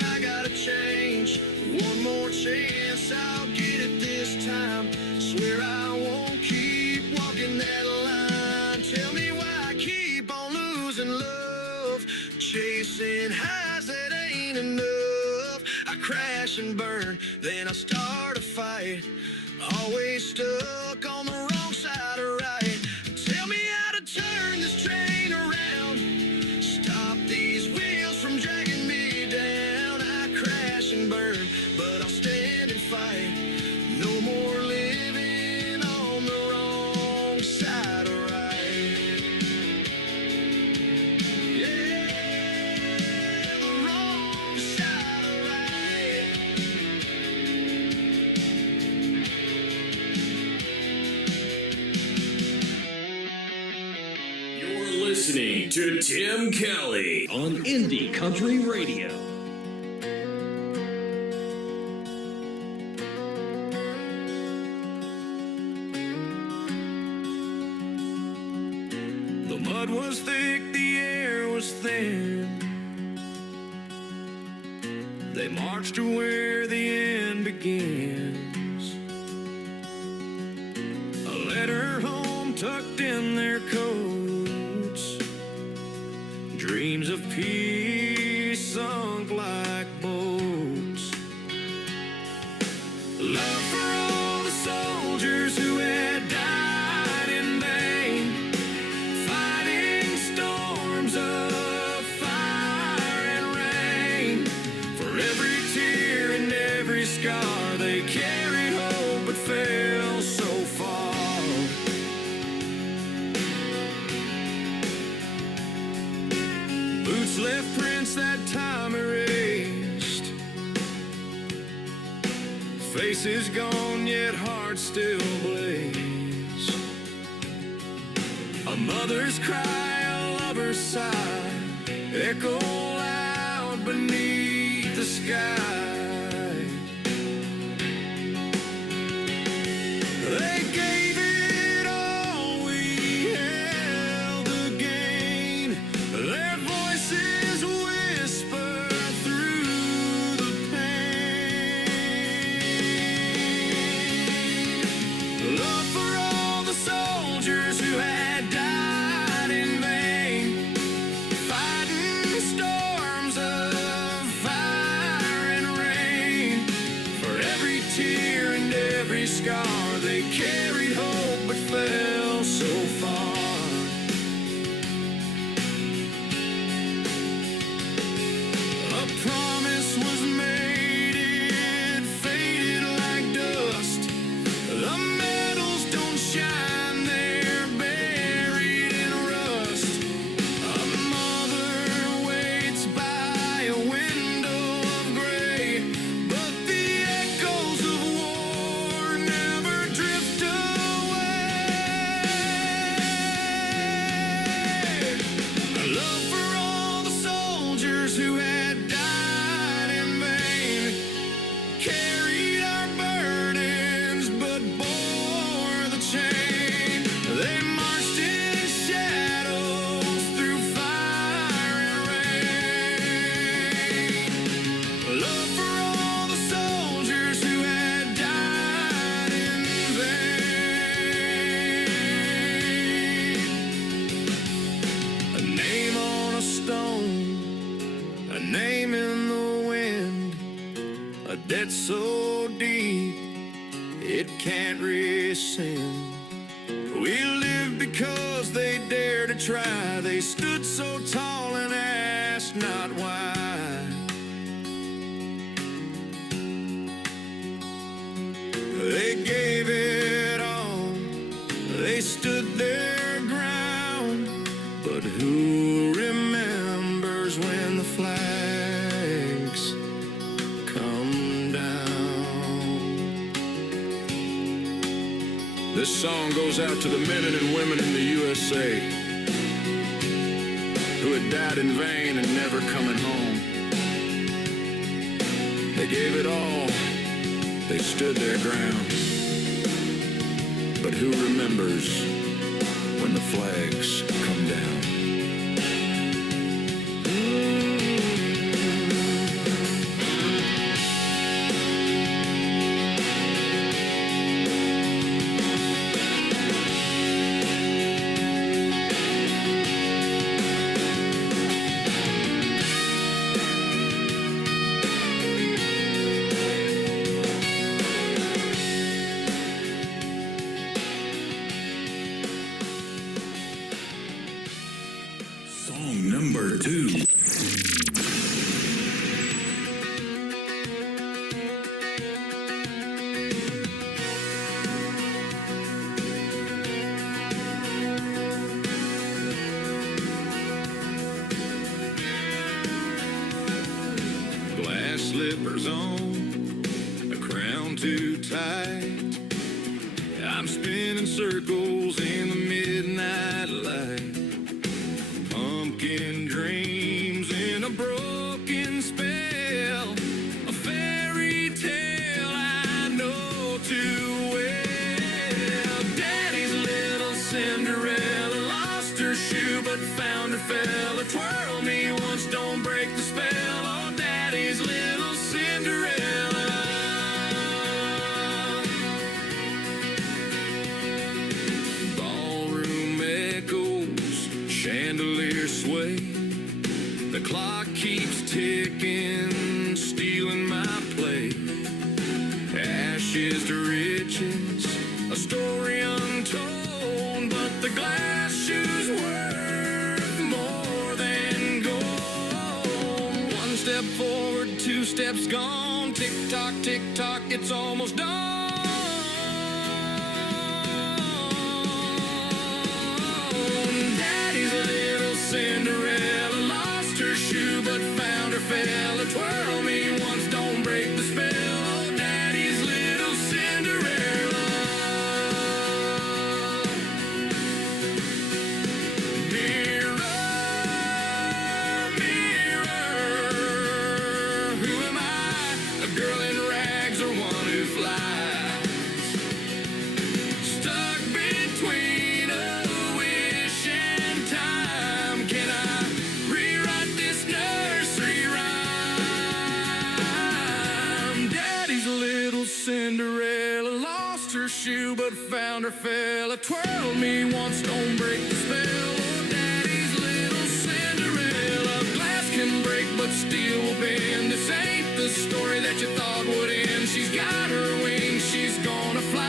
I gotta change. One more chance, I'll get it this time. Swear I won't keep walking that line. Tell me why I keep on losing love, chasing highs that ain't enough. I crash and burn, then I start a fight, always stuck on the wrong side of right. Tell me how to turn this train around, stop these wheels from dragging me down. I crash and burn, but I'll stand and fight. No more living on the wrong side of right. Yeah, the wrong side of right. You're listening to Tim Kelly on Indie Country Radio. The mud was thick, the air was thin. They marched to where the end begins. A letter home tucked in their coats. Dreams of peace sunk like boats. Love for all the soldiers who had died in vain, fighting storms of fire and rain. For every tear and every scar, they carried hope but fell so far. Boots left prints that time erased. Faces gone, yet hearts still blaze. A mother's cry, a lover's sigh, echo loud beneath the sky. They gave it all, we held the gain. They every scar. They carried hope but fell so far. A promise was made, it faded like dust. The metals don't shine, they're buried in rust. A mother waits by a window of gray, but the echoes of war never drift away. A love for all the soldiers who had died in vain, carried our burdens but bore the chain. They marched in shadows through fire and rain. Love for all the soldiers who had died in vain. A name on a stone, a name in the wind, a debt so deep it can't rescind. We lived because they dared to try. They stood so tall and asked not why. They gave it all. They stood their ground. But who remembers when the flags come down? This song goes out to the men and women in the USA who had died in vain and never coming home. They gave it all. They stood their ground. But who remembers when the flags come down? Song number 2. Glass slippers on, a crown too tight. I'm spinning circles in the midnight light. Pumpkin dreams in a broken spell. A fairy tale I know too well. Daddy's little Cinderella lost her shoe but found her fella. Twirl me once, don't break the spell. Oh, Daddy's little Cinderella. Ballroom echoes, chandelier sway. The clock keeps ticking, stealing my play. Ashes to riches, a story untold. But the glass shoe's worth more than gold. One step forward, two steps gone. Tick tock, it's almost dawn. Daddy's little Cinderella lost her shoe but found her fella. Twirl me once, don't break the spell. Oh, Daddy's little Cinderella. Mirror, mirror, who am I? A girl in rags or one who flies? Stuck between a wish and time. Can I rewrite this nursery rhyme? Daddy's little Cinderella lost her shoe but found her fella. Twirl me once, don't break the spell. Oh, Daddy's little Cinderella. Glass can break but steel will bend. This ain't the story that you thought would end. She's got her wings, she's gonna fly.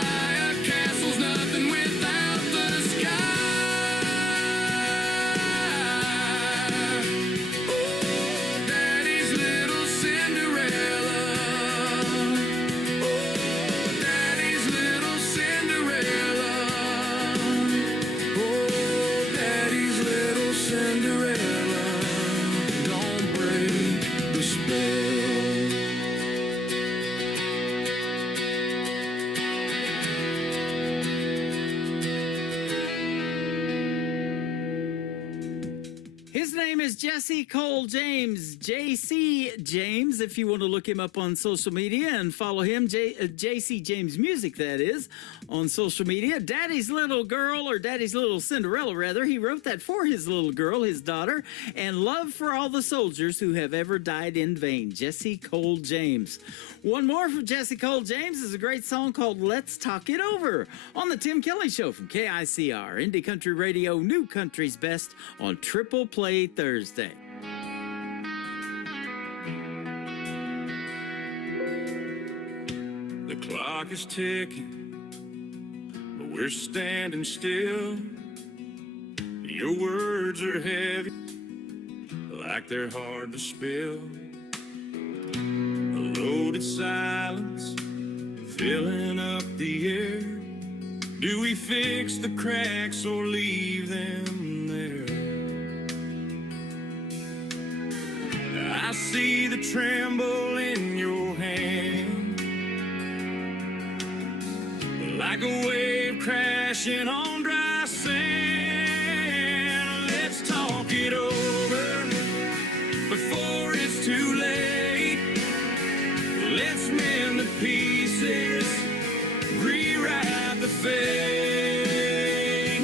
His name is Jesse Cole James, JC James, if you want to look him up on social media and follow him, JC James Music, that is, on social media. Daddy's Little Girl, or Daddy's Little Cinderella, rather, he wrote that for his little girl, his daughter, and love for all the soldiers who have ever died in vain. Jesse Cole James. One more from Jesse Cole James is a great song called Let's Talk It Over on the Tim Kelly Show from KICR, Indie Country Radio, New Country's Best on Triple Play Thursday. The clock is ticking, but we're standing still. Your words are heavy, like they're hard to spill. A loaded silence filling up the air. Do we fix the cracks or leave them there? I see the tremble in your hand, like a wave crashing on dry sand. Let's talk it over before it's too late. Let's mend the pieces, rewrite the fate.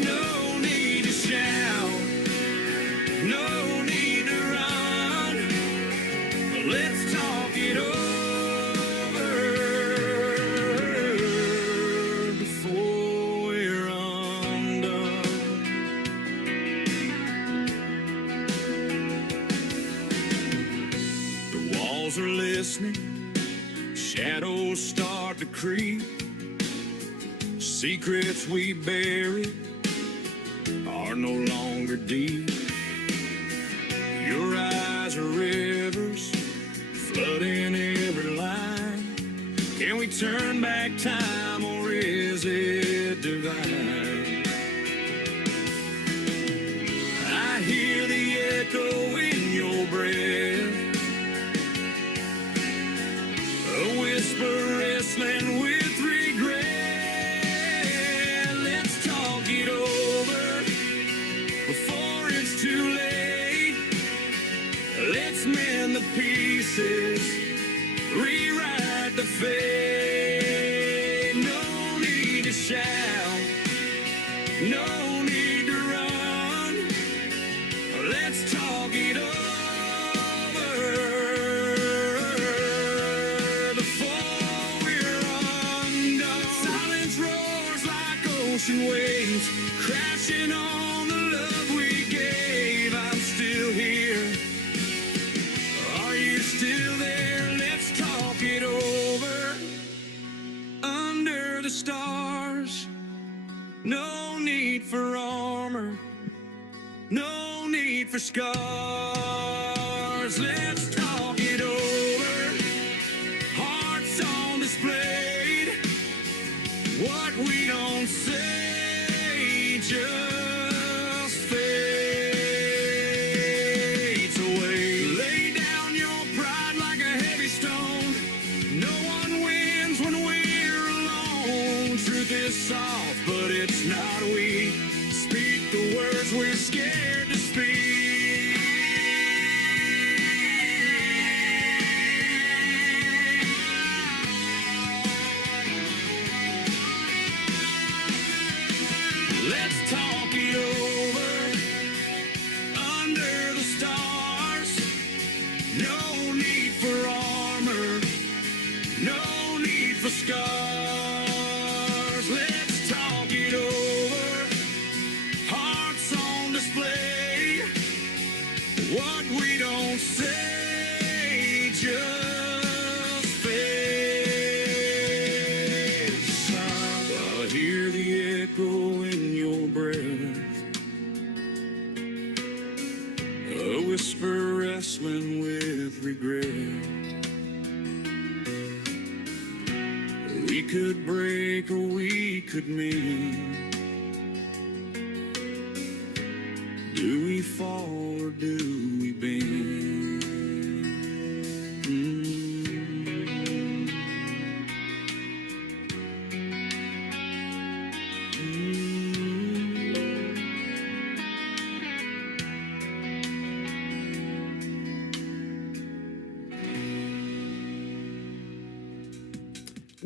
No need to shout, no need to run. Let's talk it over before we're undone. The walls are listening, shadows start to creep. Secrets we buried are no longer deep. Your eyes are rivers flooding every line. Can we turn back time, or is it divine? I hear the echo in your breath, a whisper wrestling with regret. Let's talk it over before it's too late. Let's mend the pieces, rewrite the fate. No need to shout, no need to run. Let's talk it over before we're undone. Silence roars like ocean waves, crashing on the love we gave. I'm still here. Are you still there? Let's talk it over under the stars. No need for armor, no need for scars. Let's talk it over, hearts on display. What we don't say just fades away. Lay down your pride like a heavy stone. No one wins when we're alone. Truth is soft, but it's not weak. Speak the words we're scared to speak. Let's talk it over under the stars. No need for armor, no need for scars. Let's talk it over, hearts on display. What we don't say just fades. I hear the echo in your breath, a whisper wrestling with regret. We could break or we could mend. Do we fall or do we bend?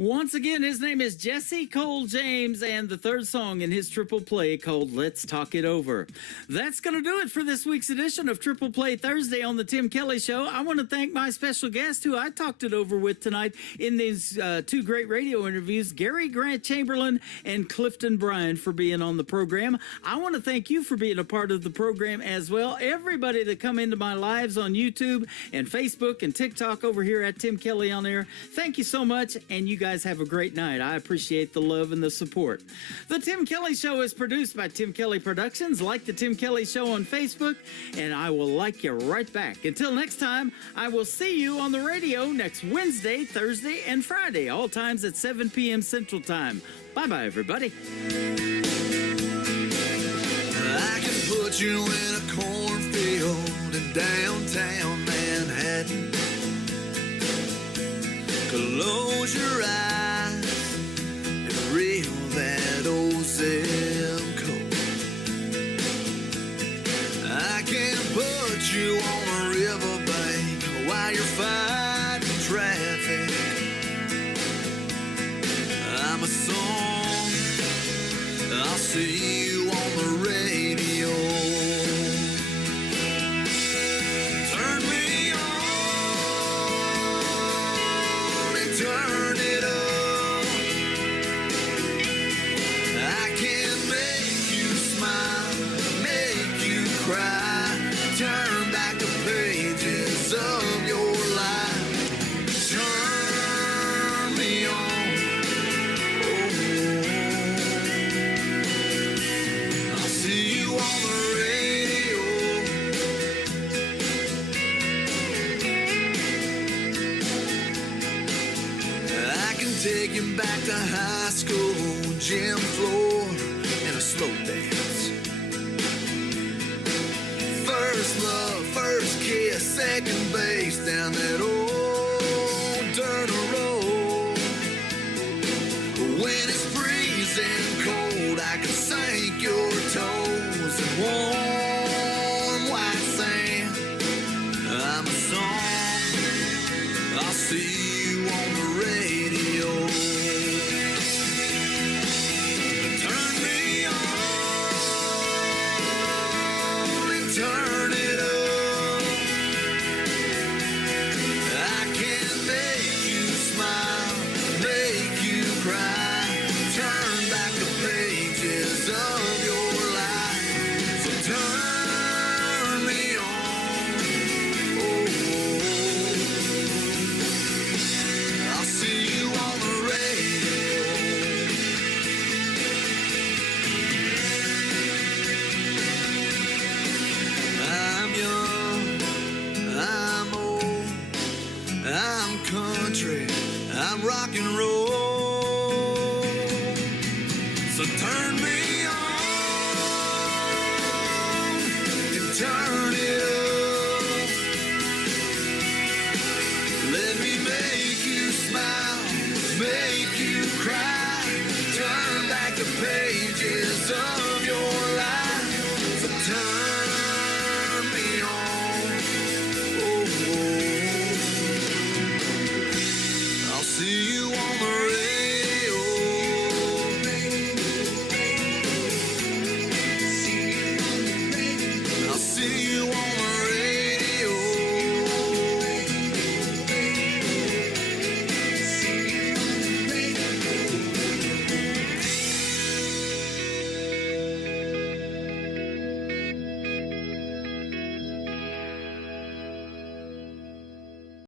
Once again, his name is Jesse Cole James, and the third song in his triple play called Let's Talk It Over. That's going to do it for this week's edition of Triple Play Thursday on the Tim Kelly Show. I want to thank my special guest who I talked it over with tonight in these two great radio interviews, Gary Grant Chamberlain and Clifton Bryan, for being on the program. I want to thank you for being a part of the program as well. Everybody that come into my lives on YouTube and Facebook and TikTok over here at Tim Kelly on Air, thank you so much, and you guys have a great night. I appreciate the love and the support. The Tim Kelly Show is produced by Tim Kelly Productions. Like the Tim Kelly Show on Facebook, and I will like you right back. Until next time, I will see you on the radio next Wednesday, Thursday, and Friday, all times at 7 p.m. Central Time. Bye-bye, everybody. I can put you in a cornfield in downtown Manhattan. Close your eyes and reel that old zip code. I can put you on a riverbank while you're fighting traffic. I'm a song, I'll see you on the radio. Turn me on and turn it up. I can make you smile, make you cry, turn back the pages of your life. Turn me on, I'll see you on the radio. I can take you back to high school, gym floor, and a slow dance. First love, first kiss, second base down that old dirt road. When it's freezing cold, I can sink your toes in warm white sand. I'm a song, I'll see you on the radio. Turn me on and turn it up. I can make you smile, make you cry, turn back the pages of your life. So turn me on, I'll see you on the radio. I'm young, I'm old, I'm country, I'm rock and roll. So turn me on and turn it up. Let me make you smile, make you cry, turn back the pages of